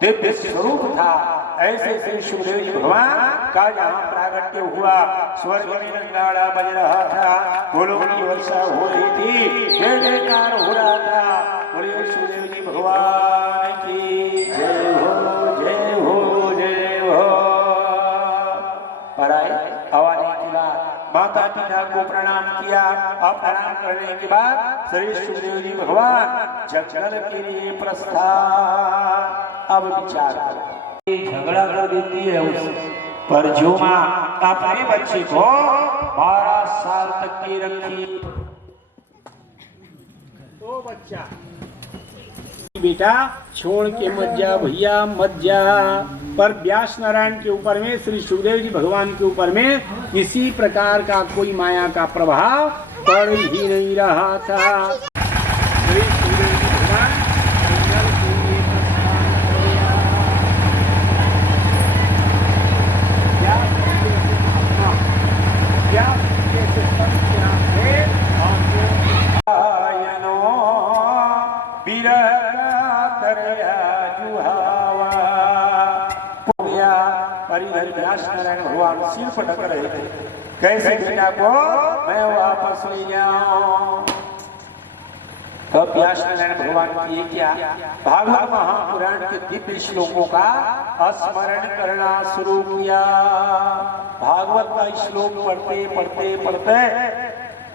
दिव्य स्वरूप था ऐसे श्री सुखदेव जी भगवान का जहाँ प्रागट्य हुआ स्वर्ग में नगाड़ा बज रहा था फूलों की वर्षा हो रही थी जय जयकार हो रहा था। बोले सुखदेव जी भगवान की जय हो जय हो जय हो। पर आए आवाने के बाद माता पिता को प्रणाम किया और प्रणाम करने के बाद श्री सुखदेव जी भगवान जंगल के लिए प्रस्थान। अब विचार करो झगड़ा कर देती है उससे पर जो माँ अपने बच्चे को 12 साल तक की रखी तो बच्चा बेटा छोड़ के मत जा भैया मत जा। पर व्यास नारायण के ऊपर में श्री सुखदेव जी भगवान के ऊपर में किसी प्रकार का कोई माया का प्रभाव पड़ ही नहीं रहा था। श्री सुखदेव जी भगवान जंगल के लिए प्रस्थान परिधर व्यास नारायण भगवान सिर पटक रहे थे कैसे बेटा को मैं वापस ले जाऊं। तो व्यास नारायण भगवान की क्या भागवत महापुराण के दिव्य श्लोकों का स्मरण करना शुरू किया। भागवत का श्लोक पढ़ते पढ़ते पढ़ते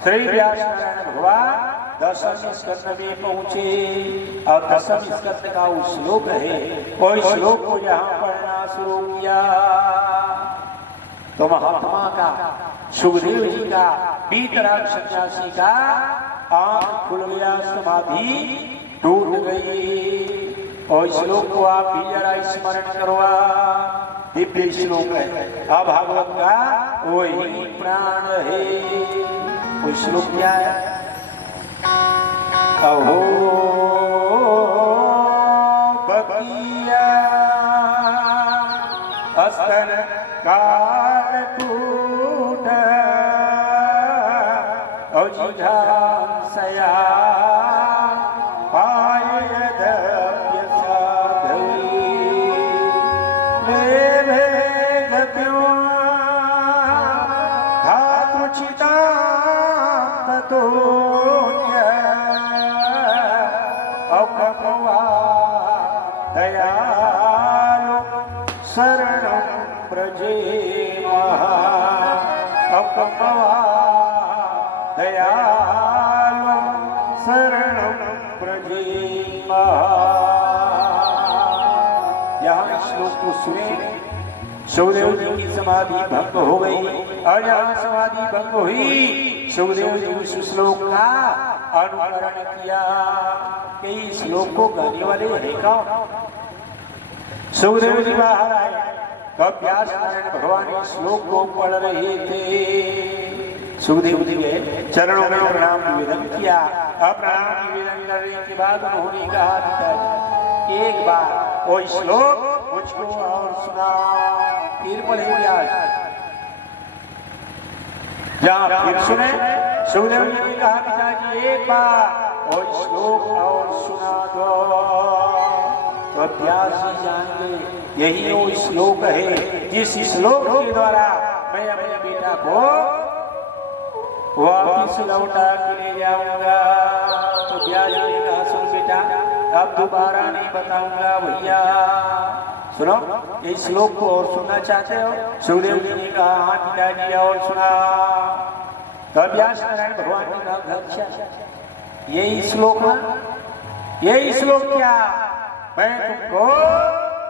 श्री व्यास नारायण भगवान 10वें स्कंद में पहुंचे और 10वें स्कंद का वो श्लोक है कोई श्लोक को यहाँ पढ़ना शुरू किया तो महात्मा का सुखदेव जी का वीतराग सन्यासी का आंख खुल गया समाधि टूट गई। और श्लोक को आप भी जरा स्मरण करवा दिव्य श्लोक है अब भागवत का वही प्राण है। वो श्लोक क्या है अहो बकिया अस्तन कालकूट औजिघांसया पायदप्य साधवी वेवे गत्यो धातुचिता ततोन्य अकमवा दयालु शरणं व्रजेमः अकमवा दयालु शरणं व्रजेमः। यहाँ श्लोक को सुने सुखदेव जी की समाधि भंग हो गई और यहाँ समाधि भंग हुई सुखदेव जी उस श्लोक का अनुकरण किया कि इस श्लोक को गाने वाले है कौन। सुखदेव जी बाहर आए तब व्यास नारायण भगवान इस श्लोक को पढ़ रहे थे। सुखदेव जी ने चरणों में प्रणाम निवेदन किया। अब प्रणाम निवेदन करने के बाद उन्होंने कहा एक बार वो श्लोक मुझको और सुना। फिर पढ़े व्यास जहाँ फिर सुने सुखदेव जी ने कहा पिताजी एक बार और श्लोक और सुना दो। तो व्यास जी जान गए यही वो श्लोक है जिस श्लोक के द्वारा मैं अपने बेटा को वापिस लौटा के ले जाऊंगा। तो व्यास जी ने कहा सुन बेटा अब दोबारा नहीं बताऊंगा भैया। सुनो, इस श्लोक को और सुनना चाहते हो? सुखदेव जी ने कहा हाँ पिताजी और सुना। तो व्यास नारायण भगवान ने कहा अच्छा यही श्लोक है, यही श्लोक क्या, मैं तुमको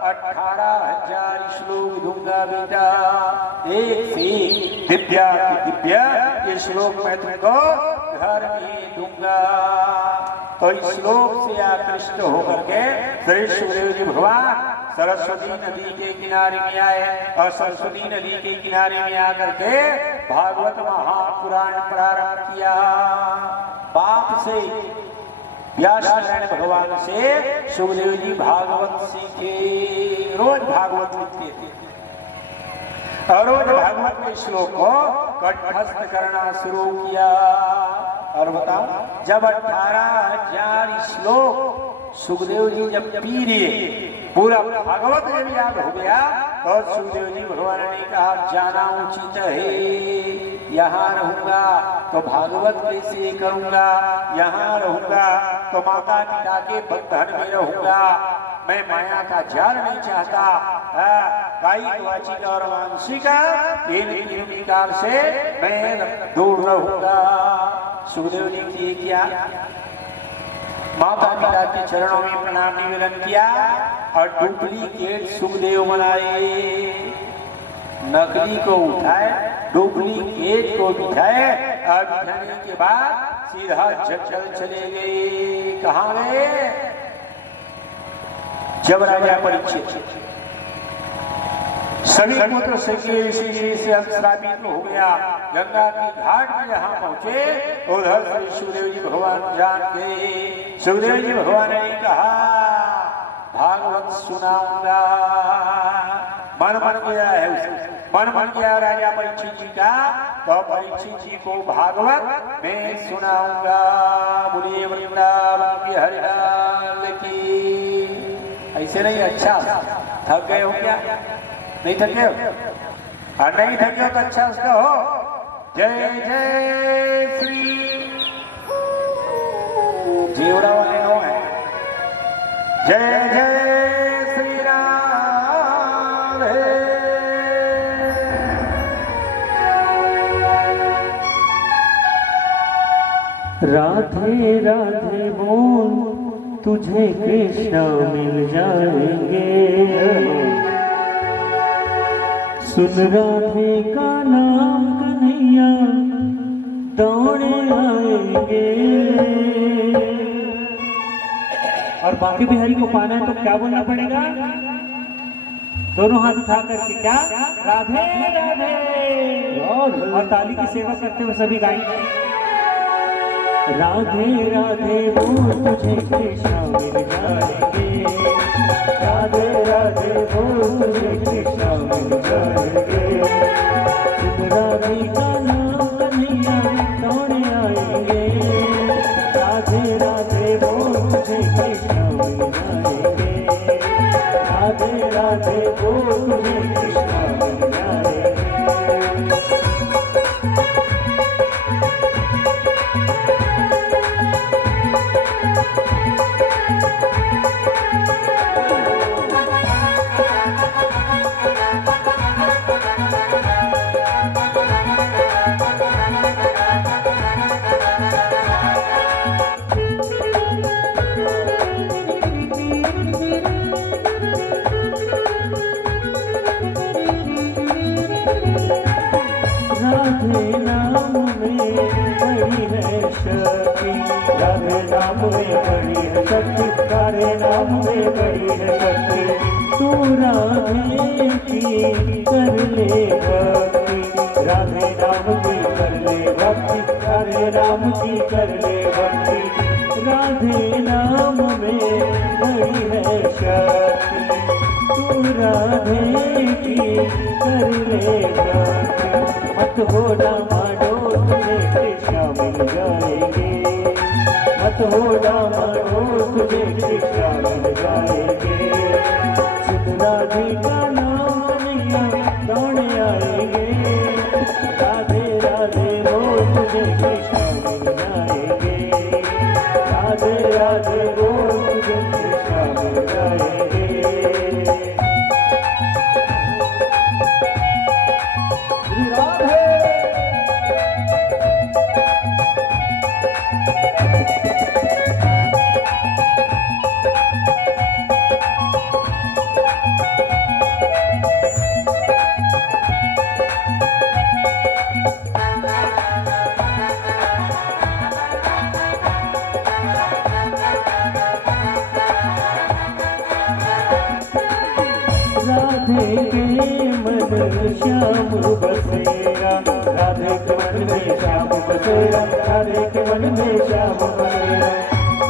18,000 श्लोक दूंगा बेटा, एक से दिव्या दिव्या ये श्लोक मैं तुमको घर में दूंगा। तो इस श्लोक से आकृष्ट होकर के श्री सुखदेव जी भगवान सरस्वती नदी के किनारे में आए और सरस्वती नदी के किनारे में आकर के भागवत महापुराण प्रारंभ किया। बाप से व्यास नारायण भगवान से सुखदेव जी भागवत सीखे, रोज भागवत लिखते थे और रोज भागवत के श्लोक को कंठस्थ करना शुरू किया। और बताओ, जब 18,000 श्लोक सुखदेव जी जब पी लिए, पूरा भागवत जब याद हो गया, और सुखदेव जी भगवान ने कहा जाना उचित है, यहाँ रहूंगा तो भागवत कैसे करूंगा, यहाँ रहूंगा तो माता पिता के बंधन में रहूंगा, मैं माया का जाल नहीं चाहता, कायिक वाचिक और मानसिक इन तीन विकार से मैं दूर रहूंगा। सुखदेव जी किए क्या, माता पिता के चरणों में प्रणाम निवेदन किया और डुप्लीकेट सुखदेव बनाए, नकली को उठाए, डुप्लीकेट को बिठाए और बिठाने के बाद सीधा चल चले गए। कहाँ गए? जब राजा परीक्षित सभी पुत्र ऋषि से श्रापित हो गया, गंगा की घाट में जहाँ पहुंचे उधर श्री सुखदेव जी भगवान जान गए। सुखदेव जी भगवान ने कहा भागवत सुनाऊंगा, मन बन गया है, मन बन गया राजा परीक्षित जी का, तो परीक्षित जी को भागवत मैं सुनाऊंगा। बोलिए वृंदावन की हरिलाल की। ऐसे नहीं, अच्छा थक गए हो क्या? नहीं थके हो? और नहीं थके हो तो अच्छा उसका हो जय जय श्री जीवरा वाले नो है, जय जय श्री राम राधे राधे बोल तुझे कृष्ण मिल जाएंगे, सुन राधे का नाम कन्हैया दौड़े आएंगे। और बाकी बिहारी को पाना है तो क्या बोलना पड़ेगा? दोनों हाथ उठा करके क्या, राधे राधे, और ताली की सेवा करते हुए सभी गाएंगे राधे राधे बोल तुझे कृष्ण मिल जाएंगे, राधे राधे बोल तुझे कृष्ण मिल जाएंगे, राधे का नाम कन्हैया दौड़े आएंगे, राधे राधे बोल तुझे कृष्ण मिल जाएंगे, राधे राधे बोल तुझे कृष्ण मिल जाएंगे। राधे नाम में बड़ी है शक्ति, राधे नाम में बड़ी है शक्ति, राधे नाम में बड़ी है शक्ति, तू राधे की कर ले भक्ति, राधे नाम की कर ले भक्ति, राधे नाम की कर ले भक्ति, राधे नाम में बड़ी है शक्ति, तू राधे की कर ले भक्ति, मत हो डामाडोल तुझे कृष्ण मिल जाएंगे, मत हो डामाडोल तुझे कृष्ण मिल जाएंगे, सुन राधे का नाम कन्हैया दौड़े आएंगे, राधे राधे बोल तुझे कृष्ण मिल जाएंगे, राधे राधे बोल तुझे राधे के मन श्याम बसेरा, राधे के मन में श्याम बसेरा, राधे के मन में श्याम बसेरा।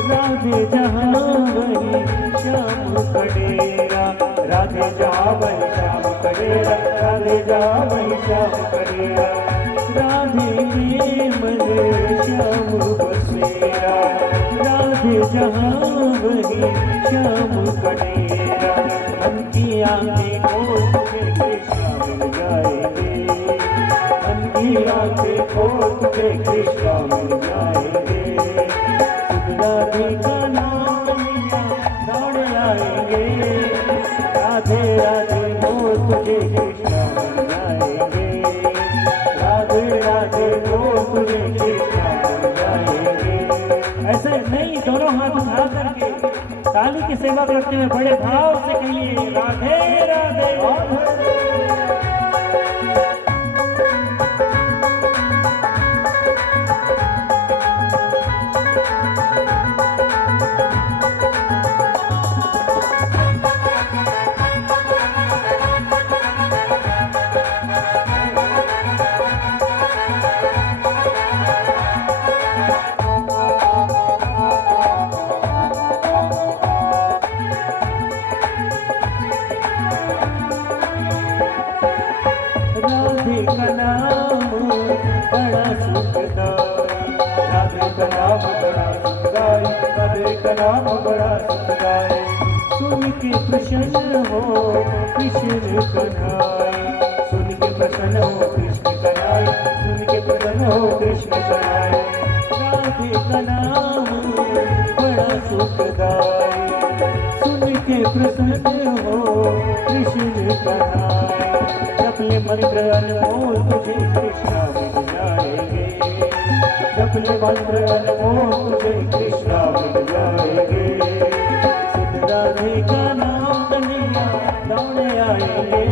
राधे जहाँ वही श्याम कडेरा, राधे जहाँ वही श्याम कडेरा, राधे जहाँ वही श्याम कडेरा। राधे के मन श्याम बसेरा, राधे जहाँ वही श्याम कडेरा। मन की आंखें खोल तुझे कृष्णा मिल जाएंगे, मन की आंखें खोल तुझे कृष्णा मिल जाएंगे। राधे का नाम लिया दौड़ आएंगे, राधे राधे बोल तुझे कृष्णा मिल जाएंगे, राधे राधे बोल तुझे कृष्णा मिल जाएंगे। ऐसे नहीं, दोनों हाथ उठा करके काली की सेवा करते हुए बड़े भाव से कहिए राधे राधे राधे। राधे का नाम बड़ा सुखदाई, राधे का नाम बड़ा सुखदाई, राधे का नाम बड़ा सुखदाई। सुन के प्रसन्न हो कृष्ण कन्हाई, सुन के प्रसन्न हो कृष्ण कन्हाई, सुन के प्रसन्न हो कृष्ण कन्हाई। राधे का नाम बड़ा सुखदाई, सुन के प्रसन्न हो कृष्ण कन्हाई। जपले मंत्र अनमोल तुझे कृष्णा मिल जाएंगे, जपले मंत्र अनमोल तुझे कृष्णा मिल जाएंगे। सिद्ध राधे का नाम कन्हैया दौड़ आएंगे,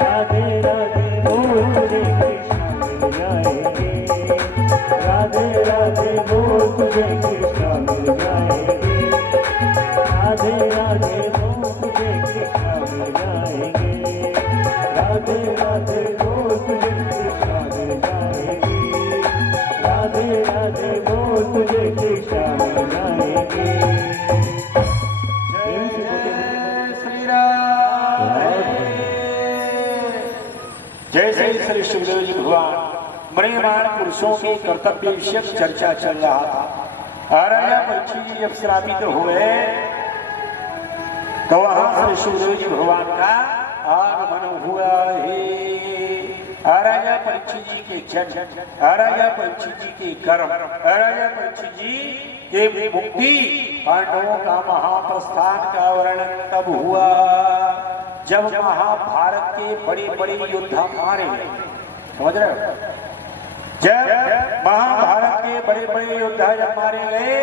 राधे राधे बोल तुझे कृष्णा मिल जाएंगे, राधे राधे बोल तुझे कृष्णा मिल जाएंगे, राधे राधे बोल तुझे कृष्णा मिल जाएंगे, राधे राधे बोल तुझे कृष्णा मिल जाएंगे, राधे राधे बोल तुझे कृष्णा मिल जाएंगे। जय श्री राम। जैसे श्री सुखदेव जी भगवान मृण्यमान पुरुषों के कर्तव्य विषय चर्चा चल रहा था। राजा परीक्षित जी जब श्रापित हुए तो वहां श्री सुखदेव जी भगवान का आगमन हुआ है। राजा परीक्षित जी के जन्म, राजा परीक्षित जी के कर्म, राजा परीक्षित जी के मुक्ति, पांडवों का महाप्रस्थान का वर्णन तब हुआ जब महाभारत के बड़े बड़े योद्धा मारे गए। समझ रहे हो? जब महाभारत के बड़े बड़े योद्धा जब मारे गए,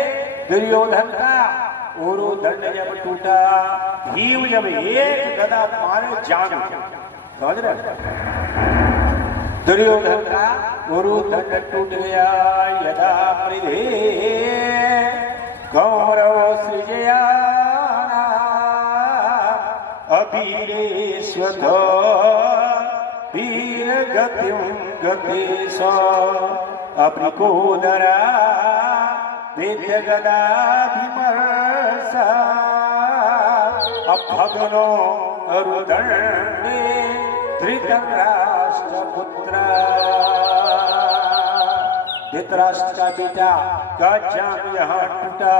दुर्योधन का उरु दंड जब टूटा, भीम जब एक गदा मारे जान, समझ रहे? दुर्योधन का उरु दंड टूट गया। यदा मृधे गौरव सृजया अबीरे स्वध वीर गतिम गतेश अप्रिकोदरा वेद्य गदाभिमर्श अभगनो अरुदण्डे धृतराष्ट्रपुत्र। धृतराष्ट्र का बेटा का जान यहाँ टूटा।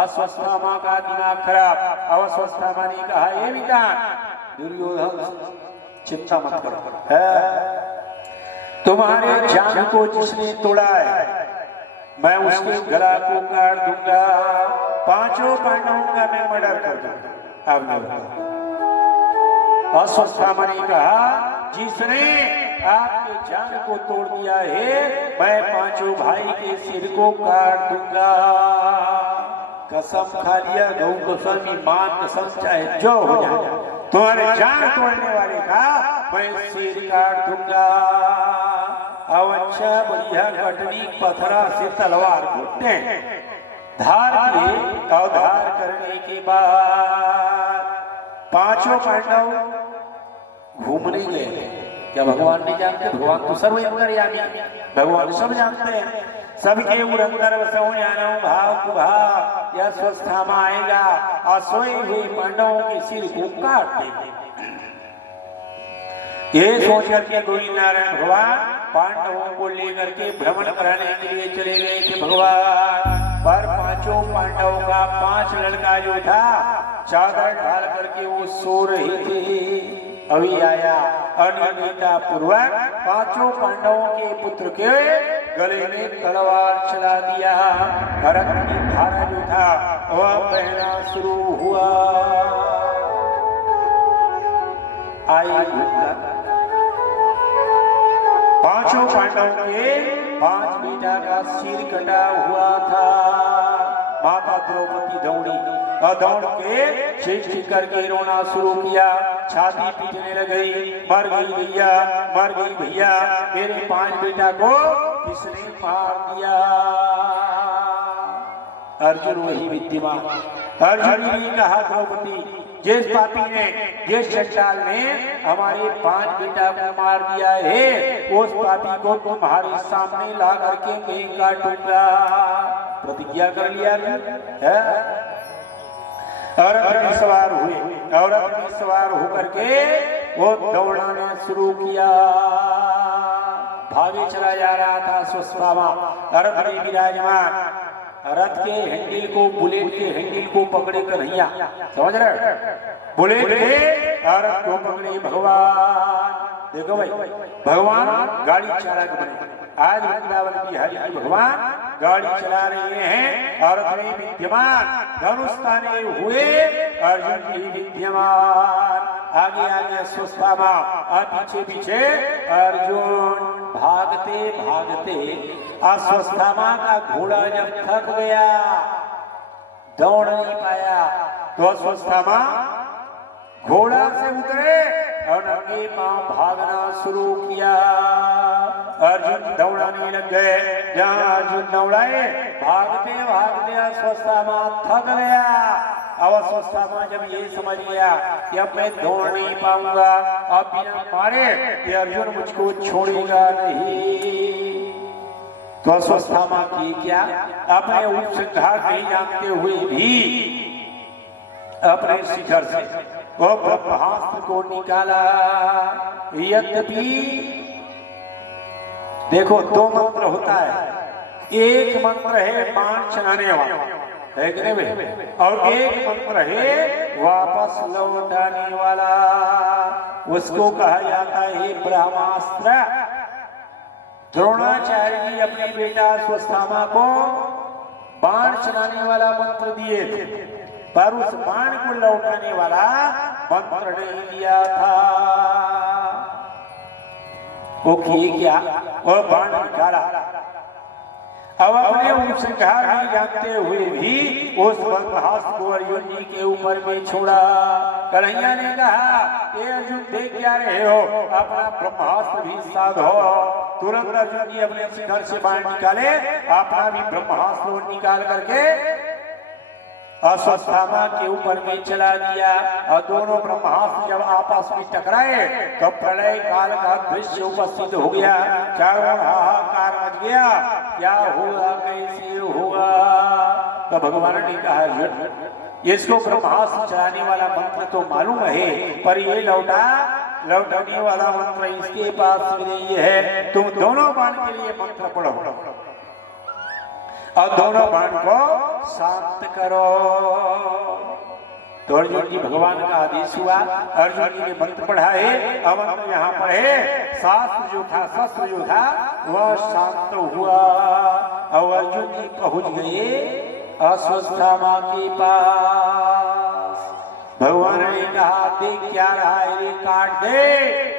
अस्वस्थामा का दिमाग खराब। अस्वस्थामा ने कहा ये विधान दुर्योधन चिंता मत करो, तुम्हारे जान को जिसने तोड़ा है मैं उसके गला को काट दूंगा, पांचों पांडवों का मैं मर्डर कर दूंगा। अब अस्वस्थामा ने कहा जिसने आपके जान को तोड़ दिया है मैं पांचों भाई के सिर को काट दूंगा। कसम खा लिया, गौ कसम ईमान कसम चाहे जो हो जाए, तुम्हारे जान तोड़ने वाले का मैं सिर काट दूंगा। अब अच्छा बढ़िया कटनी पथरा से तलवार घुटते धार के अवधार करने के बाद पांचों पांडव घूमने गए। क्या भगवान नहीं जानते? भगवान तो सर्व अंतर्यामी, भगवान सब जानते हैं। सबके उरंदर वसो यानो भाव कुभा या स्वस्था में आएगा और सोए हुए पांडवों के सिर को काट देगा। ये सोच करके गोविंद नारायण भगवान पांडवों को लेकर के भ्रमण कराने के लिए चले गए थे भगवान। पर पांचों पांडवों का 5 लड़का जो था चादर ढाल करके वो सो रहे थे। अभी आया अनियमितता पूर्वक 5 पांडवों के पुत्र के गले में तलवार चला दिया। रक्त की धारा जो था वह बहना शुरू हुआ। आई 5 पांडवों के 5 बेटा का सिर कटा हुआ था। माता द्रौपदी दौड़ी और दौड़ के चीख करके रोना शुरू किया, छाती पीटने लग गई। मर गई भैया, मर गई भैया, मेरे 5 बेटा को किसने मार दिया? अर्जुन वही विद्यमान। अर्जुन ने कहा द्रौपदी, जिस पापी ने, जिस चंडाल ने हमारे 5 बेटा को मार दिया है, उस पापी को तुम्हारे सामने ला करके मैं काटूंगा। प्रतिज्ञा कर लिया है। और रथ सवार हुए और रथ सवार होकर के वो दौड़ाना शुरू किया। भागे चला जा रहा था स्वस्वामा। रथ में विराजमान रथ के हैंडल को, बुलेट के हैंडल को पकड़े कन्हैया, समझ रहे? बुलेट के रथ को पकड़े भगवान। देखो भाई, भगवान गाड़ी चालक बने। आज वृंदावन बिहारी भगवान गाड़ी चला रहे हैं और अपने विद्यमान धनुष ताने हुए अर्जुन की विद्यमान। आगे आगे सुस्तामा और पीछे पीछे अर्जुन। भागते भागते अस्वस्थामा का घोड़ा जब थक गया, दौड़ नहीं पाया, तो अस्वस्थामा घोड़ा से उतरे और आगे भागना शुरू किया। अर्जुन दौड़ाने लग गए। जहाँ अर्जुन दौड़ाए, भागते भागते अस्वस्थामा थक गया। अब अस्वस्थामा जब ये समझ गया कि अब मैं दौड़ नहीं पाऊंगा, अब बिना मारे कि अर्जुन मुझको छोड़ेगा नहीं, तो अस्वस्थामा की क्या, अपने उपसंहार नहीं जानते हुए भी अपने शिखर से वो ब्रह्मास्त्र को निकाला। यद्यपि देखो 2 मंत्र होता है। एक मंत्र है बाण चलाने वाला, है कि नहीं? और एक मंत्र है वापस लौटाने वाला, उसको कहा जाता है ब्रह्मास्त्र। द्रोणाचार्य जी अपने बेटा अस्वस्थामा को बाण चलाने वाला मंत्र दिए थे, पर उस बाण को लौटाने वाला मंत्र नहीं दिया था। वो किए क्या? वो बाण निकाला। अब अपने उपसंहार नहीं जानते हुए भी उस ब्रह्मास्त्र को अर्जुन जी के ऊपर में छोड़ा। कन्हैया ने कहा, ये अर्जुन देख क्या रहे हो, अपना ब्रह्मास्त्र भी साधो। तुरंत अर्जुन जी अपने शिखर से बाण निकाले, अपना भी ब्रह्मास्त्र निकाल करके अस्वस्थामा के ऊपर में चला दिया। और दोनों ब्रह्मास्त्र जब आपस में टकराए तो प्रलय काल का दृश्य उपस्थित हो गया। चारों हाहाकार मच गया, क्या होगा, कैसे होगा? तो भगवान ने कहा, इसको ब्रह्मास्त्र चलाने वाला मंत्र तो मालूम है, पर ये लौटाने वाला मंत्र इसके पास नहीं है। तुम दोनों बाण के लिए मंत्र पढ़ो और दोनों बाण को शांत करो। तो अर्जुन जी भगवान का आदेश हुआ। अर्जुन जी ने मंत्र पढ़ाए। अब मंत्र यहाँ पढ़े, शास्त्र जो था, शस्त्र जो था, वह शांत हुआ। और अर्जुन जी पहुंच गए अस्वस्थामा के पास। भगवान ने कहा, देख क्या रहा है, काट दे।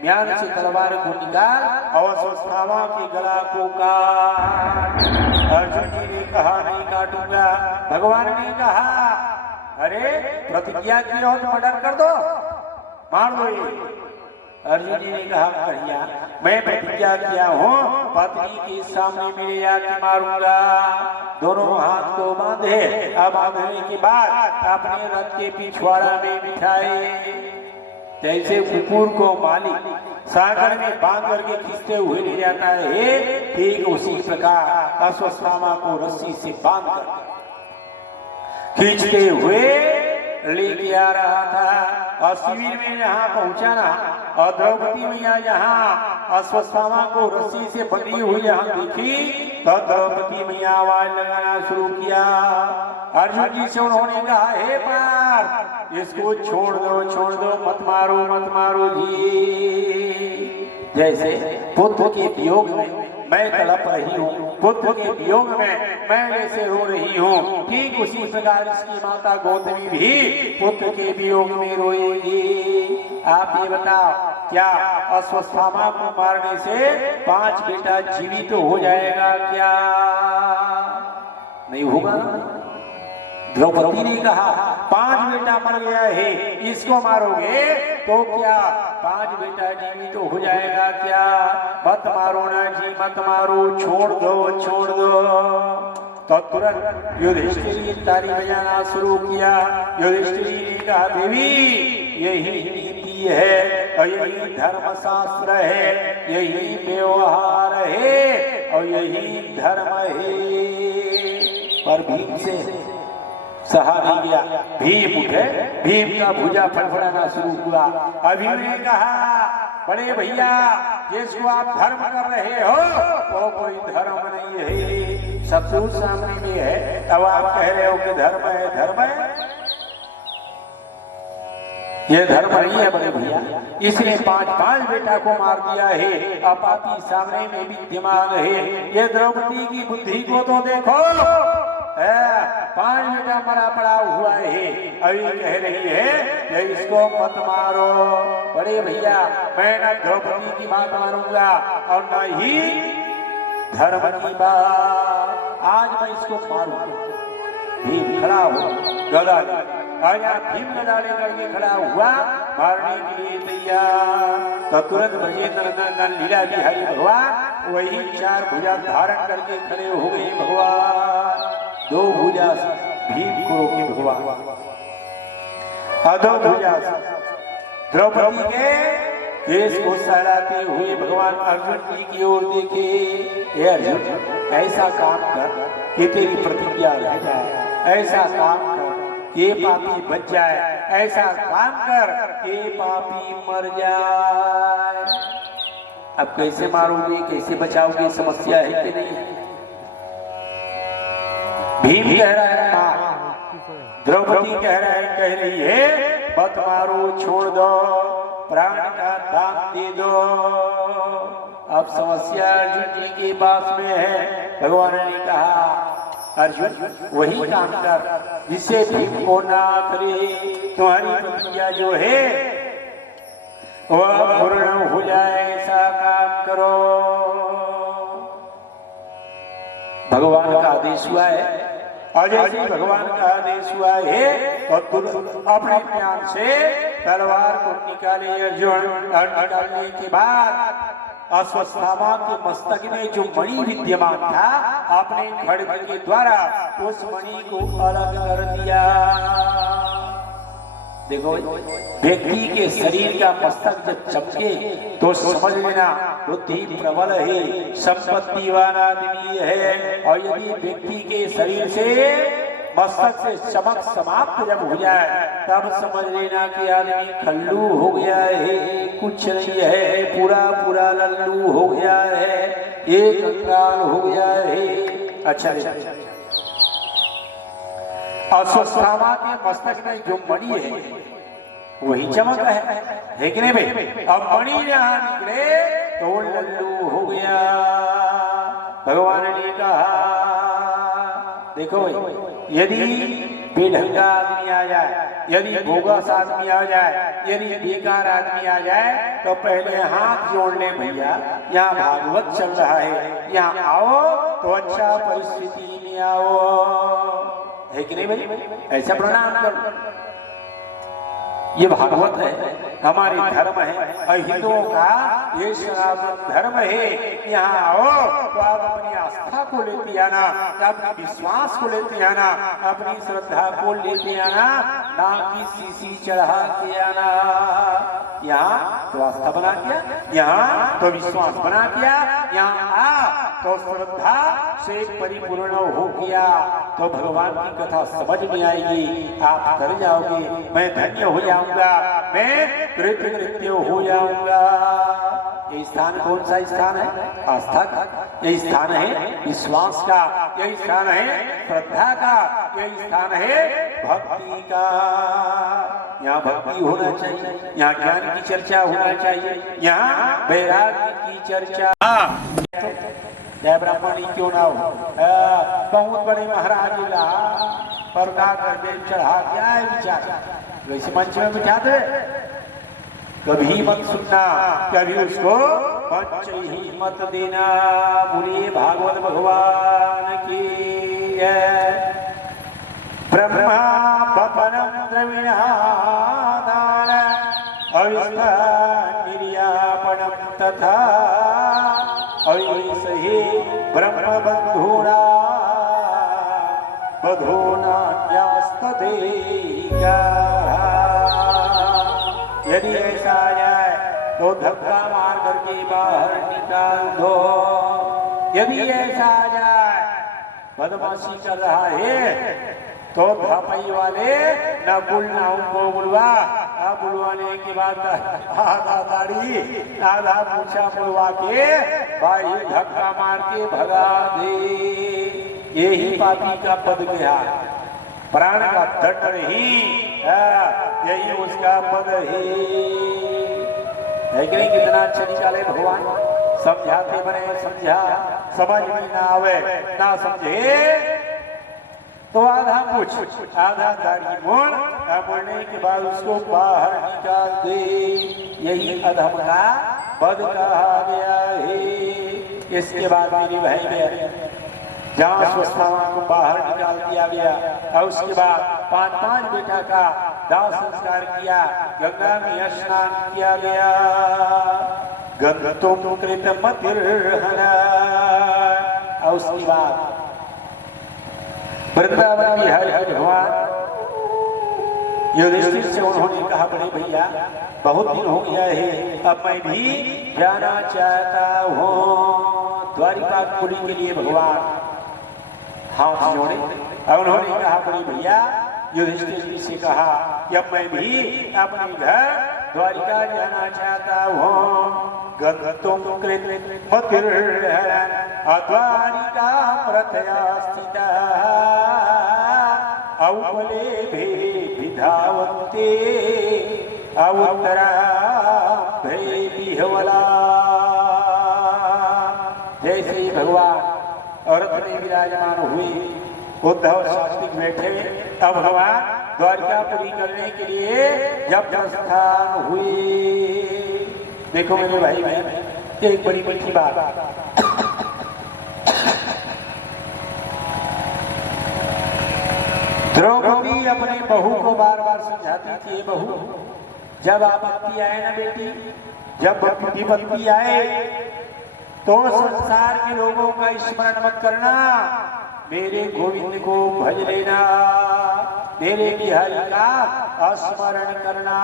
म्यान से तलवार को निकाल और अस्वस्थामा के गला को काट। अर्जुन जी ने कहा, नहीं काटूंगा। भगवान ने कहा, अरे प्रतिज्ञा की हो तो मर्डर कर दो, मार दो ये। अर्जुन जी ने कहा, कन्हैया मैं प्रतिज्ञा किया हूँ, पत्नी के सामने मेरे आके मारूंगा। दोनों हाथ को बांधे। अब बांधने के बाद अपने रथ के पिछवाड़ा में बिठाए। जैसे कुकुर को मालिक सागर में बांध करके खींचते हुए ले जाता है, ठीक उसी प्रकार अश्वत्थामा को रस्सी से बांधकर खींचते हुए लेके आ रहा था। और शिविर में जहाँ पहुंचा ना, और द्रौपदी मैया जहाँ अश्वत्थामा को रस्सी से बंधी हुई जहाँ देखी, तो द्रौपदी मैया आवाज लगाना शुरू किया। अर्जुन जी से उन्होंने कहा, हे पार्थ, इसको छोड़ दो, मत मारो जी। जैसे पुत्र के वियोग में मैं तड़प रही हूँ, पुत्र के वियोग में मैं जैसे रो रही हूँ, ठीक उसी प्रकार इसकी माता गौतमी भी पुत्र के वियोग में रोएगी। आप ये बताओ, क्या अश्वत्थामा को मारने से 5 बेटा जीवित हो जाएगा? क्या नहीं होगा? द्रौपदी ने कहा, 5 बेटा मर गया है, इसको मारोगे तो क्या 5 बेटा जीवित तो हो जाएगा? क्या मत मारो ना जी, मत मारो, छोड़ दो। तो तुरंत युधिष्ठिर की तारी बजाना शुरू किया। युधिष्ठिर ने कहा, देवी यही नीति है और यही धर्मशास्त्र है, यही व्यवहार है और यही धर्म है। पर भीम से सहा नहीं गया। भीम उठे, भीम का भुजा फड़फड़ाना शुरू हुआ। अभी ने कहा, बड़े भैया, जिसको आप धर्म कर रहे हो वो कोई धर्म नहीं है, शत्रु सामने में है, अब आप कह रहे हो कि धर्म है। ये धर्म नहीं है बड़े भैया। इसने 5 बेटा को मार दिया है, अपाती सामने में विद्यमान है। ये द्रौपदी की बुद्धि को तो देखो, 5 बेटा मरा पड़ा हुआ है, अभी कह रही है कि इसको मत मारो। बड़े भैया, मैं न द्रौपदी की बात मारूंगा और न ही धर्म की बात, आज मैं इसको मारूंगा। भीम खड़ा हो, गदा भीम गदा लेकर के खड़ा हुआ, मारने के लिए तैयार। तो तुरंत ब्रजेंद्र नंदन लीला बिहारी भगवान वही 4 भुजा धारण करके खड़े हो गए। भगवान 2 भुजा से भीम को रोके भगवान, 2 भुजा से द्रौपदी के केस को सहलाते हुए भगवान अर्जुन जी की ओर देखे। हे अर्जुन, ऐसा काम कर कि तेरी प्रतिज्ञा रह जाए, ऐसा काम कर कि पापी बच जाए, ऐसा काम कर कि पापी मर जाए। अब कैसे मारोगे, कैसे बचाओगे, समस्या है कि नहीं? भीम कह रहा है मार, द्रौपदी कह रही है मत मारो, छोड़ दो, प्राण का दान दे दो। अब समस्या अर्जुन जी के पास में है। भगवान ने कहा, अर्जुन वही काम कर जिससे भीम को ना करे, तुम्हारी प्रतिज्ञा जो है वह पूर्ण हो जाए, ऐसा काम करो। भगवान का आदेश हुआ है, और जैसे भगवान का आदेश हुआ है तो तुरंत अपने ज्ञान से तलवार को निकाले अर्जुन। और निकालने के बाद अश्वत्थामा के मस्तक में जो मणि विद्यमान था, अपने खड्ग के द्वारा उस मणि को अलग कर दिया। देखो, व्यक्ति के शरीर का मस्तक जब चमके तो समझ लेना बुद्धि प्रबल है, संपत्तिवान आदमी है। और यदि व्यक्ति के शरीर से मस्तक से चमक समाप्त जब हो जाए, तब समझ लेना कि आदमी खल्लू हो गया है, कुछ नहीं है, पूरा लल्लू हो गया है, एक कंगाल हो गया है। अच्छा, अश्वत्थामा के मस्तक में जो मणि है वही चमक है कि नहीं भाई? अब मणि जहां निकले तो लल्लू हो गया। भगवान ने कहा, देखो भाई, यदि बेढंगा आदमी आ जाए, यदि बोगस आदमी आ जाए, यदि बेकार आदमी आ जाए, तो पहले हाथ जोड़ ले भैया, यहाँ भागवत चल रहा है, यहाँ आओ तो अच्छा परिस्थिति में आओ, है कि नहीं भाई? ऐसा प्रणाम करो। ये भागवत है, हमारे धर्म है, हिंदुओं का ये सनातन धर्म है। यहाँ आओ तो आप अपनी आस्था को लेते आना, अपने विश्वास को लेते आना, अपनी श्रद्धा को लेते आना, ना कि सीसी चढ़ा के आना। यहाँ तो आस्था बना दिया, यहाँ तो विश्वास बना दिया, यहाँ आ तो श्रद्धा से परिपूर्ण हो गया तो भगवान की कथा समझ में आएगी, आप कर जाओगे, मैं धन्य हो जाऊंगा, मैं कृतकृत्य हो जाऊंगा। ये स्थान कौन सा स्थान है? आस्था का। ये स्थान है विश्वास का, यही स्थान है श्रद्धा का, यही स्थान है भक्ति का। यहाँ भक्ति होना चाहिए, यहाँ ज्ञान की चर्चा होना चाहिए, यहाँ वैराग्य की चर्चा। जय ब्राह्मणी क्यों ना हो, बहुत बड़े महाराज पर्दा कर चढ़ा क्या है विचार, वैसे मंच में बिठा दे, कभी मत सुनना, कभी उसको पंच ही मत देना। बोलिए भागवत भगवान की जय। ब्रह्मा बपनम द्रविणादान अविष्ठा निर्यापणम तथा अविसहि ब्रह्म बंधुना बधूना न्यास्तदेगा। यदि ऐसा आ जाए तो धक्का मार करके बाहर निकाल दो। यदि ऐसा आ जाए बदमाशी कर रहा है तो धापई वाले न बुलना उनको बुलवा, बुलवाने के बाद आधा दाढ़ी आधा पूछा बुलवा के भाई धक्का मार के भगा दे। यही पापी का पद गया, प्राण का दंड नहीं, यही उसका पद है कि नहीं? कितना अच्छा निकाले भगवान, समझाते बने, समझा समझ में ना आवे ना समझे तो आधा पूछ आधा दाढ़ी मोड़, बोलने के बाद उसको बाहर निकाल दे। यही अधम का पद कहा गया है। इसके बाद मेरी भाई बहन जहाँ स्वस्थावा को बाहर निकाल दिया गया और उसके बाद 5 बेटा का दाह संस्कार किया, गंगा में स्नान किया गया। गंगतुम कृतमतिर्हना, और उसके बाद वृंदावन बिहारी भगवान युधिष्ठिर से उन्होंने कहा, बड़े भैया बहुत दिन हो गया है, अब मैं भी जाना चाहता हूँ द्वारिकापुरी के लिए। भगवान हाथ जोड़े और उन्होंने कहा, बड़े भैया युधिष्ठिर जी से कहा कि अब मैं भी अपने घर द्वारिका जाना चाहता हूँ। गंगतुम कृतमतिर्हरन् अद्वारिका प्रथया स्थिता औपले विधावन्ते अवतरा विहवला। जैसे ही भगवान और रथ में विराजमान हुए, उद्धव शास्त्री बैठे, तब भगवान द्वारिकापुरी करने के लिए जब प्रस्थान हुए। देखो मेरे भाई बहन, एक बड़ी मीठी बात, द्रौपदी अपने बहू को बार बार समझाती थी, बहू जब आपत्ति आए ना बेटी, जब विपत्ति आए तो संसार के लोगों का स्मरण मत करना, मेरे गोविंद को भज लेना, मेरे बिहारी का स्मरण करना,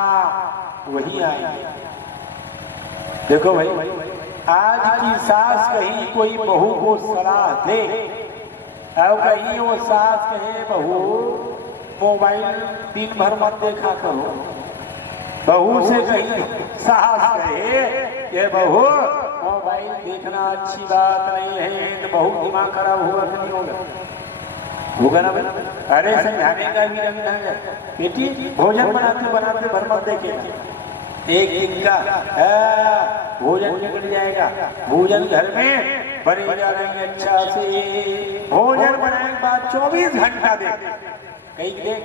वही आएंगे। देखो भाई, आज की सास कहीं कोई बहू को सलाह दे और कहीं वो सास कहे बहू मोबाइल दिन भर मत देखा करो, बहू से कहीं सास कहे ये बहू मोबाइल देखना अच्छी बात नहीं है, तो बहू दिमाग खराब होगा कि नहीं होगा ना भाई? अरे समझाने का भी रंग है, बेटी भोजन बनाते बनाते भर मत देखे, एक दिन का भोजन बिगड़ जाएगा। भोजन घर में बने जा रहे अच्छा से, भोजन बनाने के बाद 24 घंटा देख, कहीं देख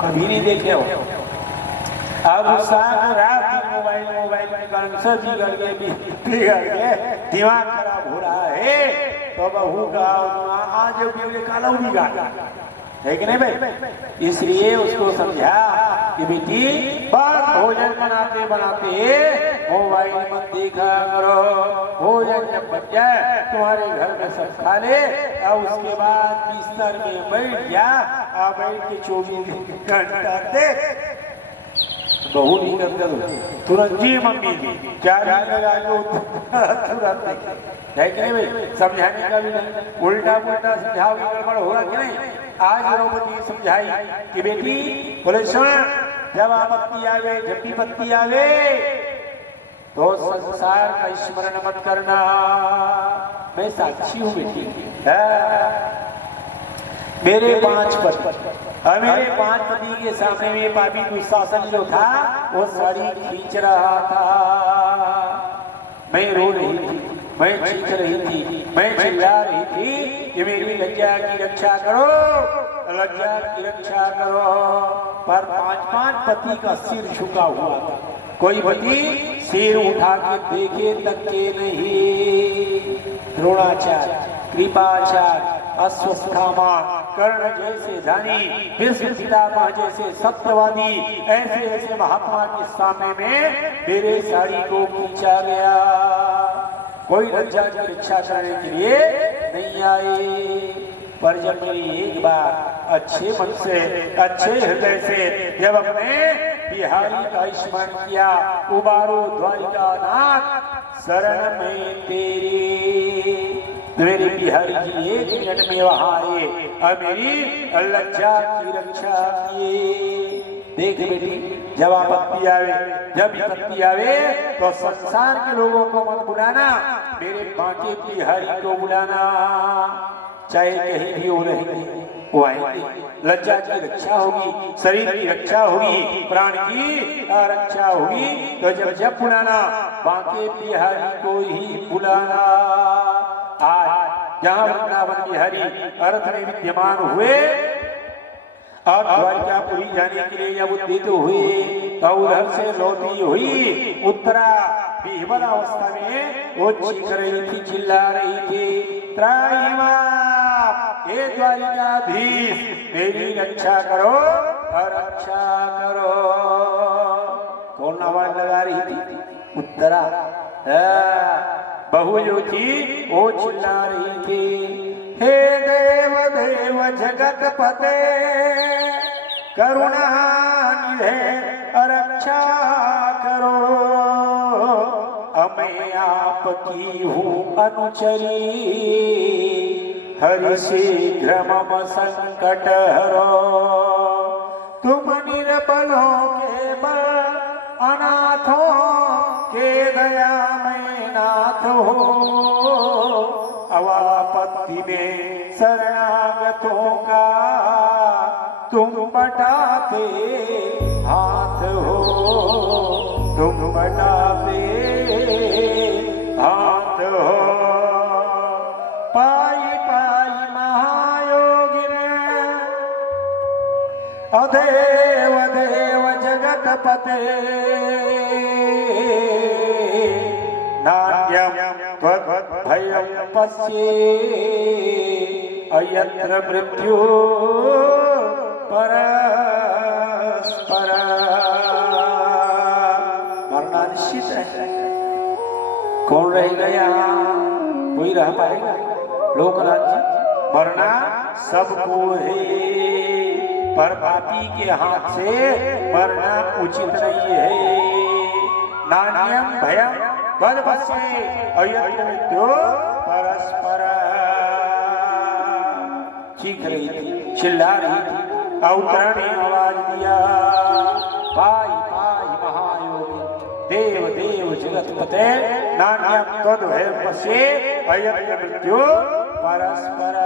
कभी नहीं देखे हो। अब सारा रात मोबाइल में कैंसर बिगड़ गए, दिमाग खराब हो रहा है, तो बहू का आज काला बिगाड़ है कि नहीं भाई? इसलिए उसको समझा कि बेटी बात भोजन बनाते बनाते मोबाइल मत देखा करो, भोजन जब बच जाए तुम्हारे घर में सब खा ले और उसके बाद बिस्तर में बैठ जा, बैठ के 24 घंटा देख, बहू नहीं करते तो तुरंत जी मम्मी जी क्या तुरंत है कि नहीं भाई? समझाने का भी नहीं, उल्टा पुल्टा समझाओगे गड़बड़ होगा कि नहीं? आज द्रौपदी समझाई कि बेटी बोले सुन, जब आपत्ति आवे, जब भी पत्ती आवे तो संसार का स्मरण मत करना। मैं साक्षी हूँ बेटी, मेरे 5 पति और मेरे 5 पति के सामने में पापी दुशासन जो था वो साड़ी खींच रहा था। मैं रो रही थी, मैं चीख रही थी, मैं चिल्ला रही थी कि मेरी लज्जा की रक्षा करो, लज्जा की रक्षा करो। पर 5 पति का सिर झुका हुआ था, कोई पति सिर उठा के देखे तक के नहीं। द्रोणाचार्य, कृपाचार्य, अश्वत्थामा, कर्ण जैसे धनी, भीष्म पितामह जैसे सत्यवादी, ऐसे ऐसे महात्मा के सामने में मेरे साड़ी को खींचा गया। कोई लज्जा की रक्षा करने के लिए नहीं आए। पर जब मेरी एक बार अच्छे मन से, अच्छे हृदय से जब अपने बिहारी का स्मरण किया, उबारो द्वारिका नाथ शरण में तेरी, मेरे बिहारी जी 1 मिनट में वहां आए और मेरी लज्जा की रक्षा किए। देख बेटी, जब आपत्ति आवे, जब विपत्ति आवे तो संसार के लोगों को मत बुलाना, मेरे बांके बिहारी को बुलाना। चाहे कहीं भी हो रहेंगे वो आएंगे, लज्जा की रक्षा होगी, शरीर की रक्षा होगी, प्राण की रक्षा होगी। तो जब जब बुलाना, बांके बिहारी को ही बुलाना। आज जहाँ वृंदावन बिहारी अर्थ में विद्यमान हुए और द्वारिकापुरी जाने के लिए जब उद्यत हुए और उधर से लौटी हुई उत्तरा विह्वल अवस्था में वो चीख रही थी, चिल्ला रही थी, त्राहिमाम, हे द्वारिकाधीश, मेरी रक्षा करो और रक्षा करो। कौन आवाज लगा रही थी? उत्तरा। बहू जो थी वो चिल्ला रही थी, हे देव देव जगत पते, करुणा निधे रक्षा करो। मैं आपकी हूँ अनुचरी, हरि शीघ्र मम संकट हरो। तुम निर्बलों के बल, अनाथों के दया में नाथ हो। अवापत्ति में शरणागतों का तुम बटाते हाथ हो, तुम बटाते हाथ हो। पाई पाई महायोगिन, अदेव देव जगत पते, नाट्यम भयं पश्ये, अयत्र मृत्यु परस्पर। मरना निश्चित है, कौन रहेगा यहाँ? कोई रह पाएगा? लोकनाथ जी, मरना सबको है, पर पापी के हाथ से मरना उचित नहीं है। नान्यम भयम पद पश्ये, अयत्र मृत्यु परस्पर। चीख रही थी, चिल्ला रही थी, अवतरण ने आवाज दिया, पाई पाई महायोगी, देव देव जगत पते, नान्यम तद भयम पश्ये, अयत्र मृत्यु परस्पर।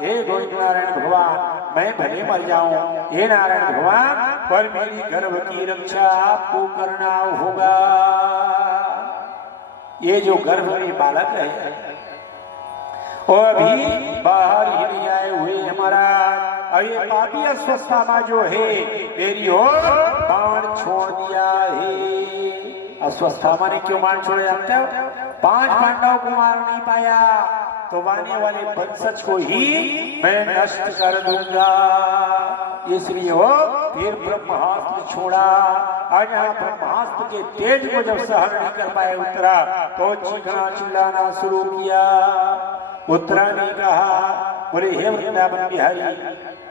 हे गोविंद नारायण भगवान, मैं भले मर जाऊं, हे नारायण भगवान, पर मेरी गर्भ की रक्षा आपको करना होगा। ये जो गर्भ में बालक है वो अभी बाहर ही नहीं आए हुए हमारा। और ये पापी अश्वत्थामा जो है मेरी ओर बाण छोड़ दिया है। अश्वत्थामा ने क्यों बाण छोड़े जानते हो? 5 पांडवों को मार नहीं पाया तो आने वाले वंशज को ही मैं नष्ट कर दूंगा, इसलिए वो फिर ब्रह्मास्त्र छोड़ा। आज यहाँ ब्रह्मास्त्र के तेज को जब सहन नहीं कर पाए उत्तरा, तो चीखना चिल्लाना शुरू किया। उत्तरा ने कहा, बोले हे वृंदावन बिहारी,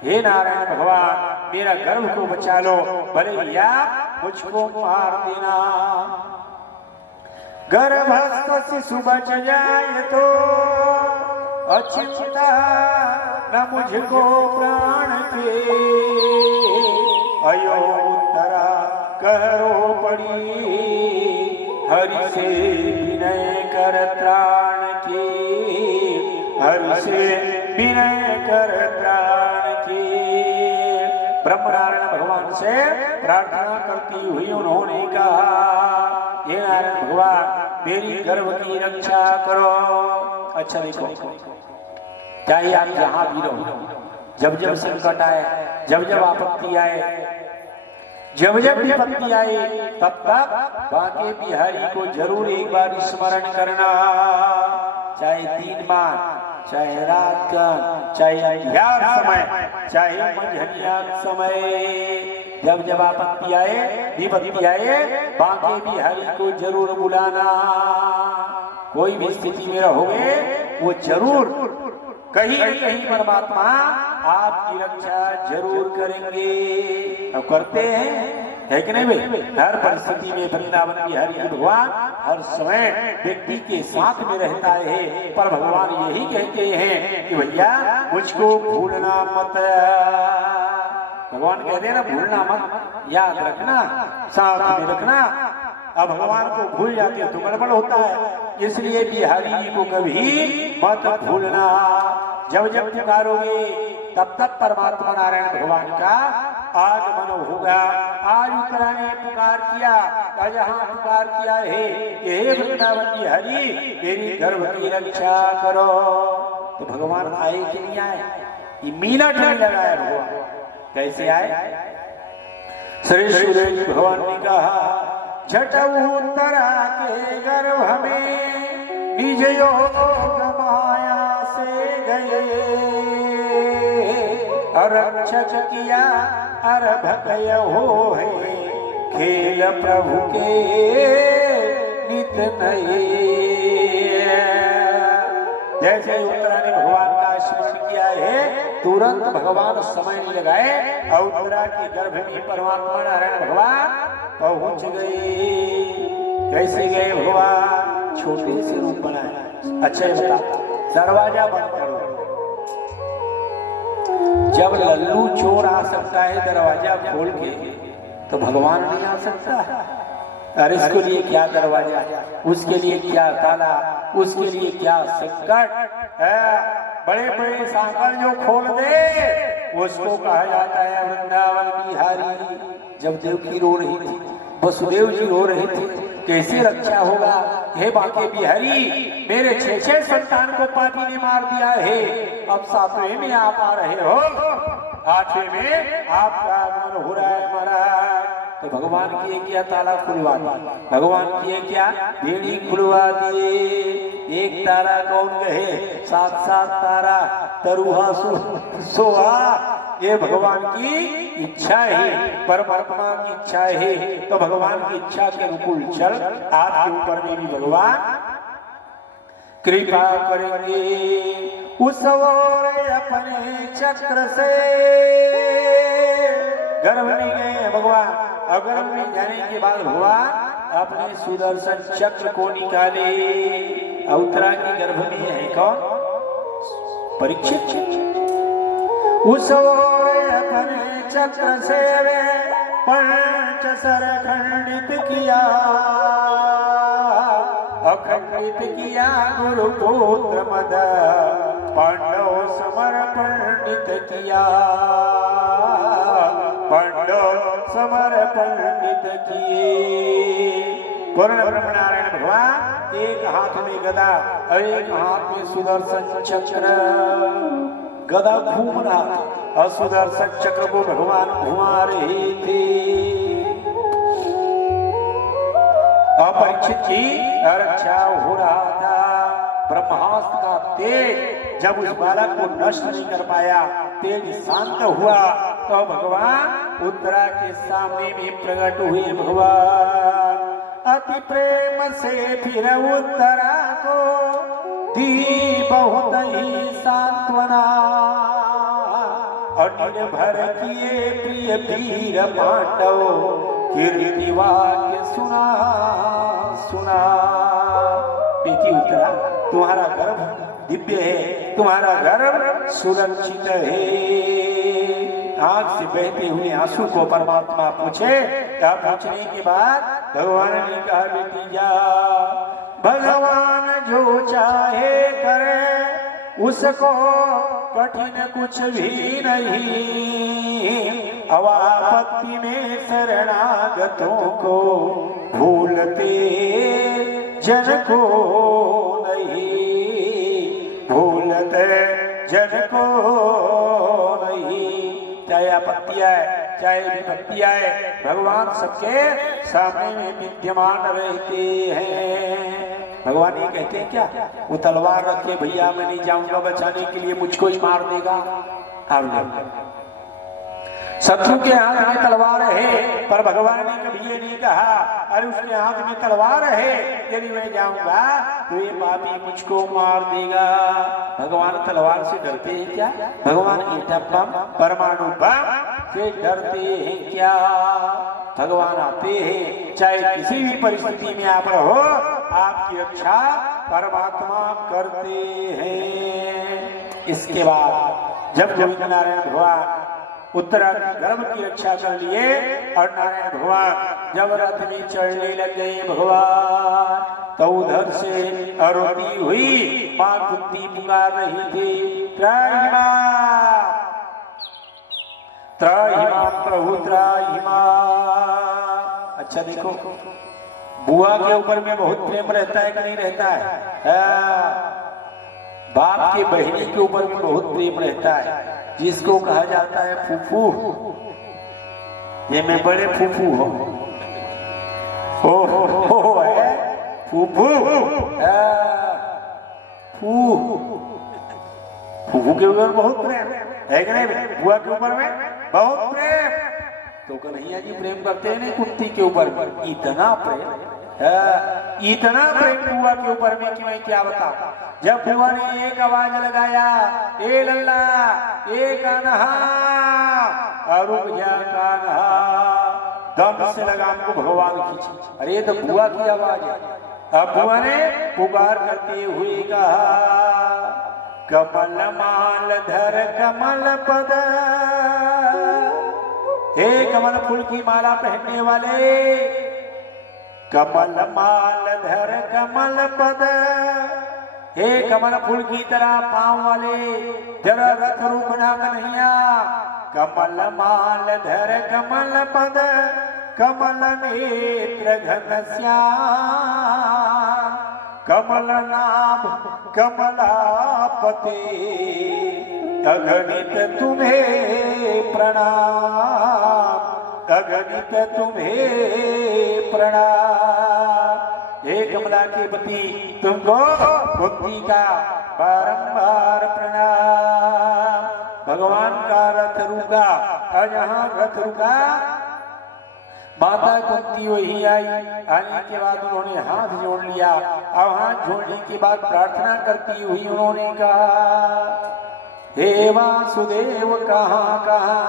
हे नारायण भगवान, मेरा गर्भ को बचा लो, भले भैया मुझको मार देना। गर्भस्थ शिशु बच जाए तो अचिंता न मुझको प्राण के, अयो उत्तरा करो पड़ी हरि से विनय कर त्राण की, हरि से विनय कर त्राण की। ब्रह्मनारायण भगवान से प्रार्थना करती हुई उन्होंने कहा, हे नारायण भगवान मेरी गर्भ की रक्षा करो। अच्छा देखो, चाहे आप जहां भी रहो, जब जब संकट आए, जब जब आपत्ति आए, जब जब विपत्ति आए, तब तक बांके बिहारी को जरूर एक बार स्मरण करना। चाहे दिन मान, चाहे रात का, चाहे अंधियार समय, चाहे मंझनिया समय, जब जब आपत्ति आए, विपत्ति आए, बांके बिहारी को जरूर बुलाना। कोई भी स्थिति में रहोगे, वो जरूर कहीं न कहीं परमात्मा आपकी रक्षा जरूर करेंगे। अब करते हैं, है कि नहीं भाई? हर परिस्थिति में वृंदावन बिहारी भगवान हर समय व्यक्ति के साथ में रहता है, पर भगवान यही कहते हैं कि भैया मुझको भूलना मत। भगवान कहते हैं ना, भूलना मत, याद रखना, साथ में रखना। अब भगवान को भूल जाते हो तो गड़बड़ होता है, इसलिए बिहारी जी को कभी मत भूलना। जब जब पुकारोगे तब तक परमात्मा नारायण भगवान का आगमन होगा। आज उत्तरा ने पुकार किया, जहां पुकार किया है कि हे वृंदावन बिहारी मेरी गर्भ की रक्षा करो, तो भगवान आए कि नहीं आए? ये मिनट नहीं लगाया भगवान। कैसे आए? श्री सुरेश भगवान ने कहा, झट उत्तरा के गर्भ में निज योग माया से गए, रक्षक किया अर्भक हो है, खेल प्रभु के नित नए। जैसे उत्तरा ने भगवान का स्मरण किया है, तुरंत भगवान समय नहीं लगाए और उत्तरा के गर्भ में परमात्मा नारायण भगवान पहुंच गए। कैसे गए भगवान? छोटे से रूप बनाए। अच्छा बता, दरवाजा बंद करो। जब लल्लू चोर आ सकता है दरवाजा खोल के, तो भगवान नहीं आ सकता? अरे इसके लिए क्या दरवाजा, उसके लिए क्या ताला, उसके लिए क्या संकट। बड़े बड़े सांकल जो खोल दे उसको कहा जाता है वृंदावन बिहारी। जब देवकी रो रही थी, वसुदेव जी रो रहे थे, कैसे रक्षा होगा? हे बांके बिहारी मेरे 6 संतान को पापी ने मार दिया है, अब 7वें में आप आ रहे हो, 8वें में आपका आगमन हो रहा है महाराज। तो भगवान किए क्या? ताला खुलवा दिया। भगवान किए क्या? बेड़ी खुलवा दिए। एक तारा कौन कहे, 7 तारा तरुहा सोहा। ये भगवान की इच्छा है, परमात्मा की इच्छा है। तो भगवान की इच्छा के अनुकूल चल, आपके ऊपर में भी भगवान कृपा करेंगे। उस ओर अपने चक्र से गर्भ में गए भगवान। अगर में जाने के बाद भगवान अपने सुदर्शन चक्र को निकाले। उत्तरा के गर्भ में है कौन? परीक्षित। उस ओर अपने चक्र से वे पंच सर खंडित किया, अखंडित किया गुरुपुत्र मद, पांडव समर्पणित किया, पांडव समर्पणित किए। पूर्ण ब्रह्म नारायण भगवान एक हाथ में गदा और एक हाथ में सुदर्शन चक्र। गदा घूम रहा था और सुदर्शन चक्र को भगवान घुमा रहे थे। अपरिचित की रक्षा हो रहा था। ब्रह्मास्त्र का तेज जब उस बालक को नष्ट नहीं कर पाया, तेज शांत हुआ, तो भगवान उत्तरा के सामने में प्रकट हुए। भगवान अति प्रेम से फिर उत्तरा को दी बहुत ही सांत्वना, और अन भर किए प्रिय वीर पांडव कीर्ति वाक्य सुना सुना। बेटी उत्तरा, तुम्हारा गर्भ दिव्य है, तुम्हारा गर्भ सुरक्षित है। आंख से बहते हुए आंसू को परमात्मा पूछे। क्या पूछने के बाद भगवान ने कहा, बेटी जा, भगवान जो चाहे करे उसको कठिन कुछ भी नहीं। अवापत्ति में शरणागतों को भूलते जन को नहीं, भूलते जन को नहीं। चाहे आपत्तियां है, चाहे विपत्तियां है, भगवान सबके सामने में विद्यमान रहते हैं। भगवान ये कहते हैं क्या, वो तलवार रखे, भैया मैं नहीं जाऊंगा बचाने के लिए, मुझको ही मार देगा। शत्रु के हाथ में तलवार है, पर भगवान ने कभी ये नहीं कहा अरे उसके हाथ में तलवार है, यदि मैं जाऊंगा तो ये पापी मुझको मार देगा। भगवान तलवार से डरते हैं क्या? भगवान एटम बम, परमाणु बम से डरते हैं क्या? भगवान आते हैं, चाहे किसी भी परिस्थिति में आप रहो, आपकी रक्षा परमात्मा करते हैं। इसके बाद जब गोविंद नारायण भगवान उत्तरा के गर्भ की रक्षा कर लिए और नारायण भगवान जब रथ में चढ़ने लग गए भगवान, तो उधर से रोती हुई मां कुंती पुकार रही थी, त्राहि मां, त्राहि मां प्रभु त्राहि मां। अच्छा देखो, बुआ के ऊपर में बहुत प्रेम रहता है कि नहीं रहता है? बाप के बहनी के ऊपर में बहुत प्रेम रहता है, जिसको कहा जाता है फूफू। ये मैं बड़े फूफू हो, हो है फूफू, फूफू के ऊपर बहुत प्रेम है कि नहीं? बुआ के ऊपर में बहुत प्रेम। तो कन्हैया जी प्रेम करते हैं नहीं कुंती के ऊपर, इतना प्रेम, इतना प्रेम बुआ के ऊपर में कि मैं क्या बताऊं। जब बुआ ने एक आवाज लगाया, ए लल्ला, ए कान्हा, रुक जा कान्हा, दम से लगाम को भगवान खींची। अरे तो बुआ की आवाज है। अब बुआ ने पुकार करते हुए कहा, कमल माल धर कमल पद, हे कमल फूल की माला पहनने वाले, कमल माल धर कमल पद, हे कमल फूल की तरह पांव वाले, जरा रथ रुकना कन्हैया। कमल माल धर कमल पद, कमल नेत्र घनश्याम, कमल नाम कमलापते, अगणित तुम्हें प्रणाम, अगणित तुम्हें प्रणाम। हे कमला के पति, तुमको कुंती का बारंबार प्रणाम। भगवान का रथ रुका, और जहां रथ रुका माता कुंती वही आई। आने के बाद उन्होंने हाथ जोड़ लिया, और हाथ जोड़ने के बाद प्रार्थना करती हुई उन्होंने कहा, हे वासुदेव कहाँ कहाँ,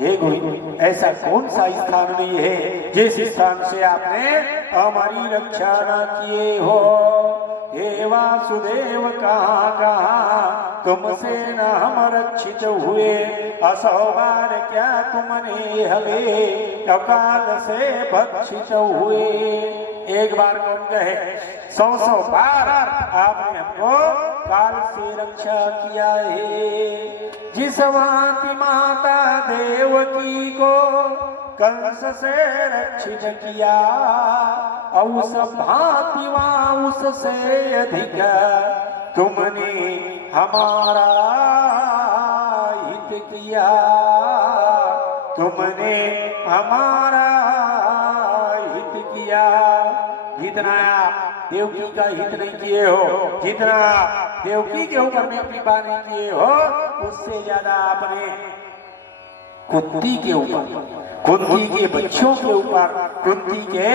हे गोविंद ऐसा कौन सा स्थान नहीं है जिस स्थान से आपने हमारी रक्षा न किए हो। हे वासुदेव कहाँ कहाँ तुमसे न हम रक्षित हुए, असौबार क्या तुमने हमें अकाल से भक्षित हुए। एक बार कौन कहे, 100 बार आपने हमको काल से रक्षा किया है। जिस भांति माता देवकी को कंस से रक्षित किया, और उस भांति उससे अधिक तुमने हमारा हित किया, तुमने हमारा हित किया। जितना देवकी का हित नहीं किए हो, जितना देवकी के ऊपर में कृपा नहीं किए हो, उससे ज्यादा आपने कुंती के ऊपर, कुंती के बच्चों के ऊपर, कुंती के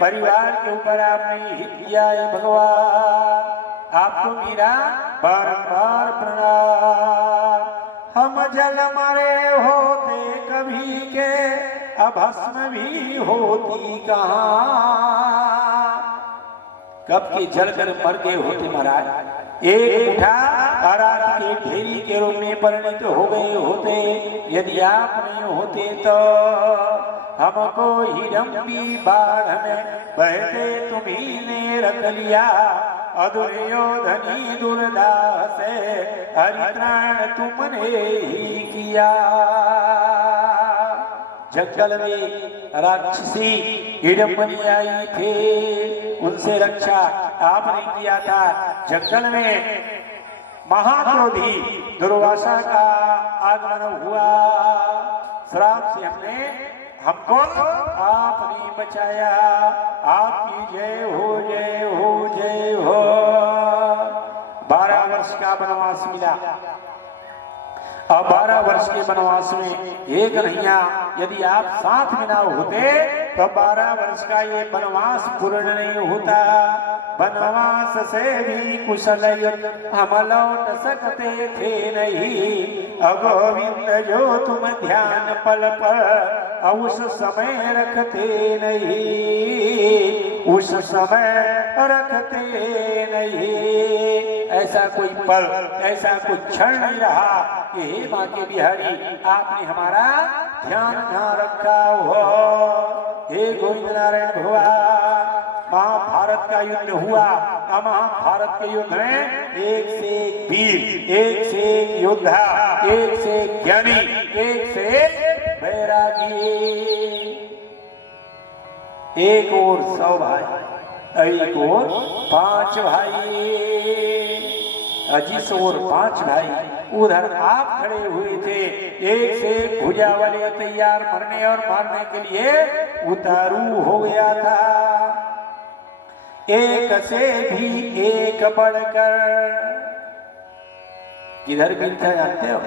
परिवार के ऊपर आपने हित किया है। भगवान आपको मेरा बारंबार प्रणाम। हम जल मरे होते कभी के अभस्म भी होती कहाँ। कब के जल कर मर गए होते महाराज, एक उठा आराध के ढेरी के रूप में परिणित हो गए होते। यदि आप नहीं होते तो हमको हिडम्बी बाढ़ में बहते तुम्ही ने रख लिया। अदुर्योधनी दुर्दास हरित्राण तुमने ही किया। जंगल में राक्षसी हिडम्बनी आई थे, उनसे रक्षा आपने किया था। जंगल में महाक्रोधी दुर्वासा का आगमन हुआ, श्राप से हमको आपने बचाया। आपकी जय हो जय हो जय हो। 12 वर्ष का वनवास मिला। अब 12 वर्ष के वनवास में एक नैया यदि आप साथ में ना होते तो 12 वर्ष का ये वनवास पूर्ण नहीं होता। वनवास से भी कुशल हम लौट सकते थे नहीं। अगोविंद जो तुम ध्यान पल पर उस समय रखते नहीं, उस समय रखते नहीं। ऐसा कोई पल, ऐसा कोई क्षण नहीं रहा कि हे माँ के बिहारी आपने हमारा ध्यान न रखा हो। हे गोविंद नारायण भगवान, महाभारत का युद्ध हुआ। महाभारत के युद्ध में एक से एक वीर, एक से एक योद्धा, एक से एक ज्ञानी, एक से एक बैरागी, एक और 100 भाई, एक और 5 भाई। जिस और 5 भाई उधर आप खड़े हुए थे, एक से एक भुजा वाले तैयार मरने और मारने के लिए उतारू हो गया था। एक से भी एक बढ़कर किधर भी था जानते हो?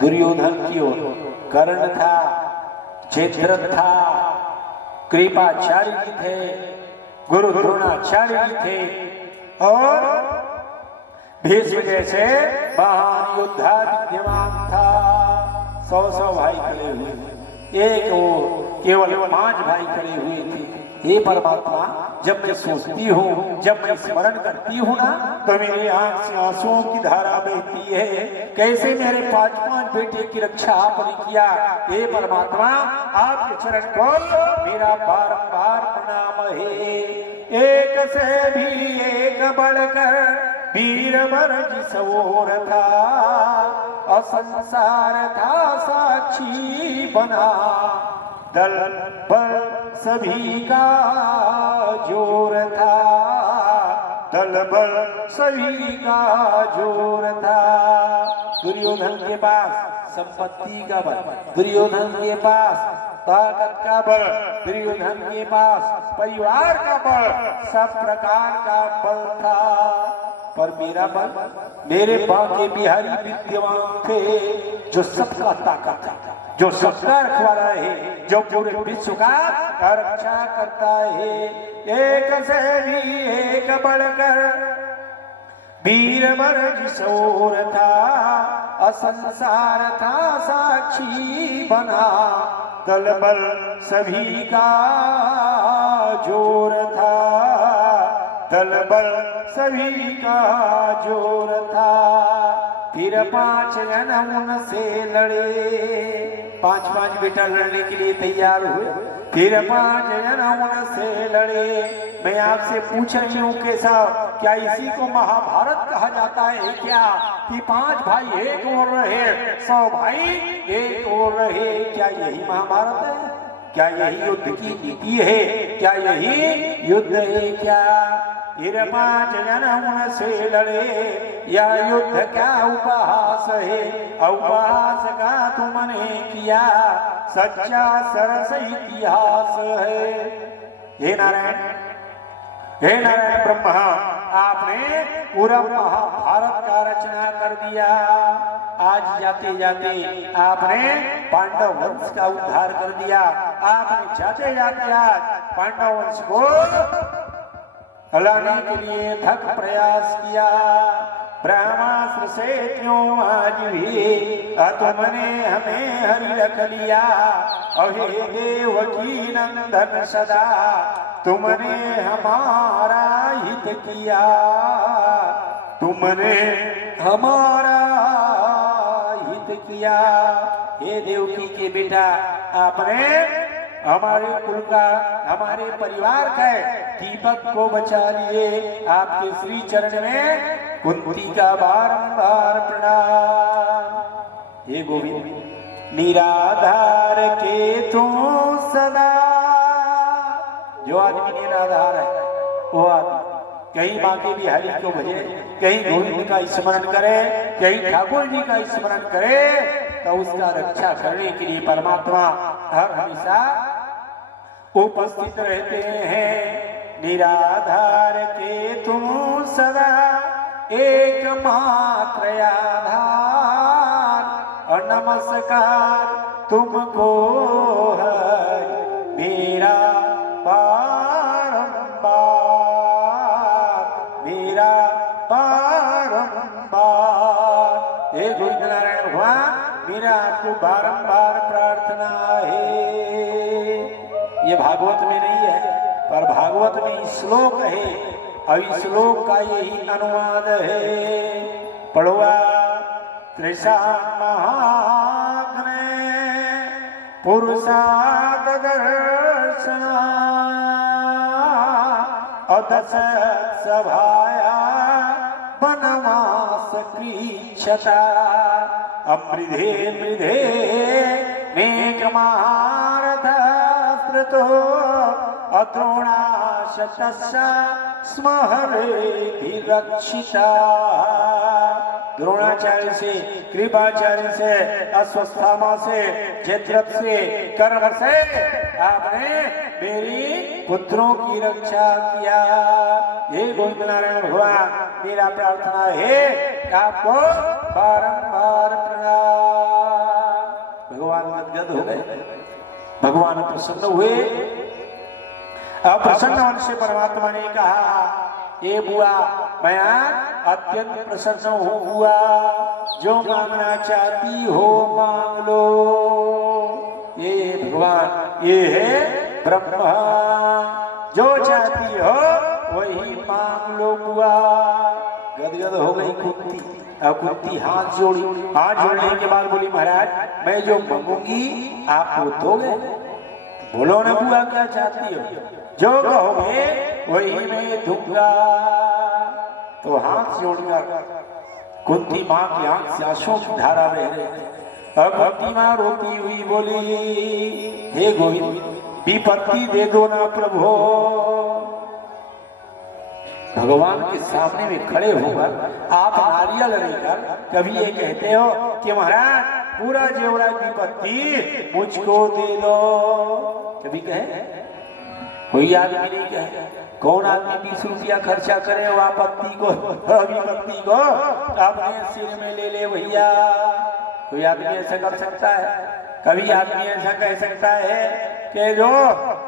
दुर्योधन की ओर कर्ण था, जयद्रथ था, कृपाचार्य थे, गुरु द्रोणाचार्य थे और भीष्म जैसे महान योद्धा विद्यमान था। 100 भाई खड़े हुए थे, एक और केवल 5 भाई खड़े हुए थे। हे परमात्मा, जब मैं सोचती हूँ, जब मैं स्मरण करती हूँ ना, तो मेरी आंख से आंसुओं की धारा बहती है। कैसे मेरे 5 बेटे की रक्षा आपने किया। हे परमात्मा, आपके चरण को मेरा बारंबार प्रणाम है। एक से भी एक बढ़कर वीरवर जिस ओर था, असंसार था साक्षी बना। दल बल सभी का जोर था, दल बल सभी का जोर था। दुर्योधन के पास संपत्ति का बल, दुर्योधन के पास ताकत का बल, दुर्योधन के पास परिवार का बल, सब प्रकार का बल था। पर मेरा बल, मेरे बांके बिहारी विद्यमान थे, जो सबका ताकत था, जो सबका रखवाला है, जो पूरे विश्व का रक्षा करता है। एक से भी एक बढ़कर वीरवर जिस ओर था, असंसार था साक्षी बना। दल बल सभी का जोर था, दल बल सभी का जोर था। फिर 5 जन उनसे लड़े, 5 बेटा लड़ने के लिए तैयार हुए। फिर 5 जन उनसे लड़े। मैं आपसे पूछ रही हूँ केशव, क्या इसी को महाभारत कहा जाता है क्या? कि 5 भाई एक और रहे, 100 भाई एक और रहे। क्या यही महाभारत है? क्या यही युद्ध की नीति है? क्या यही युद्ध है क्या? फिर 5 जन उनसे लड़े। यह युद्ध क्या उपहास है? उपहास का तुमने किया, सच्चा सरस इतिहास है। हे नारायण, हे नारायण ब्रह्मा, आपने पूरा महाभारत का रचना कर दिया। आज जाते जाते आपने पांडव वंश का उद्धार कर दिया। आपने जाते जाते आज पांडव वंश को लाने के लिए थक प्रयास किया। ब्रह्मास्त्र से क्यों आज भी तुमने हमें हरि रख लिया। अहे देवकी नंदन सदा तुमने हमारा हित किया, तुमने हमारा हित किया। हे देवकी के बेटा, आपने हमारे कुल का, हमारे परिवार का दीपक को बचा लिए। आपके श्री चरण में कुंती का बारंबार प्रणाम। हे गोविंद, निराधार के तू सदा, जो आदमी निराधार है वो आदमी कहीं माँ के बिहारी को भजे, कहीं गोविंद का स्मरण करे, कहीं ठाकुर जी का स्मरण करे, तो उसका रक्षा करने के लिए परमात्मा हर हमेशा उपस्थित रहते हैं। निराधार के तुम सदा एकमात्र आधार, और नमस्कार तुमको है मेरा बारंबार, मेरा बारंबार। हे गोविंद नारायण भगवान, मेरा आपको बारंबार प्रार्थना है। ये भागवत में नहीं है, पर भागवत में श्लोक है, और इस श्लोक का यही अनुवाद है। पढ़वा त्रिशा महाग्ने पुरुषाद दर्शना, अदस सभाया वनवास कृच्छता, अमृधे मृधे मेघमारथ स्मृतो अद्रोणाशतस्य स्महरेभिरक्षिता। द्रोणाचार्य से, कृपाचार्य से, अश्वत्थामा से, जयद्रथ से, कर्ण से आपने मेरी पुत्रों की रक्षा किया। हे गोविंद नारायण भगवान, मेरा प्रार्थना है कि आपको बारंबार प्रणाम। भगवान गदगद हो गए, भगवान प्रसन्न हुए। अब प्रसन्न होने से परमात्मा ने कहा, ये बुआ मैं अत्यंत प्रसन्न हुआ, जो मांगना चाहती हो मांग लो। ये भगवान, ये है ब्रह्मा, जो चाहती हो वही मांग लो बुआ। गदगद हो गई कुंती। अब कुंती हाथ जोड़ी, हाथ जोड़ने के बाद बोली, महाराज मैं जो मांगूंगी आप वो दोगे? बोलो ना बुआ, क्या चाहती हो? जो कहोगे वही मैं दूंगा। तो हाथ जोड़कर कुंती मां की आंख से आंसुओं की धारा बह रही। अब कुंती मां रोती हुई बोली, हे गोविंद विपत्ति दे दो ना प्रभु। भगवान के सामने में खड़े होकर आप नारियल लेकर कभी ये कहते हो कि महाराज पूरा जेवरा की पत्ती मुझको दे दो? कभी कहे? कोई आदमी नहीं कहे। कौन आदमी 20 रुपया खर्चा करे वह पत्ती को, पत्ती को अपने सिर में ले ले भैया? कोई आदमी ऐसा कर सकता है? कभी आदमी ऐसा कह सकता है कि जो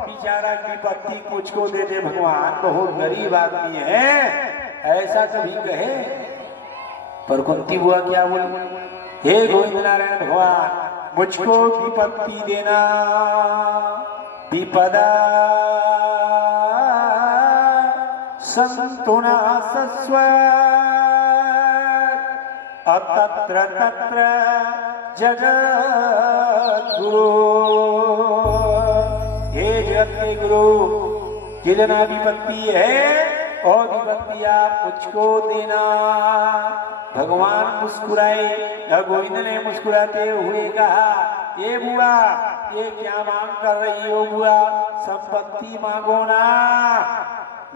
बेचारा की पत्ती मुझको दे दे भगवान, बहुत गरीब आदमी है, ऐसा कभी कहे? पर कुंती बुआ क्या बोली, हे गोविंद नारायण भगवान मुझको विपत्ति देना। विपदा संतुना सस्व अतत्र तत्र जगद्गुरु। हे जगत के गुरु, जितना विपत्ति है और विपत्ति आप मुझको देना। भगवान मुस्कुराए, गोविंद ने मुस्कुराते हुए कहा, ये बुआ ये क्या मांग कर रही हो बुआ? संपत्ति मांगो ना,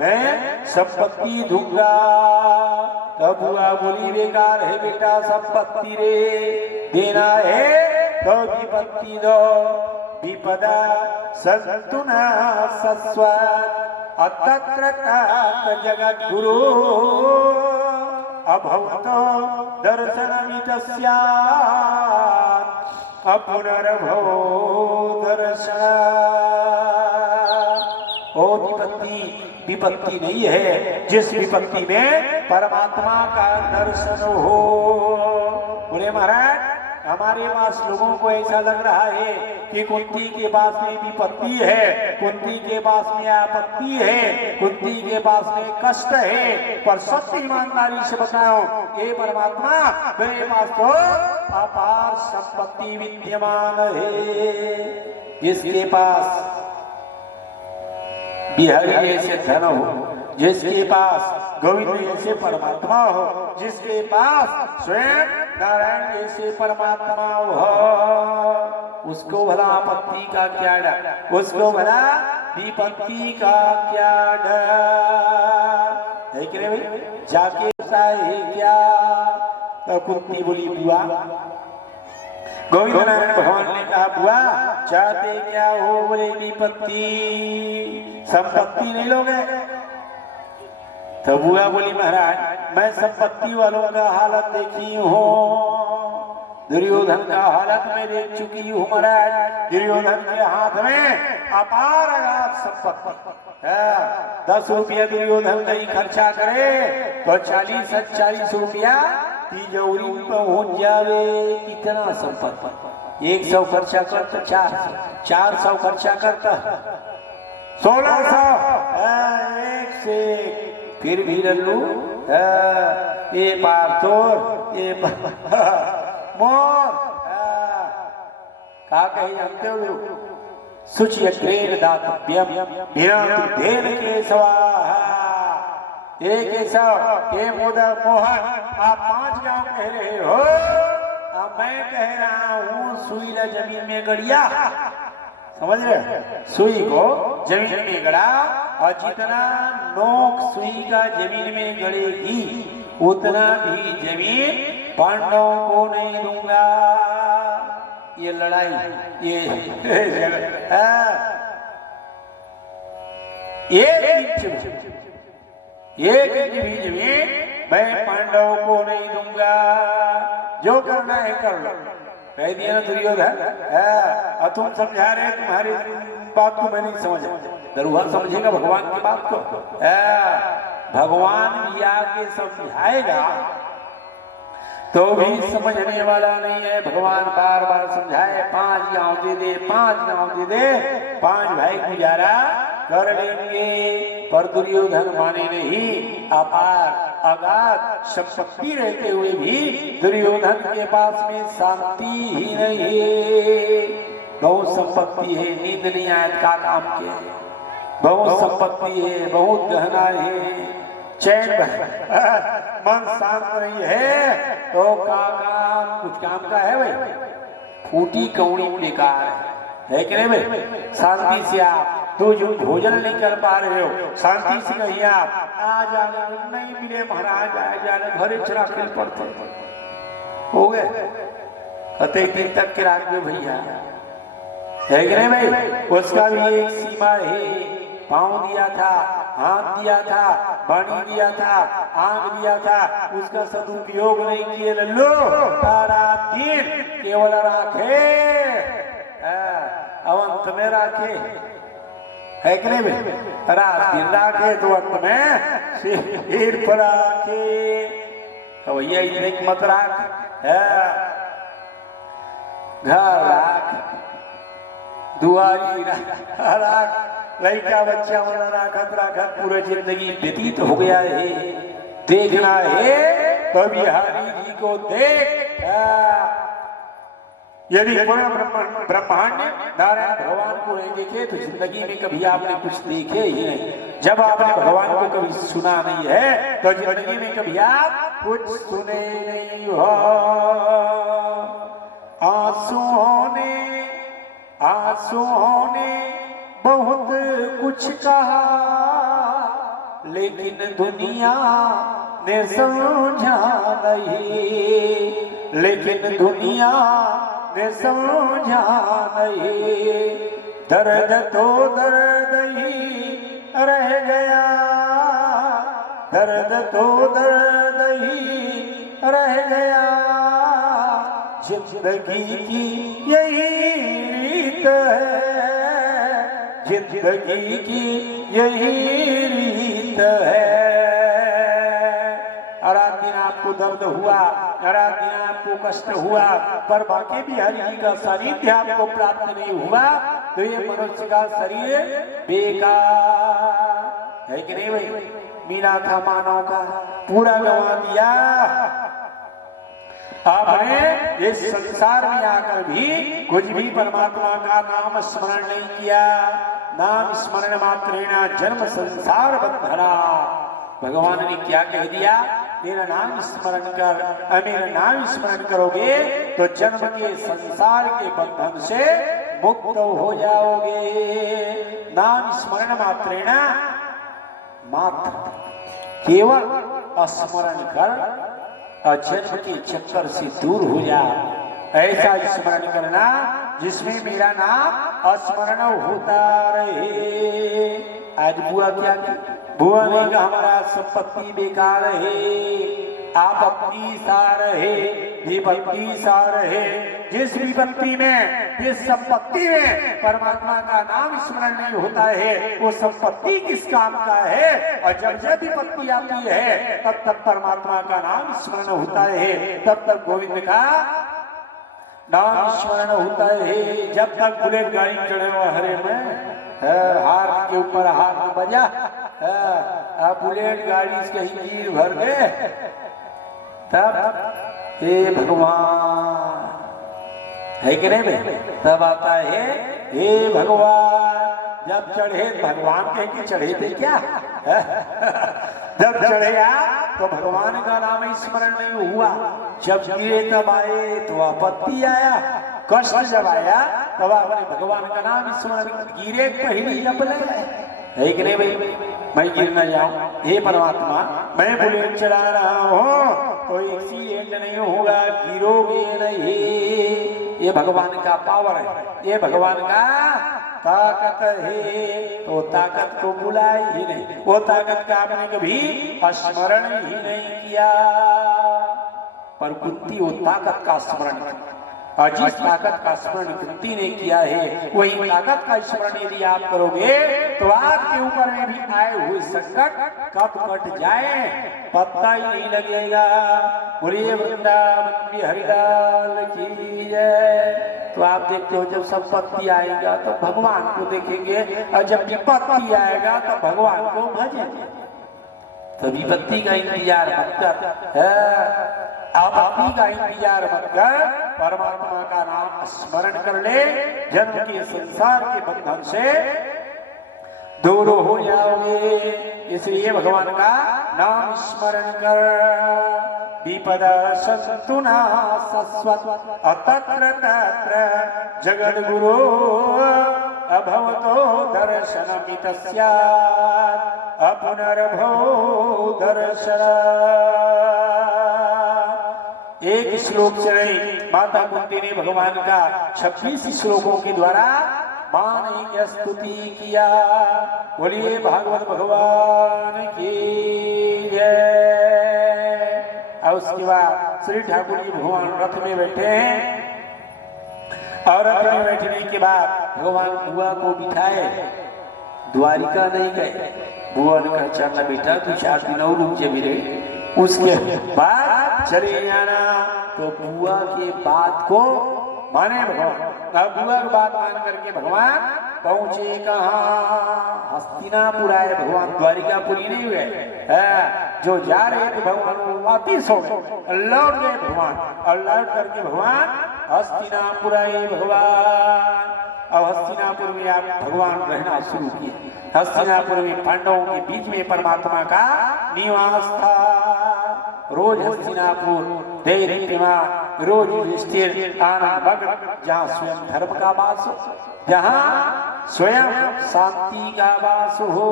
मैं संपत्ति दूंगा। तब बुआ बोली, बेकार है बेटा संपत्ति रे, देना है तो विपत्ति दो। विपदा संतुना सस्व अतत्र तत्र जगद्गुरु अभवतो दर्शनमितस्या अपुनर्भवो दर्शन। वो विपत्ति नहीं है जिस विपत्ति में परमात्मा का दर्शन हो। बोले महाराज हमारे पास लोगों को ऐसा लग रहा है कि कुंती के पास में विपत्ति है, कुंती के पास में आपत्ति है, कुंती के पास में कष्ट है, पर सत्य ईमानदारी से बताओ ये परमात्मा मेरे पास तो अपार संपत्ति विद्यमान है। जिसके पास बिहारी जैसे धन हो, जिसके पास गोविंद जैसे परमात्मा हो, जिसके पास स्वयं नारायण जैसे परमात्मा हो, उसको भला आपत्ति का क्या डर, उसको भला विपत्ति का क्या डर है कि नहीं भाई? जाके है क्या? तो कुंती बोली बुआ, गोविंद नारायण भगवान ने कहा बुआ चाहते क्या हो? बोले विपत्ति, संपत्ति नहीं लोगे? तो बुआ बोली महाराज मैं संपत्ति वालों का हालत देखी हूँ, दुर्योधन का हालत में देख चुकी हूँ महाराज। दुर्योधन के हाथ में अपार अगाध संपत्ति, 10 रुपया दुर्योधन नहीं खर्चा करे तो 40 रुपया तिजोरी में पहुंच जावे। इतना संपत्ति, 100 खर्चा करता 400 खर्चा करता 1600, एक से फिर भी लल्लू ये पार तोड़ ये मोर का कही जानते हो लोग? सुचि अग्रेण दातव्यम भिनंतु धेन केशवाहा। ये केशव, ये मोदक, मोहन, आप 5 गांव कह रहे हो, अब मैं कह रहा हूँ सुई ला जमीन में गड़िया, समझ रहे? सुई को जमीन में गड़ा और जितना नोक सुई का जमीन में गड़ेगी उतना भी जमीन पांडवों को नहीं दूंगा। ये लड़ाई एक इंच भी जमीन मैं पांडवों को नहीं दूंगा, जो करना है कर लो। कह दिया ना दुर्योधन, और तुम समझा रहे तुम्हारी बात को मैं नहीं समझा। दरुहा समझेगा भगवान की बात को? भगवान भी आके समझाएगा तो भी समझने वाला नहीं है। भगवान बार बार समझाए 5 गांव दे दे, 5 गांव दे दे, 5 भाई गुजारा कर लेंगे, पर दुर्योधन माने नहीं। अपार अगाध संपत्ति रहते हुए भी दुर्योधन के पास में शांति ही नहीं है। बहुत संपत्ति है, नींद नहीं आए का काम के, बहुत संपत्ति है, बहुत गहना है, चैन मन शांत नहीं है तो का काम, कुछ काम का है भाई? फूटी कौड़ी बेकार है कि नहीं भाई? शांति से आप 2 जून भोजन नहीं कर पा रहे हो, शांति से कहिए आप आ जाने नहीं मिले महाराज, आ जाने घरे चरा खेल पड़ते हो गए, कहते 1 दिन तक के रात में भैया है कि नहीं भाई? उसका भी एक सीमा है। पाँव दिया था, हाथ दिया था, वाणी दिया था, आंख दिया था, उसका सदुपयोग नहीं किए लल्लू। सारा दिन केवल राखे, अवंत में राखे है कि नहीं भाई? रात दिन राखे तो अंत में सिर पर राखे। तो भैया इतने मत राख, घर राख, दुआरी राख, लड़का बच्चा वाला राखत पूरा जिंदगी व्यतीत हो गया है। देखना है तो बिहारी जी को देख। यदि ब्रह्मांड नारायण भगवान को नहीं देखे तो जिंदगी में कभी आपने कुछ देखे ही नहीं। जब आपने भगवान को कभी सुना नहीं है तो जिंदगी में कभी आप कुछ सुने नहीं हो। आंसुओं ने बहुत कुछ कहा लेकिन दुनिया ने समझा नहीं, लेकिन दुनिया ने समझा नहीं। दर्द तो दर्द ही रह गया, दर्द तो दर्द ही रह गया। जिंदगी की यही रीत है, जिंदगी की यही रीत है। रात दिन आपको दर्द हुआ, रात दिन आपको कष्ट हुआ, पर बाकी भी हरि जी का सानिध्य आपको प्राप्त नहीं हुआ, तो ये मनुष्य का शरीर बेकार है कि नहीं भाई? मीना था मानव का, पूरा गंवा दिया। आपने इस संसार में आकर भी कुछ भी परमात्मा का नाम स्मरण नहीं किया। नाम स्मरण मात्रेण जन्म संसार बंधना। भगवान ने क्या कह दिया? मेरा नाम स्मरण कर, मेरा नाम स्मरण करोगे तो जन्म के संसार के बंधन से मुक्त हो जाओगे। नाम स्मरण मात्रेण, मात्र केवल स्मरण कर जन्म के चक्कर से दूर हो जा। ऐसा स्मरण करना जिसमें मेरा नाम स्मरण होता रहे। आज बुआ क्या की? बुआ ने कहा हमारा संपत्ति बेकार है, आपत्ति सार है, विपत्ति सार है। जिस विपत्ति में, जिस संपत्ति में परमात्मा का नाम स्मरण नहीं होता है, वो संपत्ति किस काम का है? और जब जब विपत्ति आती है तब तब परमात्मा का नाम स्मरण होता है, तब तक गोविंद का नाम स्मरण होता है। जब तक बुलेट गाड़ी चढ़े हुआ हरे में हाथ के ऊपर हाथ बजा, बुलेट गाड़ी से कहीं गिर भर दे, तब हे भगवान, है कि नहीं भाई? तब आता है हे भगवान। जब चढ़े भगवान कह के चढ़े थे क्या? जब चढ़े तो भगवान का नाम स्मरण नहीं हुआ। जब गिरे तब आए तो आपत्ति आया, कष्ट जब आया तब आपने भगवान का नाम स्मरण। गिरे पहली जब लगे, है कि नहीं भाई? मैं गिर न जाऊं, हे परमात्मा मैं बुलेट चला रहा हूं तो एक्सीडेंट नहीं होगा, गिरोगे नहीं। ये भगवान का पावर है, ये भगवान का ताकत है। तो ताकत को बुलाई ही नहीं, वो ताकत का आपने कभी स्मरण ही नहीं किया। पर कुंती वो ताकत का स्मरण, और जिस ताकत का स्मरण कुंती ने किया है, वही ताकत का स्मरण यदि आप करोगे तो आपके ऊपर में भी आए हुए संकट कब कट जाए पता ही नहीं लगेगा। बोलिए वृंदावन की हरिलाल की जय। तो आप देखते हो जब संपत्ति आएगा तो भगवान को देखेंगे, और जब विपत्ति आएगा तो भगवान को भजेंगे। तो विपत्ति का इंतजार मत कर, आपत्ति का इंतजार मत कर, परमात्मा का नाम स्मरण कर ले। जन्म के संसार के बंधन से दूर हो जाओगे। इसलिए भगवान का नाम स्मरण कर। विपद सन्तु न सस्वत् अतत्र तत्र जगद्गुरो अभवतो दर्शनमितस्यात् अपुनर्भवो दर्शन। एक श्लोक से नहीं, माता कुंती ने भगवान का 26 श्लोकों के द्वारा मान की स्तुति किया। बोलिए भागवत भगवान की जय। और उसके बाद श्री ठाकुर जी भगवान रथ में बैठे हैं, और रथ में बैठने के बाद भगवान बुआ को बिठाए, द्वारिका नहीं गए। बुआ ने कहा चलना बेटा, 2-4 दिन और रुक जा मेरे, उसके बाद चले जाना। तो बुआ के बात को माने भगवान। अब बुआ की बात मान करके भगवान पहुंचे कहाँ? हस्तिनापुर आए भगवान, द्वारिकापुरी नहीं हुए। जो जा रहे थे भगवान वो वापिस हो गए, लौट गए भगवान, और लौट करके भगवान हस्तिनापुर आए भगवान। अब हस्तिनापुर में आप भगवान रहना शुरू किए। हस्तिनापुर में पांडवों के बीच में परमात्मा का निवास था। रोज हस्तिनापुर देव रोज युधिष्ठिर आनंद, जहाँ स्वयं धर्म का वास हो, जहाँ स्वयं शांति का वास हो।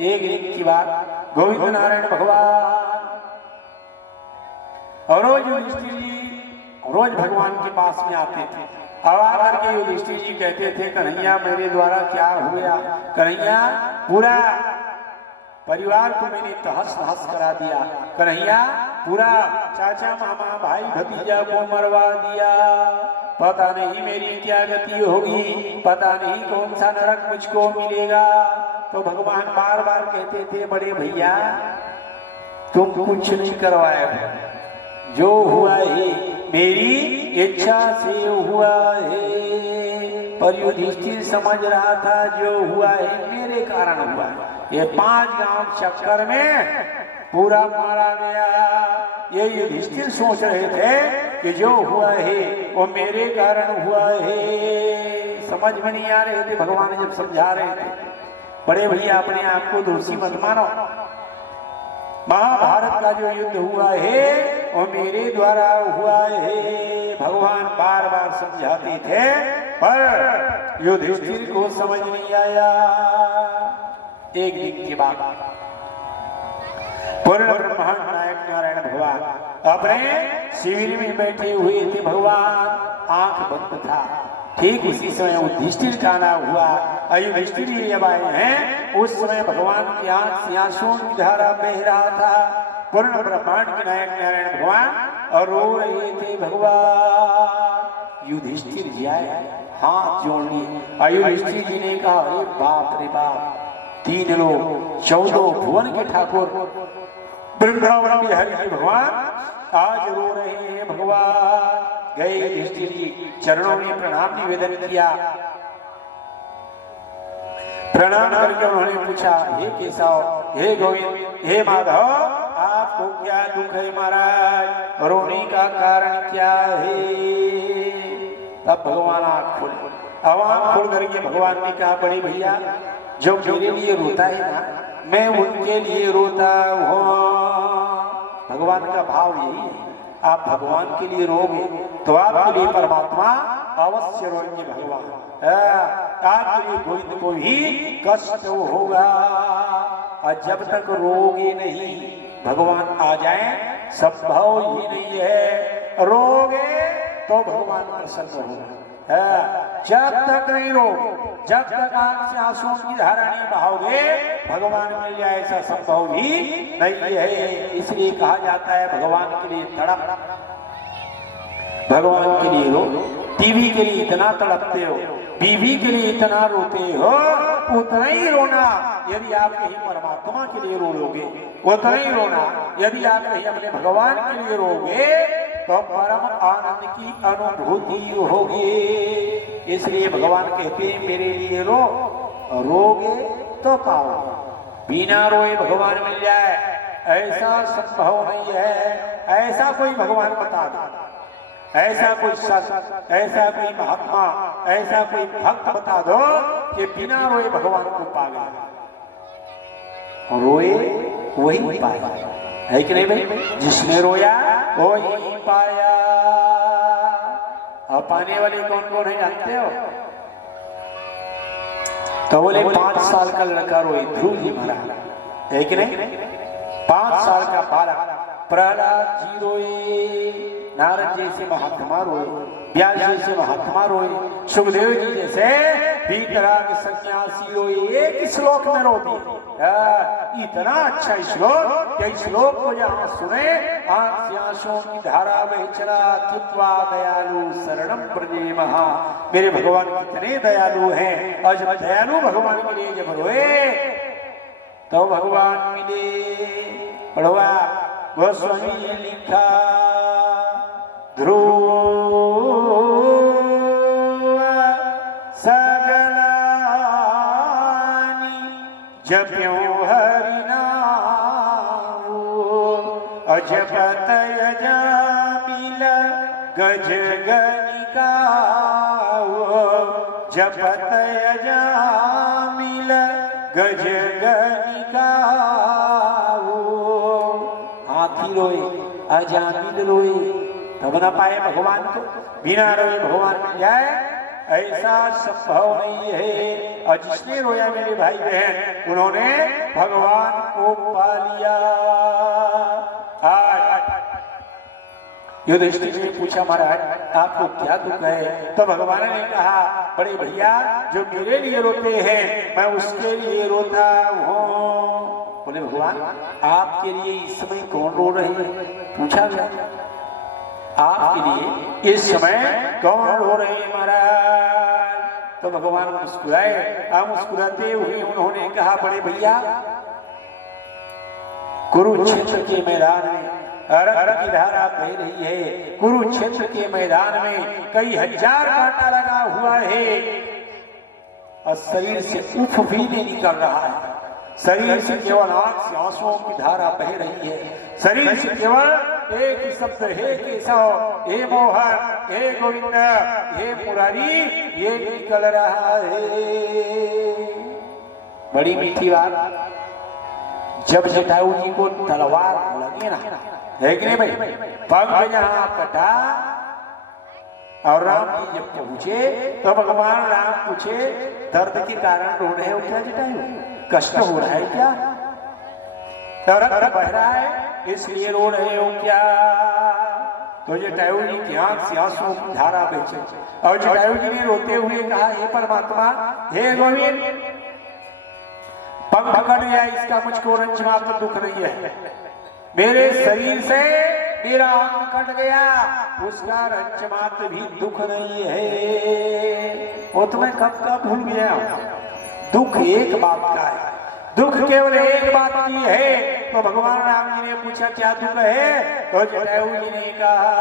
एक दिन की बात, गोविंद नारायण भगवान और रोज युधिष्ठिर जी रोज भगवान के पास में आते थे। अब आकर के युधिष्ठिर जी कहते थे कन्हैया मेरे द्वारा क्या हुआ? कन्हैया पूरा परिवार को मैंने तहस नहस करा दिया। कन्हैया पूरा चाचा मामा भाई भतीजा को मरवा दिया। पता नहीं मेरी क्या गति होगी, पता नहीं कौन सा नरक मुझको मिलेगा। तो भगवान बार बार कहते थे, बड़े भैया तुम कुछ नहीं करवाए, जो हुआ है मेरी इच्छा से हुआ है। पर युधिष्ठिर समझ रहा था जो हुआ है मेरे कारण हुआ। ये 5 गांव चक्कर में पूरा मारा गया। ये युधिष्ठिर सोच रहे थे कि जो हुआ है वो मेरे कारण हुआ है। समझ में नहीं आ रहे थे, भगवान जब समझा रहे थे, बड़े भैया अपने आप को दोषी मत मानो। महाभारत का जो युद्ध हुआ है वो मेरे द्वारा हुआ है। भगवान बार बार समझाते थे पर युधिष्ठिर को समझ नहीं आया। एक दिन के बाद पूर्ण ब्रह्मांड नायक नारायण भगवान अपने शिविर में बैठे हुए थे। भगवान आंख बंद था। ठीक उसी समय युधिष्ठिर का नाम हुआ। युधिष्ठिर जब आए हैं उस समय भगवान की आंख से आंसुओं की धारा बह रहा था। पूर्ण ब्रह्मांड के नायक नारायण भगवान और रो रहे थे। भगवान युधिष्ठिर जी आए, हाथ जोड़ लिए। युधिष्ठिर जी ने कहा, अरे बाप रे बाप, 3 लोग 14 भुवन के ठाकुर वृंदावन के हरि भगवान आज रो रहे हैं। भगवान गए युधिष्ठिर जी चरणों में प्रणाम निवेदन किया। प्रणाम करके उन्होंने पूछा, हे केशव, हे गोविंद, हे माधव, आपको क्या दुख है महाराज? रोने का कारण क्या है? तब भगवान आंख खोल करके भगवान ने कहा, बड़े भैया जो मेरे लिए रोता है ना, मैं उनके लिए रोता हूँ। भगवान का भाव यही है, आप भगवान के लिए रोगे तो आपके लिए परमात्मा अवश्य रोएंगे। भगवान आपके लिए गोविंद को भी कष्ट होगा। और जब तक रोगे नहीं भगवान आ जाए संभव ही नहीं है। रोगे तो भगवान प्रसन्न होगा। जब तक नहीं रोगे, जब तक आंख से आंसुओं की धारा नहीं बहाओगे, भगवान मिल जाए ऐसा संभव भी नहीं है। इसलिए कहा जाता है भगवान के लिए तड़प, भगवान के लिए रो। टीवी के लिए इतना तड़पते हो, बीवी के लिए इतना रोते हो, उतना ही रोना यदि आप कहीं परमात्मा के लिए रोगे, उतना ही रोना यदि आप कहीं अपने भगवान के लिए रोगे तो परम आनंद की अनुभूति होगी। इसलिए भगवान कहते हैं मेरे लिए रो, रोगे तो पाओगे। बिना रोए भगवान मिल जाए ऐसा संभव नहीं है। ऐसा कोई भगवान बता दो, ऐसा कोई संत, ऐसा कोई महात्मा, ऐसा कोई भक्त बता दो कि बिना रोए भगवान को पा गया। रोए वही पाया, है कि नहीं भाई? जिसने रोया वो ही पाया। और पाने वाले कौन कौन है जानते हो? तो बोले 5 साल का लड़का रोए, ध्रुव जी महाराज, है कि नहीं? 5 साल का बालक प्रहलाद जी रोए, नारद जैसे महात्मा रोए, व्यास जैसे महात्मा रोए, सुखदेव जी जैसे वीतराग सन्यासी रोए। एक श्लोक में रो दिए। इतना अच्छा श्लोक कि श्लोक को जहाँ सुने आंख से आंसुओं की धारा बह चला। कृपा दयालु शरणम प्रजे महा, मेरे भगवान कितने दयालु हैं। और जब दयालु भगवान के लिए जब रोए तो भगवान मिले। पढ़वा गोस्वामी ने लिखा, ध्रुव सगलानी जप्यो हरि नाम, अजपत यजामिल गज गनिका, जपत यजामिल गज गनिका। हाथी रोए, अजामिल रोए, तब न पाए भगवान को। बिना रोए भगवान मिल जाए ऐसा संभव नहीं है। और जिसने रोया मेरे भाई बहन, उन्होंने भगवान को पा लिया। आज युधिष्ठिर ने पूछा, महाराज आपको क्या दुख है? तो भगवान ने कहा, बड़े भैया जो मेरे लिए रोते हैं मैं उसके लिए रोता हूँ। बोले भगवान आपके लिए इस समय कौन रो रहे हैं? पूछा गया। आपके लिए इस समय कौन रो रहे हैं महाराज? तो भगवान मुस्कुराए। मुस्कुराते हुए उन्होंने कहा, बड़े भैया कुरुक्षेत्र के मैदान में रक्त की धारा बह रही है। कुरुक्षेत्र के मैदान में कई हजार कांटा लगा हुआ है और शरीर से उफ भी नहीं निकल रहा है। शरीर से केवल आंख से आंसुओं की धारा बह रही है। शरीर से केवल एक ही शब्द, हे केशव, हे मोहन, हे गोविंद, हे मुरारी, ये निकल रहा है। बड़ी मीठी बात। जब जटायु जी को तलवार लगी ना, है कि नहीं भाई, पग पे जहां कटा और राम जी जब पहुंचे तो भगवान राम पूछे, दर्द के कारण रो रहे हो क्या जटायु? कष्ट हो रहा है क्या? रक्त बह रहा है इसलिए रो रहे हो क्या? तो जटायु जी की आंख से आंसुओं की धारा बहे और जटायु जी ने रोते हुए कहा, हे परमात्मा, हे गोविंद, पग कट गया, इसका मुझको रंज मात्र दुख नहीं है। मेरे शरीर से मेरा अंग कट गया, उसका रंज मात्र भी दुख नहीं है। वो तो मैं कब का भूल गया। दुख एक बात का है, दुख केवल एक बात की है। तो भगवान राम जी ने पूछा, क्या दुख है? तो जटायु जी ने कहा,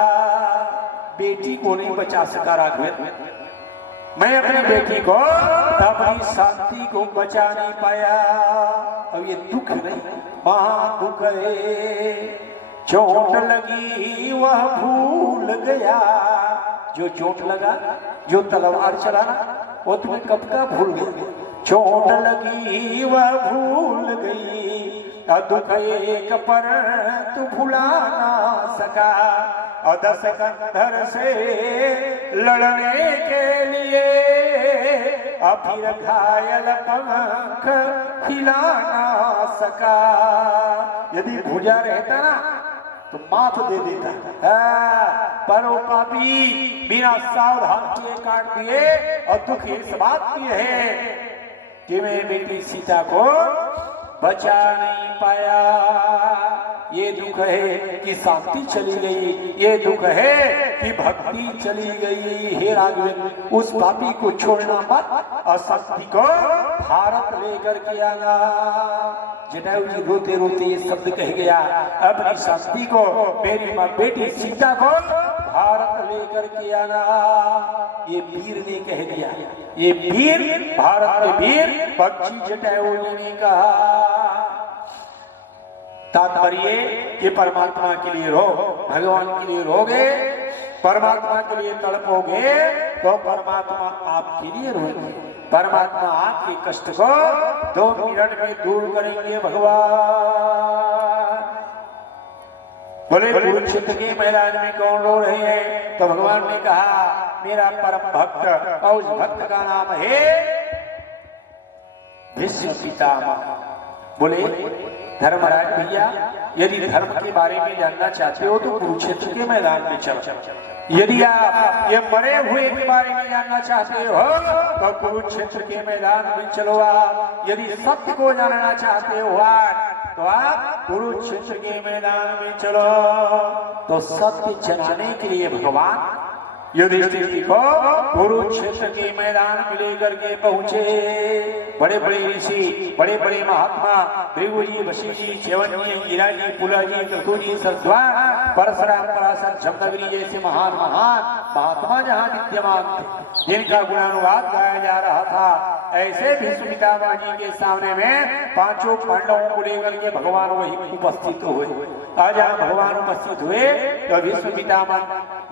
बेटी को नहीं बचा सका राघवेंद्र, मैं अपनी बेटी को, अपनी शांति को बचा नहीं पाया। अब ये दुख नहीं, महा दुख है। चोट लगी वह भूल गया, जो चोट लगा, जो तलवार चलाना, वो तुम्हें कब का भूल गया। चोट लगी वह भूल गई, दुख एक पर तू भुला ना सका। और 10 कंधर से लड़ने के लिए फिर घायल पंख खिला ना सका। यदि भुजा रहता ना तो माथ दे देता, पर वो पापी बिना सावधान किए काट दिए। और दुख इस बात की है कि मैं बेटी सीता को बचा नहीं पाया। ये दुख है कि शांति चली गई, ये दुख है कि भक्ति चली गई। हे राघवेंद्र, उस पापी को छोड़ना मत और शक्ति को भारत लेकर के आना। जटायु जी रोते रोते ये शब्द कह गया, अपनी शक्ति को, मेरी माँ बेटी सीता को भारत लेकर के आना। ये वीर ने कह दिया, ये वीर, भारत के वीर पक्षी जटायु जी ने कहा। तात्पर्य कि परमात्मा के लिए रो, भगवान के लिए रोगे, परमात्मा के लिए तड़पोगे तो परमात्मा आपके लिए रोएंगे। परमात्मा आपके कष्ट को 2 मिनट में दूर करेंगे। भगवान बोले, कुरुक्षेत्र के मैदान में कौन रो रहे हैं? तो भगवान ने कहा, मेरा परम भक्त, और उस भक्त का नाम है भीष्म पितामह। बोले, धर्मराज भैया, यदि धर्म के बारे में जानना चाहते हो तो कुरुक्षेत्र के मैदान में चलो। यदि आप ये मरे हुए के बारे में जानना चाहते हो तो कुरुक्षेत्र के मैदान में चलो। आप यदि सत्य को जानना चाहते हो तो आप कुरुक्षेत्र के मैदान में चलो। तो सत्य जनाने के लिए भगवान युधिष्ठिर जी को कुरुक्षेत्र के मैदान में लेकर के पहुंचे। बड़े बड़े ऋषि, बड़े बड़े महात्मा, भृगु जी, वशिष्ठ जी, च्यवन जी, गिरा जी, पुला जी, क्रतु जी, सरद्वार, परशुराम, पराशर, जमदग्नि जैसे महान महान महात्मा जहाँ विद्यमान थे, जिनका गुणानुवाद गाया जा रहा था, ऐसे भीष्म पितामह जी के सामने में 5 पांडवों को लेकर के भगवान वही उपस्थित हुए। आज भगवान उपस्थित हुए तो भीष्म पितामह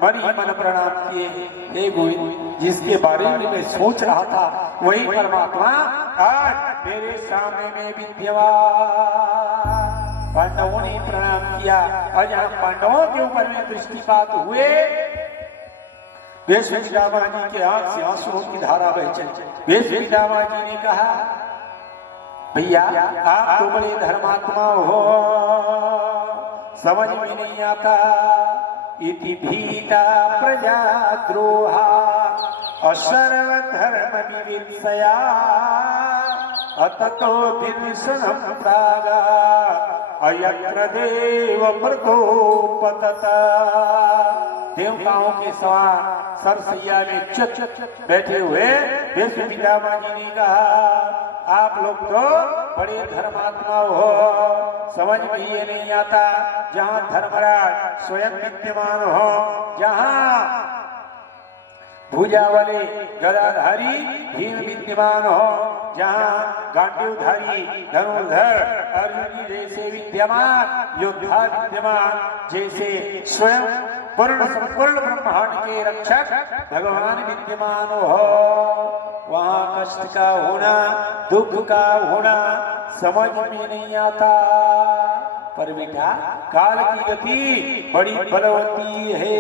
मन ही मन प्रणाम किए, हे गोविंद, जिसके बारे में मैं सोच रहा था वही परमात्मा आज मेरे सामने में विद्यमान। पांडवों ने प्रणाम किया और जहां पांडवों के ऊपर में दृष्टिपात हुए, भीष्म पितामह जी के आंख से आंसुओं की धारा बह चली। भीष्म पितामह जी ने कहा, भैया आप तो बड़े धर्मात्मा हो, समझ में नहीं आता। इति भीता प्रजा द्रोहा सर्वधर्म विवित्सया अततो विदर्शनम प्रागा अयत्र देव प्रतोपतता। देवताओं के समान सरसैया में चुप बैठे हुए विष्णु पितामह जी ने कहा आप लोग तो बड़े धर्मात्मा हो, समझ में ये नहीं आता जहाँ धर्मराज स्वयं विद्यमान हो, जहाँ भुजा वाले गदाधारी भीम विद्यमान हो, जहाँ गांडीवधारी धनुर्धर अर्जुन जी जैसे विद्यमान योद्धा विद्यमान, जैसे स्वयं पूर्ण संपूर्ण ब्रह्मांड के रक्षक भगवान विद्यमान हो, वहाँ कष्ट का होना दुख का होना समझ में नहीं आता। पर बेटा काल की गति बड़ी बलवती है।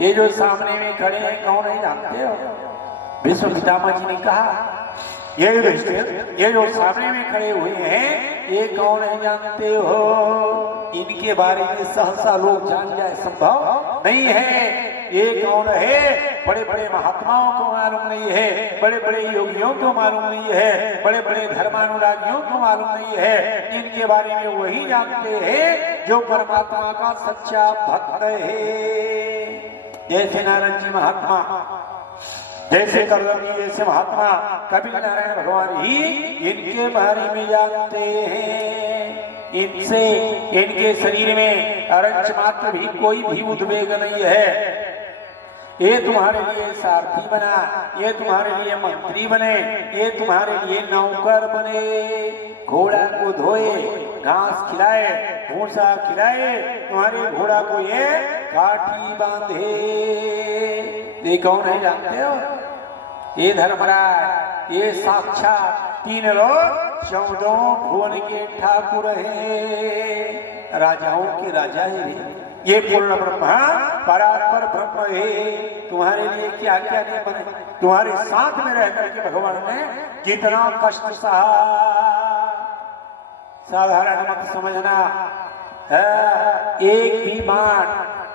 ये जो सामने में खड़े हैं कौन है जानते हो? विष्णु पितामह जी ने कहा ये जो सामने में खड़े हुए हैं ये कौन है जानते हो? इनके बारे में सहसा लोग जान जाए संभव नहीं है। ये कौन है? बड़े बड़े महात्माओं को मालूम नहीं है, बड़े बड़े योगियों को मालूम नहीं है, बड़े बड़े धर्मानुरागियों को मालूम नहीं है। इनके बारे में वही जानते हैं जो परमात्मा का सच्चा भक्त है। जैसे नारायण जी महात्मा, जैसे कर्दम जी जैसे महात्मा कपिल नारायण भगवान ही इनके बारे में जानते हैं। इनसे इनके शरीर में अरंच मात्र भी कोई भी उद्वेग नहीं है। ये तुम्हारे लिए सारथी बना, ये तुम्हारे लिए मंत्री बने, ये तुम्हारे लिए नौकर बने, घोड़ा को धोए, घास खिलाए, भूसा खिलाए, तुम्हारे घोड़ा को ये काठी बांधे। ये कौन है जानते हो? ये धर्मराज, ये साक्षात तीन लोग 14 भुवन के ठाकुर है, राजाओं के राजा है। ये पूर्ण ब्रह्मा परात्पर ब्रह्म है। तुम्हारे लिए क्या क्या नहीं बने, तुम्हारे साथ में रह करके भगवान ने कितना कष्ट सहा। साधारण मत समझना, एक भी बाण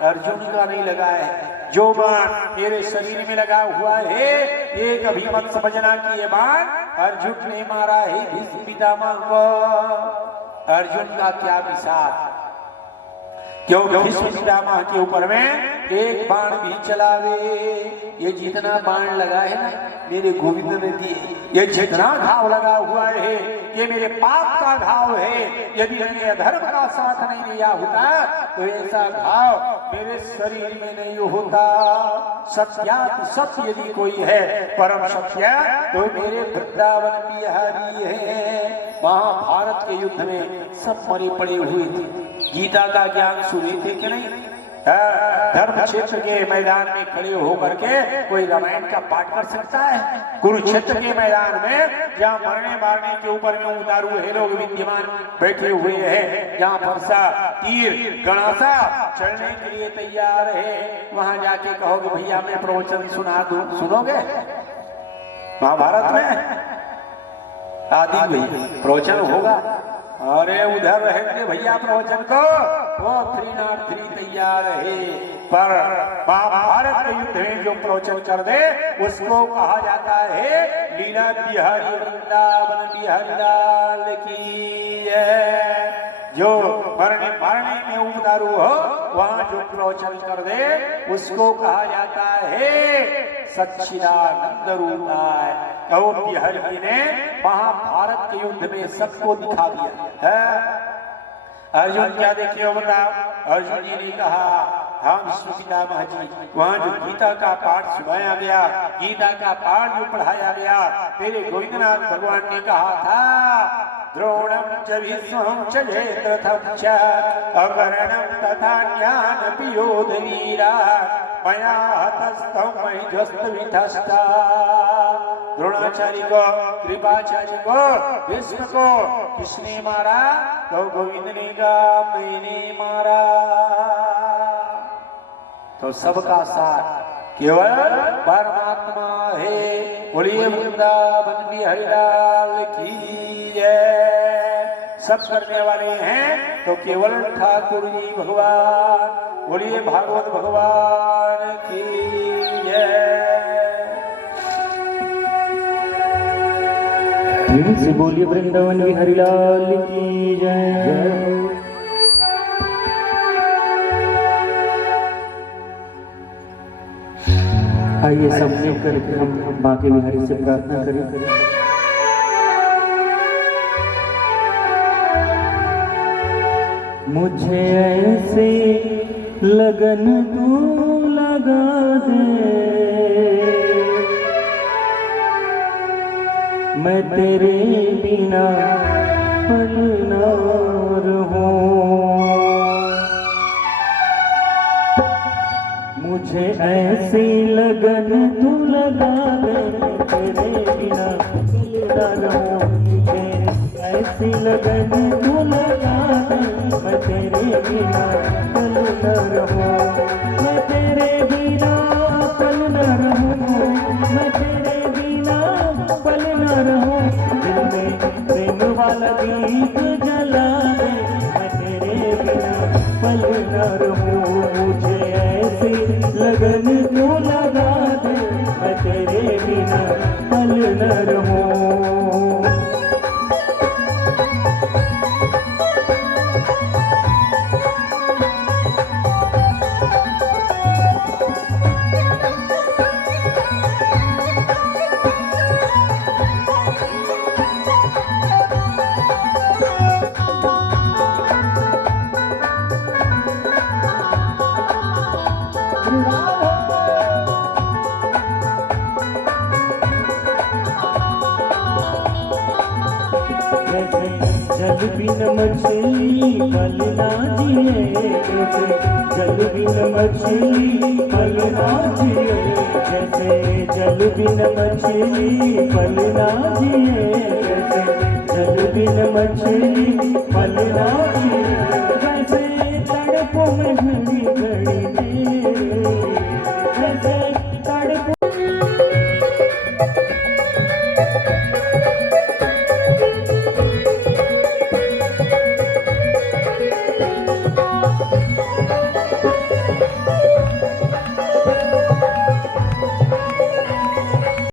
अर्जुन का नहीं लगा है। जो बाण मेरे शरीर में लगा हुआ है ये कभी मत समझना कि ये बाण अर्जुन ने मारा है भीष्म पितामह को। अर्जुन का क्या विशाल, क्योंकि भीष्म पितामह के ऊपर में एक बाण भी चलावे। ये जितना बाण लगा है ना मेरे गोविंद ने दिए, ये जितना घाव लगा हुआ है ये मेरे पाप का घाव है। यदि मैंने अधर्म का साथ नहीं दिया होता तो ऐसा घाव मेरे शरीर में नहीं होता। सत्यात सत्य यदि कोई है परम सत्य तो मेरे वृंदावन बिहारी है। महाभारत के युद्ध में सब मरे पड़े हुए थे, गीता का ज्ञान सुने थे कि नहीं? धर्म क्षेत्र के मैदान में खड़े होकर के कोई रामायण का पाठ कर सकता है? कुरुक्षेत्र के मैदान में जहाँ मरने मारने के ऊपर में उतारू है लोग विद्यमान बैठे हुए हैं, जहाँ फरसा तीर गणासा चढ़ने के लिए तैयार है, वहां जाके कहोगे भैया मैं प्रवचन सुना दूं, सुनोगे? महाभारत में आदि भाई प्रवचन होगा, अरे उधर रहेंगे भैया प्रवचन को, वो 303 तैयार है। पर महाभारत के युद्ध में जो प्रवचन कर दे उसको कहा जाता है लीला बिहारी वृंदावन बिहारी लाल की है। जो मरने मारने में उतारू हो वहां जो प्रवचन कर दे उसको कहा जाता है सच्चिदानंद रूपाय। और बिहारी जी ने महाभारत के युद्ध में सबको दिखा दिया है। अर्जुन क्या देखे हो बताओ? अर्जुन जी ने कहा हम विष्णु पितामह जी, वहाँ जो गीता का पाठ सुनाया गया, गीता का पाठ जो पढ़ाया गया, तेरे गोविंदनाथ भगवान ने कहा था द्रोणम च भीष्मं च जयद्रथं च अकर्णं तथा ज्ञानपि योधवीरा मया हतस्तं महीध्वस्तविधस्ता। द्रोणाचार्य को, कृपाचार्य को, भीष्म को किसने मारा? तो गोविंद ने कहा मैंने मारा। तो सबका साथ केवल परमात्मा है। बोलिए वृंदावन बिहारी लाल की जय। सब करने वाले हैं तो केवल ठाकुर जी भगवान। बोलिए भागवत भगवान की जय। से बोलिए वृंदावन बिहारी लाल की जय। आइए सब मिलकर के हम बांके बिहारी से प्रार्थना करें। मुझे ऐसे लगन तू लगा दे, मैं तेरे बिना पल ना रहूं। मुझे ऐसी लगन तू लगा दे, तेरे बिना पल ना रहूं। मुझे ऐसी लगन तू लगा दे, मैं तेरे बिना पल न रहूं। मैं तेरे बिना पल न रहूं, मैं तेरे बिना पल न रहूं। दिल में प्रेम वाला दीप जला दे, मैं तेरे बिना पल न रहूं। मुझे ऐसी लगन तू लगा दे, मैं तेरे बिना पल न रहूं। जल बिन मछली पल ना जिए, जैसे जल बिन मछली पल ना जिए। जैसे जल बिन मछली पल ना जिए, जैसे जल बिन मछली पल ना जिए। जैसे तड़पों में